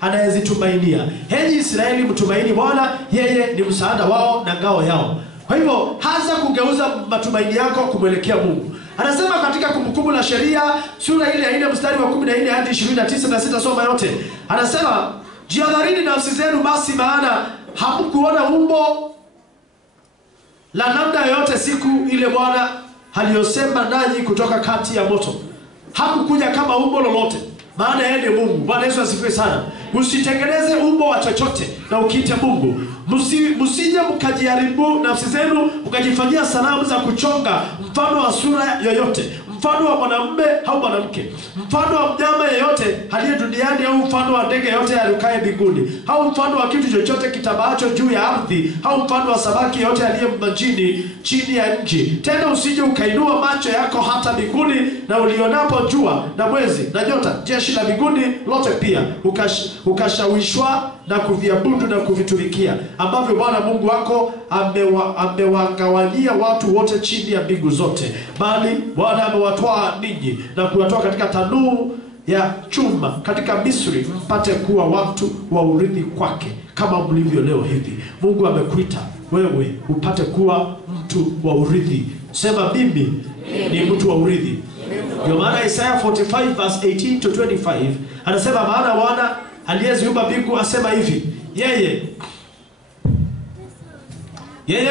anayezitumainia. Henyi Israeli, mtumaini Bwana, yeye ni msaada wao na ngao yao. Kwa hivyo hasa kugeuza matumaini yako kumwelekea Mungu. Anasema katika Kumbukumbu la Sheria sura ile ya 4 mstari wa 14 hadi 29, na sitasoma yote. Anasema, jihadharini nafsi zenu basi, maana hamkuona umbo la namna yoyote siku ile Bwana aliyosema nanyi kutoka kati ya moto. Hakukuja kama umbo lolote, maana yeye ni Mungu. Bwana Yesu asifiwe sana. Usitengeneze umbo wa chochote na ukiite Mungu. Msije mkajiharibu nafsi zenu mkajifanyia sanamu za kuchonga, mfano wa sura yoyote, mfano wa mwanamume au mwanamke, mfano wa mnyama yeyote aliye duniani, au mfano wa ndege yote arukaye mbinguni, au mfano wa kitu chochote kitabaacho juu ya ardhi, au mfano wa samaki yote aliye majini chini ya nchi. Tena usije ukainua macho yako hata mbinguni, na ulionapo jua na mwezi na nyota, jeshi la mbinguni lote pia, ukashawishwa na kuviabudu na kuvitumikia, ambavyo Bwana Mungu wako amewagawanyia watu wote chini ya mbingu zote. Bali Bwana amewatoa ninyi na kuwatoa katika tanuru ya chuma katika Misri, mpate kuwa watu wa urithi kwake, kama mlivyo leo hivi. Mungu amekuita wewe upate kuwa mtu wa urithi. Sema, mimi ni mtu wa urithi. Ndio maana Isaiah 45 verse 18 to 25 anasema, maana Bwana aliyeziumba mbingu asema hivi, yeye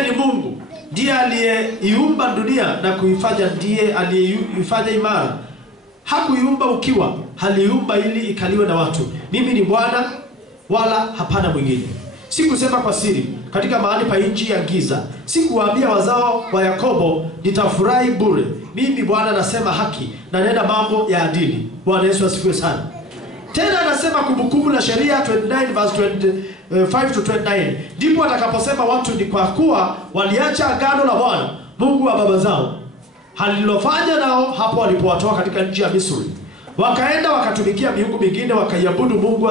ni Mungu, ndiye aliyeiumba dunia na kuifanya, ndiye aliyeifanya imara. Hakuiumba ukiwa, aliiumba ili ikaliwe na watu. Mimi ni Bwana wala hapana mwingine. Sikusema kwa siri katika mahali pa nchi ya giza, sikuwaambia wazao wa Yakobo nitafurahi bure. Mimi Bwana nasema haki na nena mambo ya adili. Bwana Yesu asifiwe sana. Tena anasema Kumbukumbu la Sheria 29 verse 25 to 29, ndipo atakaposema watu, ni kwa kuwa waliacha agano la Bwana Mungu wa baba zao alilofanya nao hapo walipowatoa katika nchi ya Misri, wakaenda wakatumikia miungu mingine, wakaiabudu Mungu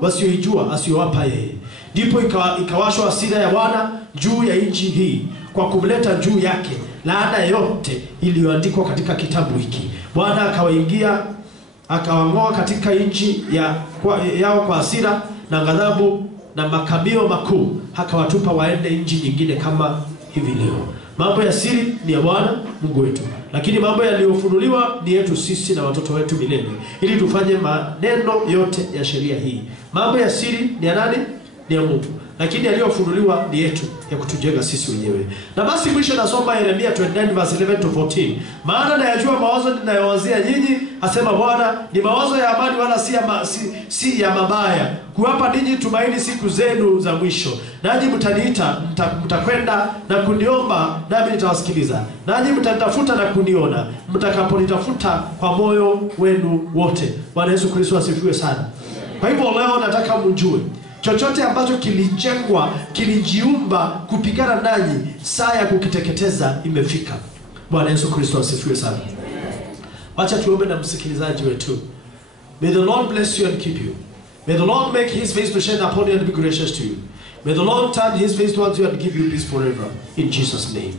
wasioijua asiyowapa yeye. Ndipo ikawashwa hasira ya Bwana juu ya nchi hii, kwa kumleta juu yake laana yote iliyoandikwa katika kitabu hiki. Bwana akawang'oa katika nchi yao kwa hasira na ghadhabu na makamio makuu, akawatupa waende nchi nyingine kama hivi leo. Mambo ya siri ni ya Bwana Mungu wetu, lakini mambo yaliyofunuliwa ni yetu sisi na watoto wetu milele, ili tufanye maneno yote ya sheria hii. Mambo ya siri ni ya nani? Ni ya Mungu, lakini yaliyofunuliwa ni yetu, ya kutujenga sisi wenyewe. Na basi mwisho nasoma Yeremia 29 verse 11 to 14. Maana nayajua mawazo ninayowazia nyinyi, asema Bwana, ni mawazo ya amani wala si ya mabaya, kuwapa ninyi tumaini siku zenu za mwisho. Nanyi mtaniita, mtakwenda na kuniomba, nami nitawasikiliza. Nanyi mtanitafuta na kuniona, mtakaponitafuta kwa moyo wenu wote. Bwana Yesu Kristo asifiwe sana. Kwa hivyo leo nataka mjue, chochote ambacho kilijengwa, kilijiumba kupigana nanyi, saa ya kukiteketeza imefika. Bwana Yesu Kristo asifiwe sana. Wacha tuombe na msikilizaji wetu. May the Lord bless you and keep you. May the Lord make his face to shine upon you and be gracious to you. May the Lord turn his face towards you and give you peace forever. In Jesus' name.